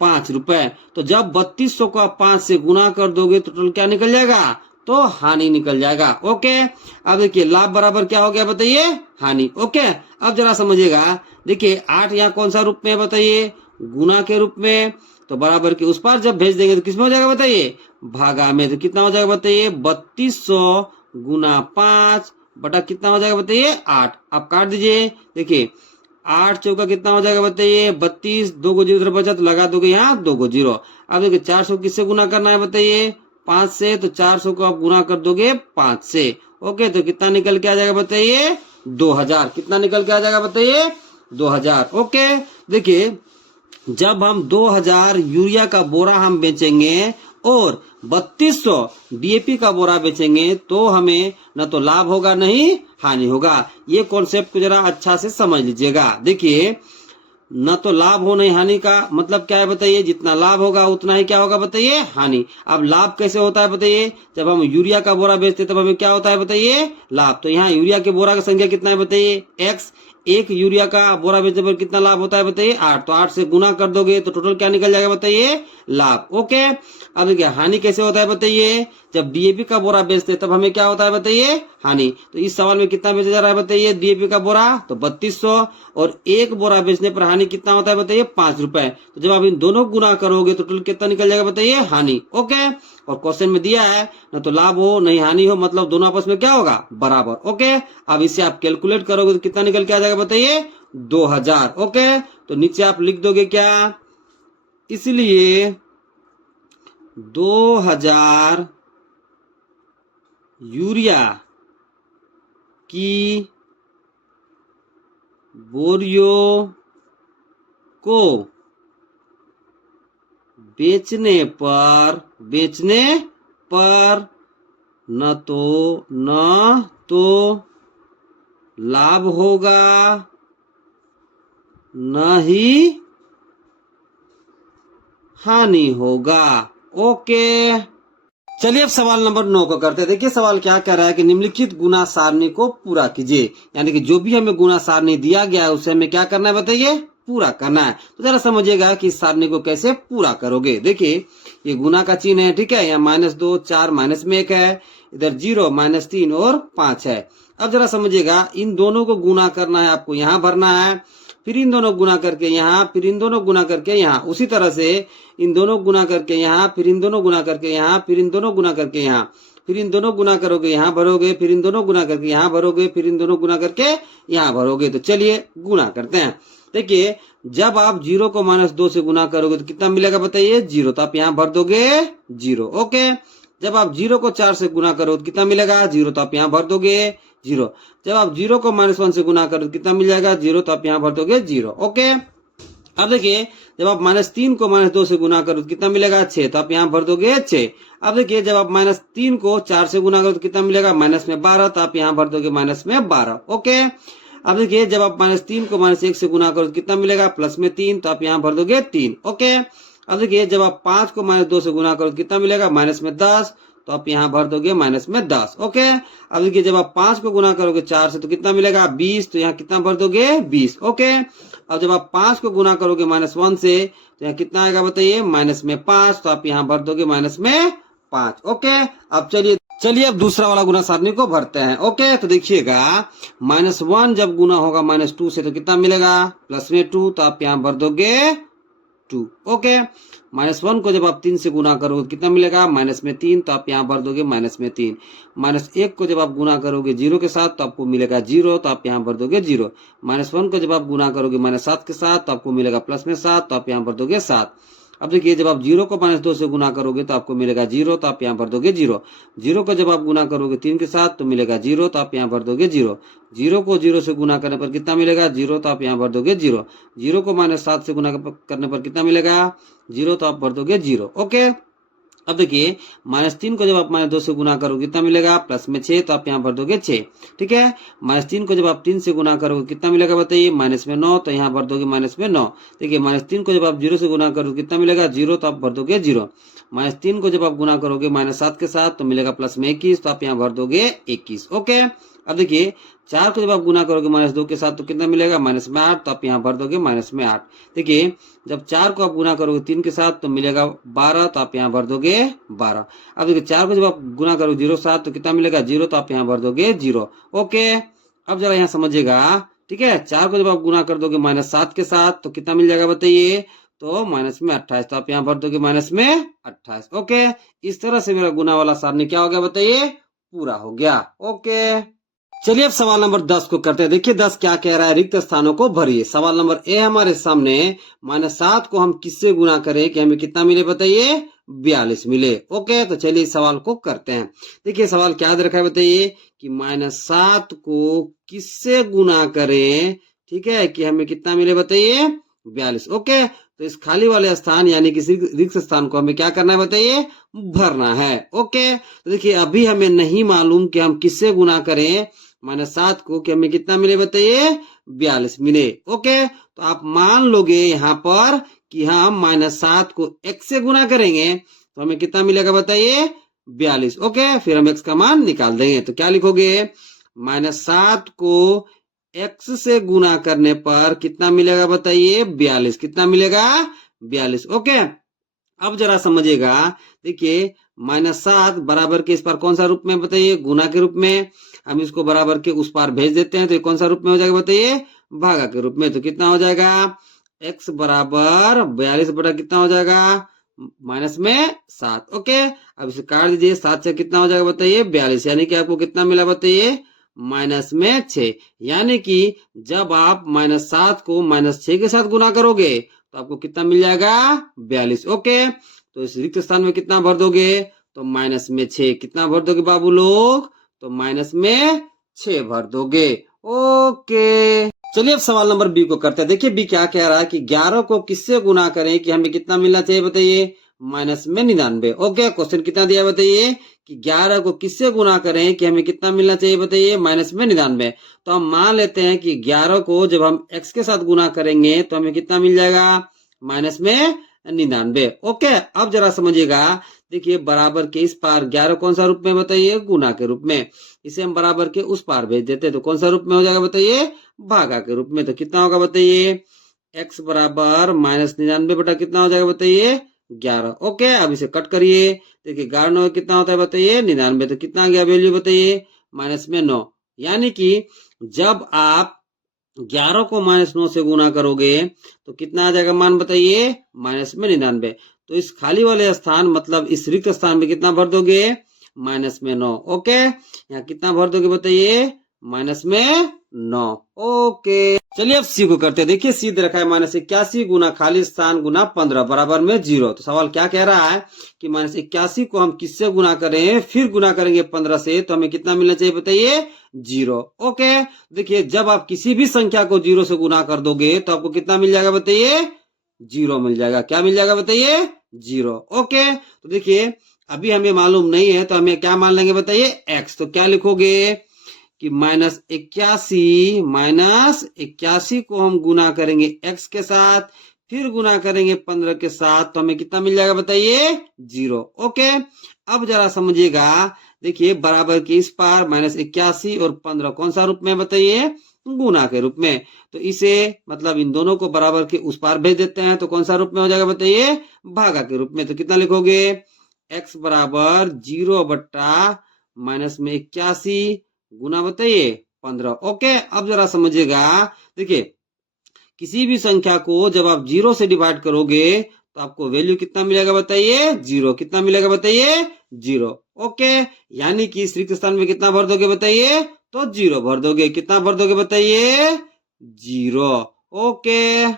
5 रुपए। तो जब 3200 का 5 से गुना कर दोगे तो टोटल क्या निकल जाएगा, तो हानि निकल जाएगा। ओके, अब देखिए लाभ बराबर क्या हो गया बताइए, हानि। ओके, अब जरा समझिएगा, देखिए 8 यहाँ कौन सा रूप में है बताइए, गुना के रूप में। तो बराबर के उस पार जब भेज देंगे तो किसमें हो जाएगा बताइए, भागा में। तो कितना हो जाएगा बताइए, 3200 गुना 5 बटा कितना हो जाएगा बताइए, 8। आप काट दीजिए, देखिए 8 चौका कितना हो जाएगा बताइए, 32। 2 को 0 बचा तो लगा दोगे यहाँ 2 को 0। अब देखिए 400 किससे गुना करना है बताइए, 5 से। तो 400 को आप गुना कर दोगे 5 से। ओके, तो कितना निकल के आ जाएगा बताइए, 2000। कितना निकल के आ जाएगा बताइए, 2000। ओके, देखिए जब हम 2000 यूरिया का बोरा हम बेचेंगे और 3200 डीएपी का बोरा बेचेंगे तो हमें न तो लाभ होगा नहीं हानि होगा। ये कॉन्सेप्ट को जरा अच्छा से समझ लीजिएगा। देखिए, न तो लाभ हो नहीं हानि का मतलब क्या है बताइए, जितना लाभ होगा उतना ही क्या होगा बताइए, हानि। अब लाभ कैसे होता है बताइए, जब हम यूरिया का बोरा बेचते तब हमें क्या होता है बताइए, लाभ। तो यहाँ यूरिया के बोरा की संख्या कितना है बताइए, x। एक यूरिया का बोरा बेचने पर कितना लाभ होता है बताइए, 8। तो 8 से गुना कर दोगे तो टोटल क्या निकल जाएगा बताइए, लाभ। ओके, अब देखिए हानि कैसे होता है बताइए, जब डीएपी का बोरा बेचते तब हमें क्या होता है बताइए, हानि। तो इस सवाल में कितना बेचा जा रहा है बताइए, डीएपी का बोरा, तो 3200। और एक बोरा बेचने पर हानि कितना होता है बताइए, 5 रुपए। तो जब आप इन दोनों गुना करोगे तो टोटल कितना निकल जाएगा बताइए, हानि। ओके, और क्वेश्चन में दिया है न तो लाभ हो नहीं हानि हो, मतलब दोनों आपस में क्या होगा, बराबर। ओके, अब इसे आप कैलकुलेट करोगे तो कितना निकल के आ जाएगा बताइए, 2000। ओके, तो नीचे आप लिख दोगे क्या, इसलिए 2000 यूरिया की बोरियों को बेचने पर न तो लाभ होगा न ही हानि होगा। ओके, चलिए अब सवाल नंबर 9 को करते हैं। देखिए सवाल क्या कह रहा है कि निम्नलिखित गुना सारणी को पूरा कीजिए, यानी कि जो भी हमें गुना सारणी दिया गया है उसे हमें क्या करना है बताइए, पूरा करना है। तो जरा समझिएगा कि इस सारणी को कैसे पूरा करोगे। देखिए ये गुना का चिन्ह है, ठीक है, यहाँ -2 4 -1 है, इधर 0 -3 और 5 है। अब जरा समझिएगा, इन दोनों को गुना करना है आपको, यहाँ भरना है, फिर इन दोनों गुना करके यहाँ, फिर इन दोनों गुना करके यहाँ। उसी तरह से इन दोनों गुना करके यहाँ, फिर इन दोनों गुना करके यहाँ, फिर इन दोनों गुना करके यहाँ, फिर इन दोनों गुना करोगे यहाँ भरोगे, फिर इन दोनों गुना करके यहाँ भरोगे, फिर इन दोनों गुना करके यहाँ भरोगे। तो चलिए गुना करते हैं। देखिए जब आप 0 को -2 से गुना करोगे तो कितना मिलेगा बताइए 0, तो आप यहाँ भर दोगे 0। ओके, जब आप 0 को 4 से गुना करोगे तो कितना मिलेगा 0, तो आप यहाँ भर दोगे 0। जब आप 0 को -1 से गुना करोगे तो कितना मिल जाएगा 0, तो आप यहाँ भर दोगे 0। ओके, अब देखिए जब आप -3 को -2 से गुना करो तो कितना मिलेगा 6, तो आप यहाँ भर दोगे 6। अब देखिए जब आप -3 को 4 से गुना करो तो कितना मिलेगा -12, तो आप यहाँ भर दोगे -12। ओके, अब देखिए जब आप -3 को -1 से गुना करो तो कितना मिलेगा +3, तो आप यहाँ भर दोगे 3। ओके, अब देखिए जब आप 5 को -2 से गुना करो तो कितना मिलेगा -10, तो आप यहाँ भर दोगे -10। ओके, अब देखिए जब आप 5 को गुना करोगे 4 से तो कितना मिलेगा 20, तो यहाँ कितना भर दोगे 20। ओके, अब जब आप 5 को गुना करोगे -1 से तो यहाँ कितना आएगा बताइए -5, तो आप यहाँ भर दोगे -5। ओके, अब चलिए अब दूसरा वाला गुना सारणी को भरते हैं। ओके, तो देखिएगा -1 जब गुना होगा -2 से तो कितना मिलेगा +2, तो आप यहाँ भर दोगे 2। ओके, -1 को जब आप 3 से गुना करोगे कितना मिलेगा -3, तो आप यहाँ भर दोगे -3। -1 को जब आप गुना करोगे 0 के साथ तो आपको मिलेगा 0, तो आप यहाँ भर दोगे 0। -1 को जब आप गुना करोगे -7 के साथ तो आपको मिलेगा +7, तो आप यहाँ भर दोगे 7। अब देखिए जब आप 0 को -2 से गुना करोगे तो आपको मिलेगा 0, तो आप यहाँ भर दोगे 0। 0 को जब आप गुना करोगे 3 के साथ तो मिलेगा 0, तो आप यहाँ भर दोगे 0। 0 को 0 से गुना करने पर कितना मिलेगा 0, तो आप यहाँ भर दोगे 0। 0 को -7 से गुना करने पर कितना मिलेगा 0, तो आप भर दोगे 0। ओके, अब देखिए -3 को जब आप -2 से गुना करोगे कितना मिलेगा +6, तो आप यहाँ भर दोगे 6। ठीक है, -3 को जब आप 3 से गुना करोगे कितना मिलेगा बताइए -9, तो यहाँ भर दोगे -9। देखिए -3 को जब आप 0 से गुना करोगे कितना मिलेगा 0, तो आप भर दोगे 0। -3 को जब आप गुना करोगे -7 के साथ तो मिलेगा +21, तो आप यहाँ भर दोगे 21। ओके, अब देखिए 4 को जब आप गुना करोगे -2 के साथ तो कितना मिलेगा -8, तो आप यहाँ भर दोगे -8। देखिए जब 4 को आप गुना करोगे 3 के साथ तो मिलेगा 12, तो आप यहाँ भर दोगे 12। अब देखिए 4 को जब आप गुना करोगे 0 साथ तो कितना मिलेगा 0, तो आप यहाँ भर दोगे 0। ओके, अब जरा यहाँ समझिएगा। ठीक है, 4 को जब आप गुना कर दोगे -7 के साथ तो कितना मिल जाएगा बताइए, तो -28, तो आप यहाँ भर दोगे -28। ओके, इस तरह से मेरा गुना वाला सारणी क्या हो गया बताइए पूरा हो गया। ओके, चलिए अब सवाल नंबर 10 को करते हैं। देखिए 10 क्या कह रहा है, रिक्त स्थानों को भरिए। सवाल नंबर ए हमारे सामने -7 को हम किससे गुना करें कि हमें कितना मिले बताइए 42 मिले। ओके, तो चलिए इस सवाल को करते हैं। देखिए सवाल क्या दे रखा है बताइए कि -7 को किससे गुना करें, ठीक है, कि हमें कितना मिले बताइए 42। ओके, तो इस खाली वाले स्थान यानी कि रिक्त स्थान को हमें क्या करना है बताइए भरना है। ओके, तो देखिए अभी हमें नहीं मालूम कि हम किससे गुना करें -7 को कि हमें कितना मिले बताइए 42 मिले। ओके, तो आप मान लोगे यहाँ पर कि हम -7 को x से गुना करेंगे तो हमें कितना मिलेगा बताइए 42। ओके, फिर हम x का मान निकाल देंगे। तो क्या लिखोगे -7 को x से गुना करने पर कितना मिलेगा बताइए 42। कितना मिलेगा 42। ओके, अब जरा समझिएगा। देखिए -7 बराबर के इस पार कौन सा रूप में बताइए गुना के रूप में, हम इसको बराबर के उस पार भेज देते हैं तो ये कौन सा रूप में हो जाएगा बताइए भागा के रूप में। तो कितना हो जाएगा x बराबर 42 बटा कितना हो जाएगा -7। ओके, अब इसे काट दीजिए, 7 से कितना हो जाएगा बताइए 42, यानी कि आपको कितना मिला बताइए -6। यानी कि जब आप -7 को -6 के साथ गुना करोगे तो आपको कितना मिल जाएगा 42। ओके, तो इस रिक्त स्थान में कितना भर दोगे तो -6। कितना भर दोगे बाबू लोग, तो -6 भर दोगे। ओके, चलिए अब सवाल नंबर बी को करते हैं। देखिए बी क्या कह रहा है कि 11 को किससे गुना करें कि हमें कितना मिलना चाहिए बताइए -99। ओके, क्वेश्चन कितना दिया बताइए कि 11 को किससे गुना करें कि हमें कितना मिलना चाहिए बताइए -99। तो हम मान लेते हैं कि 11 को जब हम x के साथ गुना करेंगे तो हमें कितना मिल जाएगा -99। ओके, अब जरा समझिएगा। देखिए बराबर के इस पार 11 कौन सा रूप में बताइए गुना के रूप में, इसे हम बराबर के उस पार भेज देते हैं तो कौन सा रूप में हो जाएगा बताइए भागा के रूप में। तो कितना होगा बताइए x बराबर -99 बटा कितना हो जाएगा बताइए 11। ओके, अब इसे कट करिए। देखिए 11 कितना होता है बताइए 99, तो कितना आ गया वैल्यू बताइए -9। यानी कि जब आप 11 को -9 से गुना करोगे तो कितना आ जाएगा मान बताइए -99। तो इस खाली वाले स्थान मतलब इस रिक्त स्थान में कितना भर दोगे -9। ओके, यहाँ कितना भर दोगे बताइए माइनस में 9। ओके, चलिए अब सी को करते हैं। देखिए सी दे रखा है -81 गुना खाली स्थान गुना 15 बराबर में 0। तो सवाल क्या कह रहा है कि -81 को हम किससे गुना करें, फिर गुना करेंगे 15 से, तो हमें कितना मिलना चाहिए बताइए? 0। ओके, देखिए जब आप किसी भी संख्या को 0 से गुना कर दोगे तो आपको कितना मिल जाएगा बताइए? 0 मिल जाएगा। क्या मिल जाएगा बताइए? 0। ओके, तो देखिए अभी हमें मालूम नहीं है तो हमें क्या मान लेंगे बताइए? x। तो क्या लिखोगे कि -81 को हम गुना करेंगे x के साथ, फिर गुना करेंगे 15 के साथ, तो हमें कितना मिल जाएगा बताइए? 0। ओके, अब जरा समझिएगा। देखिए बराबर के इस पार -81 और 15 कौन सा रूप में बताइए? गुना के रूप में। तो इसे मतलब इन दोनों को बराबर के उस पार भेज देते हैं तो कौन सा रूप में हो जाएगा बताइए? भागा के रूप में। तो कितना लिखोगे? x बराबर 0 बट्टा -81 गुना बताइए 15। ओके, अब जरा समझिएगा। देखिए किसी भी संख्या को जब आप 0 से डिवाइड करोगे तो आपको वैल्यू कितना मिलेगा बताइए? 0। कितना मिलेगा बताइए? 0। ओके, यानी कि इस रिक्त स्थान में कितना भर दोगे बताइए? तो 0 भर दोगे। कितना भर दोगे बताइए? 0। ओके,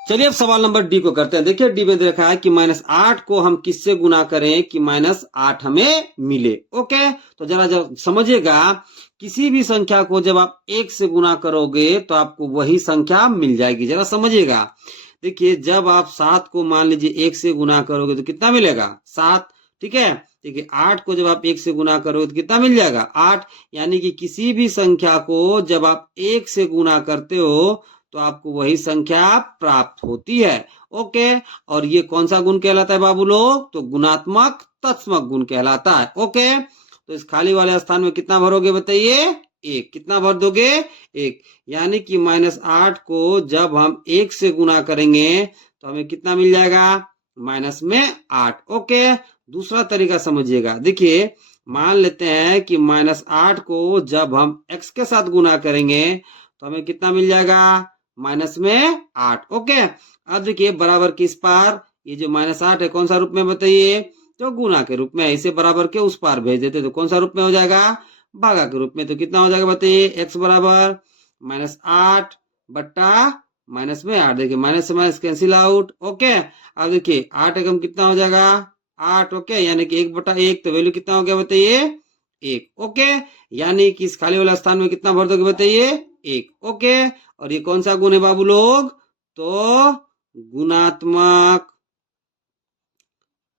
चलिए अब सवाल नंबर डी को करते हैं। देखिए डी में देखा है कि -8 को हम किससे गुना करें कि -8 हमें मिले। ओके, तो जरा जब समझिएगा, किसी भी संख्या को जब आप 1 से गुना करोगे तो आपको वही संख्या मिल जाएगी। जरा समझिएगा। देखिए जब आप 7 को मान लीजिए 1 से गुना करोगे तो कितना मिलेगा? 7। ठीक है, देखिए 8 को जब आप 1 से गुना करोगे तो कितना मिल जाएगा? 8। यानी कि किसी भी संख्या को जब आप 1 से गुना करते हो तो आपको वही संख्या प्राप्त होती है। ओके, और ये कौन सा गुण कहलाता है बाबू लोग? तो गुणात्मक तत्समक गुण कहलाता है। ओके, तो इस खाली वाले स्थान में कितना भरोगे बताइए? 1। कितना भर दोगे? 1। यानी कि -8 को जब हम 1 से गुना करेंगे तो हमें कितना मिल जाएगा? -8। ओके, दूसरा तरीका समझिएगा। देखिए मान लेते हैं कि -8 को जब हम x के साथ गुना करेंगे तो हमें कितना मिल जाएगा? -8। ओके, अब देखिए बराबर के इस पार ये जो -8 है कौन सा रूप में बताइए? तो गुना के रूप में। इसे बराबर के उस पार भेज देते तो कौन सा रूप में हो जाएगा? भागा के रूप में। तो कितना हो जाएगा बताइए? x बराबर -8 बट्टा -8। देखिए माइनस से माइनस कैंसिल आउट। ओके, अब देखिए 8 एकम कितना हो जाएगा? 8। ओके, यानी कि 1/1। तो वैल्यू कितना हो गया बताइए? 1। ओके, यानी कि इस खाली वाला स्थान में कितना भर दोगे बताइए? 1। ओके, और ये कौन सा गुण है बाबू लोग? तो गुणात्मक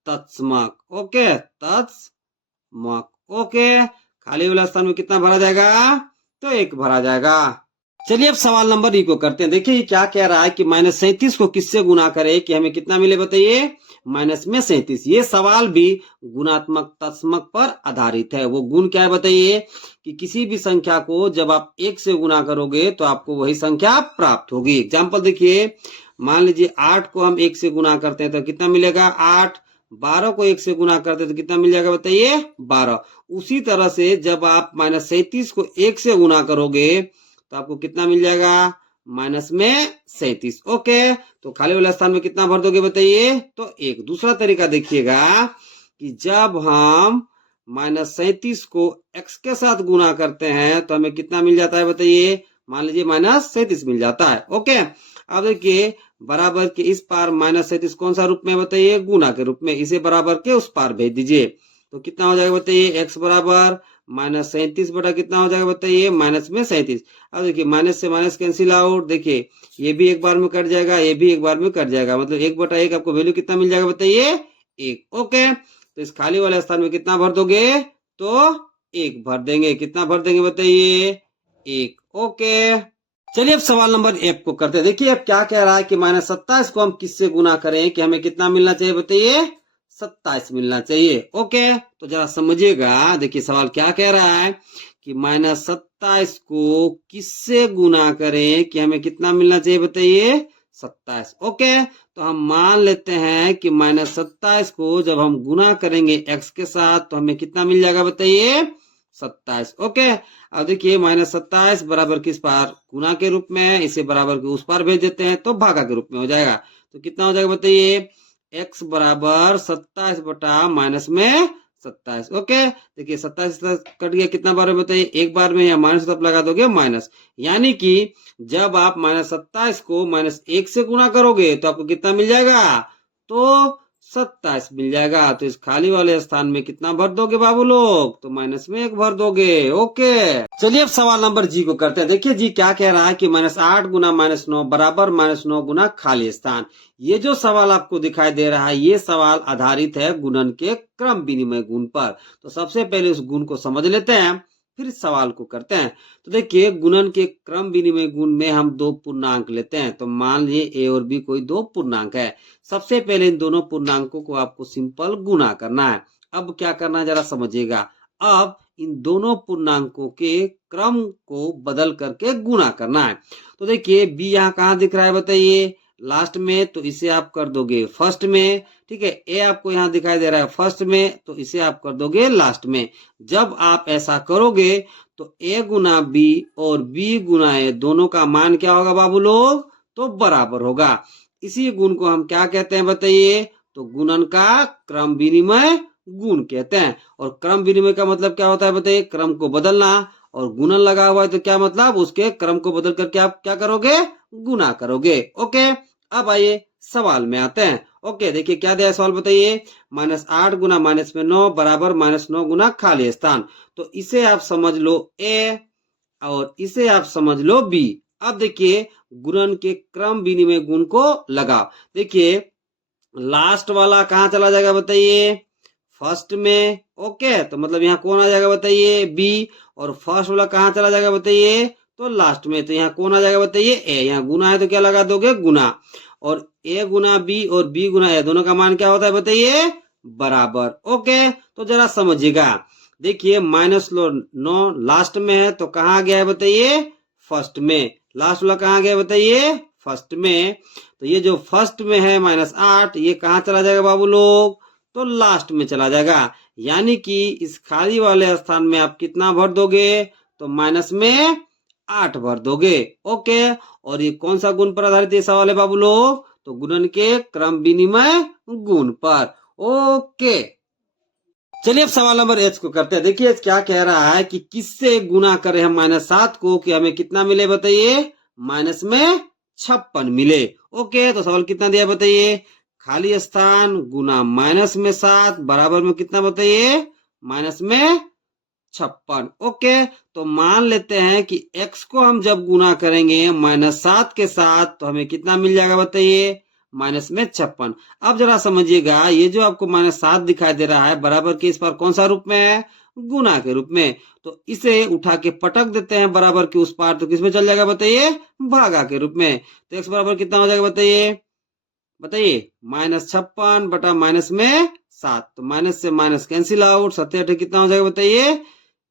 तत्समक। ओके, तत्समक। ओके, खाली वाला स्थान में कितना भरा जाएगा? तो 1 भरा जाएगा। चलिए अब सवाल नंबर ई को करते हैं। देखिए क्या कह रहा है कि -37 को किससे गुना करें कि हमें कितना मिले बताइए? -37। ये सवाल भी गुणात्मक तत्समक पर आधारित है। वो गुण क्या है बताइए? कि किसी भी संख्या को जब आप 1 से गुना करोगे तो आपको वही संख्या प्राप्त होगी। एग्जाम्पल देखिए, मान लीजिए 8 को हम 1 से गुना करते हैं तो कितना मिलेगा? 8। 12 को 1 से गुना करते हैं तो कितना मिल जाएगा बताइए? 12। उसी तरह से जब आप -37 को 1 से गुना करोगे तो आपको कितना मिल जाएगा? -37। ओके, तो खाली वाला स्थान में कितना भर दोगे बताइए? तो 1। दूसरा तरीका देखिएगा कि जब हम -37 को x के साथ गुना करते हैं तो हमें कितना मिल जाता है बताइए? मान लीजिए -37 मिल जाता है। ओके, अब देखिए बराबर के इस पार -37 कौन सा रूप में बताइए? गुना के रूप में। इसे बराबर के उस पार भेज दीजिए तो कितना हो जाएगा बताइए? x बराबर -37 बटा कितना हो जाएगा बताइए? -37। अब देखिए माइनस से माइनस कैंसिल आउट। देखिए ये भी एक बार में कट जाएगा, ये भी एक बार में कट जाएगा, मतलब 1/1 आपको वैल्यू कितना मिल जाएगा बताइए? 1। ओके, तो इस खाली वाले स्थान में कितना भर दोगे? तो 1 भर देंगे। कितना भर देंगे बताइए? 1। ओके, चलिए अब सवाल नंबर एक को करते हैं। देखिए अब क्या कह रहा है कि -27 को हम किससे गुना करें कि हमें कितना मिलना चाहिए बताइए? 27 मिलना चाहिए। ओके, तो जरा समझिएगा। देखिए सवाल क्या कह रहा है कि -27 को किससे गुना करें कि हमें कितना मिलना चाहिए बताइए? 27। ओके, तो हम मान लेते हैं कि -27 को जब हम गुना करेंगे x के साथ तो हमें कितना मिल जाएगा बताइए? 27। ओके, अब देखिए -27 बराबर किस पार? गुना के रूप में। इसे बराबर के उस पार भेज देते हैं तो भागा के रूप में हो जाएगा। तो कितना हो जाएगा बताइए? x बराबर 27 बटा 27। ओके, देखिए 27 कट गया, कितना बार में बताइए, एक बार में, या माइनस तब लगा दोगे माइनस, यानी कि जब आप -27 को -1 से गुना करोगे तो आपको कितना मिल जाएगा, तो 27 मिल जाएगा। तो इस खाली वाले स्थान में कितना भर दोगे बाबू लोग, तो -1 भर दोगे। ओके, चलिए अब सवाल नंबर जी को करते हैं। देखिए जी क्या कह रहा है कि -8 गुना -9 बराबर -9 गुना खाली स्थान। ये जो सवाल आपको दिखाई दे रहा है, ये सवाल आधारित है गुणन के क्रम विनिमय गुण पर। तो सबसे पहले उस गुण को समझ लेते हैं, फिर इस सवाल को करते हैं। तो देखिए गुणन के क्रम विनिमय गुण में हम दो पूर्णांक लेते हैं। तो मान लीजिए ए और बी कोई दो पूर्णांक है। सबसे पहले इन दोनों पूर्णांकों को आपको सिंपल गुणा करना है। अब क्या करना है जरा समझिएगा। अब इन दोनों पूर्णांकों के क्रम को बदल करके गुणा करना है। तो देखिए बी यहाँ कहाँ दिख रहा है बताइए, लास्ट में, तो इसे आप कर दोगे फर्स्ट में। ठीक है, ए आपको यहाँ दिखाई दे रहा है फर्स्ट में, तो इसे आप कर दोगे लास्ट में। जब आप ऐसा करोगे तो ए गुना बी और बी गुना ए दोनों का मान क्या होगा बाबू लोग, तो बराबर होगा। इसी गुण को हम क्या कहते हैं बताइए, तो गुणन का क्रम विनिमय गुण कहते हैं। और क्रम विनिमय का मतलब क्या होता है बताइए, क्रम को बदलना। और गुणन लगा हुआ है तो क्या मतलब, उसके क्रम को बदल करके आप क्या करोगे, गुना करोगे। ओके, अब आइए सवाल में आते हैं। ओके, देखिए क्या दिया सवाल बताइए, -8 गुना -9 बराबर -9 गुना खाली स्थान। तो इसे आप समझ लो ए और इसे आप समझ लो बी। अब देखिए गुणन के क्रम विनिमय गुण को लगाओ। देखिए लास्ट वाला कहाँ चला जाएगा बताइए, फर्स्ट में। ओके, तो मतलब यहाँ कौन आ जाएगा बताइए, बी। और फर्स्ट वाला कहाँ चला जाएगा बताइए, तो लास्ट में। तो यहाँ कौन आ जाएगा बताइए, ए। यहाँ गुना है तो क्या लगा दोगे, गुना। और ए गुना बी और बी गुना ए दोनों का मान क्या होता है बताइए, बराबर। ओके, तो जरा समझिएगा। देखिए -9 लास्ट में है तो कहाँ गया है बताइए, फर्स्ट में। लास्ट वाला कहाँ गया बताइए, फर्स्ट में। तो ये जो फर्स्ट में है -8, ये कहाँ चला जाएगा बाबू लोग, तो लास्ट में चला जाएगा। यानी कि इस खाली वाले स्थान में आप कितना भर दोगे, तो -8 भर दोगे। ओके, और ये कौन सा गुण पर आधारित ये सवाल है बाबू लोग, तो गुणन के क्रम विनिमय गुण पर। ओके, चलिए अब सवाल नंबर एच को करते हैं। देखिए क्या कह रहा है कि किससे गुना करें हम -7 को कि हमें कितना मिले बताइए, -56 मिले। ओके, तो सवाल कितना दिया बताइए, खाली स्थान गुना -7 बराबर में कितना बताइए, -56। ओके, तो मान लेते हैं कि x को हम जब गुना करेंगे -7 के साथ तो हमें कितना मिल जाएगा बताइए, -56। अब जरा समझिएगा, ये जो आपको -7 दिखाई दे रहा है बराबर के इस पर कौन सा रूप में है, गुना के रूप में। तो इसे उठा के पटक देते हैं बराबर के उस पार, तो किसमें चल जाएगा बताइए, भागा के रूप में। तो x बराबर कितना हो जाएगा बताइए, -56 बटा -7। तो माइनस से माइनस कैंसिल आउट, 7 कितना हो जाएगा बताइए,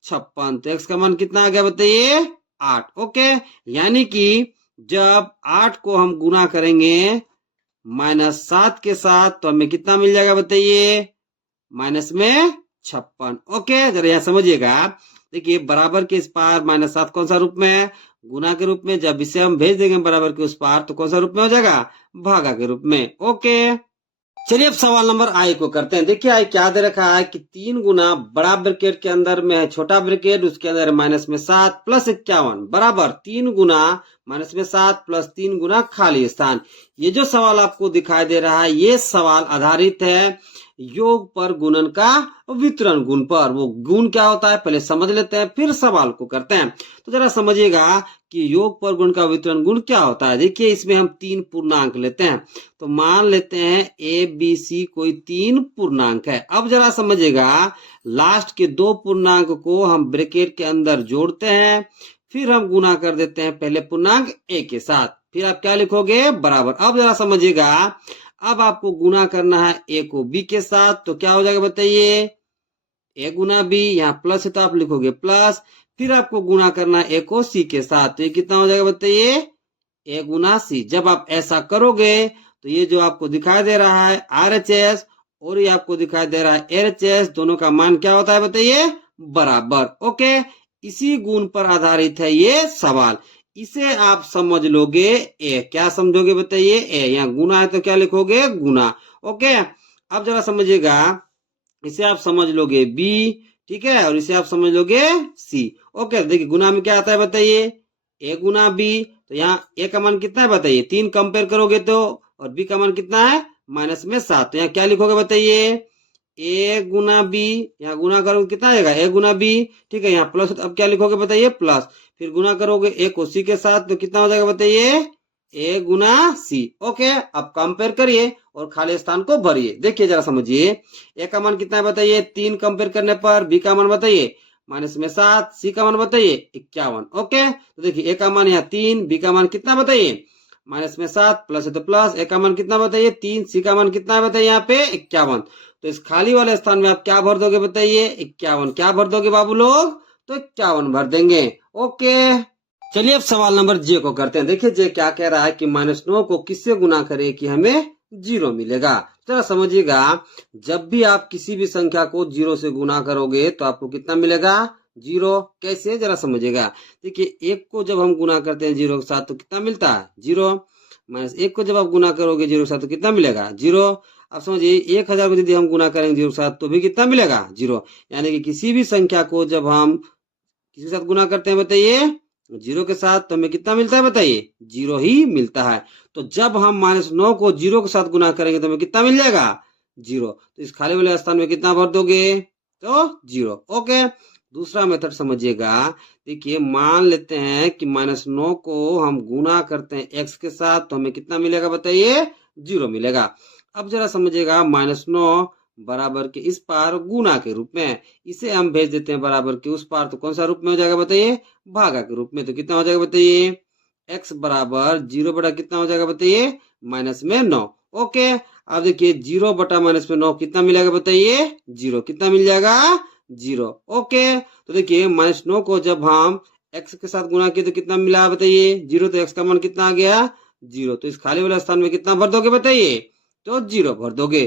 56। तो x का मान कितना आ गया बताइए, 8। ओके, यानी कि जब 8 को हम गुना करेंगे -7 के साथ तो हमें कितना मिल जाएगा बताइए, -56। ओके, जरा यहाँ समझिएगा। देखिए बराबर के इस पार -7 कौन सा रूप में है, गुना के रूप में। जब इसे हम भेज देंगे बराबर के उस पार तो कौन सा रूप में हो जाएगा, भागा के रूप में। ओके, चलिए अब सवाल नंबर आई को करते हैं। देखिए आई क्या दे रखा है कि 3 गुना बड़ा ब्रैकेट के अंदर में है छोटा ब्रैकेट, उसके अंदर -7 + 51 बराबर 3 गुना -7 + 3 गुना खाली स्थान। ये जो सवाल आपको दिखाई दे रहा है, ये सवाल आधारित है योग पर गुणन का वितरण गुण पर। वो गुण क्या होता है पहले समझ लेते हैं, फिर सवाल को करते हैं। तो जरा समझिएगा कि योग पर गुण का वितरण गुण क्या होता है। देखिए इसमें हम 3 पूर्णांक लेते हैं। तो मान लेते हैं ए बी सी कोई 3 पूर्णांक है। अब जरा समझिएगा, लास्ट के 2 पूर्णांक को हम ब्रैकेट के अंदर जोड़ते हैं, फिर हम गुना कर देते हैं पहले पूर्णांक ए के साथ, फिर आप क्या लिखोगे, बराबर। अब जरा समझिएगा, अब आपको गुना करना है ए को बी के साथ, तो क्या हो जाएगा बताइए, ए गुना बी, यहाँ प्लस है तो आप लिखोगे प्लस। फिर आपको गुना करना है ए को सी के साथ, तो ये कितना हो जाएगा बताइए, ए गुना सी। जब आप ऐसा करोगे तो ये जो आपको दिखाई दे रहा है RHS और ये आपको दिखाई दे रहा है LHS, दोनों का मान क्या होता है बताइए, बराबर। ओके, इसी गुण पर आधारित है ये सवाल। इसे आप समझ लोगे ए। क्या समझोगे बताइए, ए। यहाँ गुना है तो क्या लिखोगे, गुना। ओके, अब जरा समझिएगा, इसे आप समझ लोगे बी, ठीक है, और इसे आप समझ लोगे सी। ओके, देखिए गुना में क्या आता है बताइए, ए गुना बी। तो यहाँ ए का मान कितना है बताइए, 3 कंपेयर करोगे तो, और बी का मान कितना है -7। तो यहाँ क्या लिखोगे बताइए, ए गुना बी, यहाँ गुना करोगे कितना आएगा ए गुना बी, ठीक है, यहाँ प्लस, अब क्या लिखोगे बताइए प्लस, फिर गुना करोगे ए को सी के साथ तो कितना हो जाएगा बताइए ए गुना सी। ओके, अब कंपेयर करिए और खाली स्थान को भरिए। देखिए जरा समझिए, ए का मान कितना है बताइए, 3 कंपेयर करने पर, बी का मान बताइए -7, सी का मान बताइए 51। ओके, तो देखिए ए का मान यहाँ 3, बी का मान कितना बताइए -7, प्लस है तो प्लस, ए का मान कितना बताइए 3, सी का मान कितना है बताइए यहाँ पे 51। तो इस खाली वाले स्थान में आप क्या भर दोगे बताइए 51। क्या भर दोगे बाबू लोग, तो 51 भर देंगे। ओके, चलिए अब सवाल नंबर जे को करते हैं। देखिए जे क्या कह रहा है कि -9 को किससे गुना करें कि हमें 0 मिलेगा। जरा समझिएगा, जब भी आप किसी भी संख्या को 0 से गुना करोगे तो आपको कितना मिलेगा 0। कैसे, जरा समझिएगा। देखिए 1 को जब हम गुना करते हैं 0 के साथ तो कितना मिलता है 0, -1 को जब आप गुना करोगे 0 के साथ तो कितना मिलेगा 0। अब समझिए 1000 को यदि हम गुना करेंगे 0 के साथ तो भी कितना मिलेगा 0। यानी कि किसी भी संख्या को जब हम किसी के साथ गुना करते हैं बताइए 0 के साथ तो हमें कितना मिलता है बताइए 0 ही मिलता है। तो जब हम -9 को 0 के साथ गुना करेंगे तो हमें कितना मिल जाएगा 0। तो इस खाली वाले स्थान में कितना भर दोगे तो 0। ओके, दूसरा मेथड समझिएगा। देखिए मान लेते हैं कि -9 को हम गुना करते हैं x के साथ तो हमें कितना मिलेगा बताइए 0 मिलेगा। अब जरा समझिएगा, -9 बराबर के इस पार गुना के रूप में, इसे हम भेज देते हैं बराबर के उस पार, तो कौन सा रूप में हो जाएगा बताइए भागा के रूप में। तो कितना हो जाएगा बताइए x बराबर 0 बटा कितना हो जाएगा बताइए -9। ओके, अब देखिए 0 बटा -9 कितना मिलेगा बताइए 0, कितना मिल जाएगा 0। ओके, तो देखिए -9 को जब हम x के साथ गुना किए तो कितना मिला बताइए 0, तो x का मान कितना आ गया 0। तो इस खाली वाले स्थान में कितना भर दोगे बताइए तो 0 भर दोगे।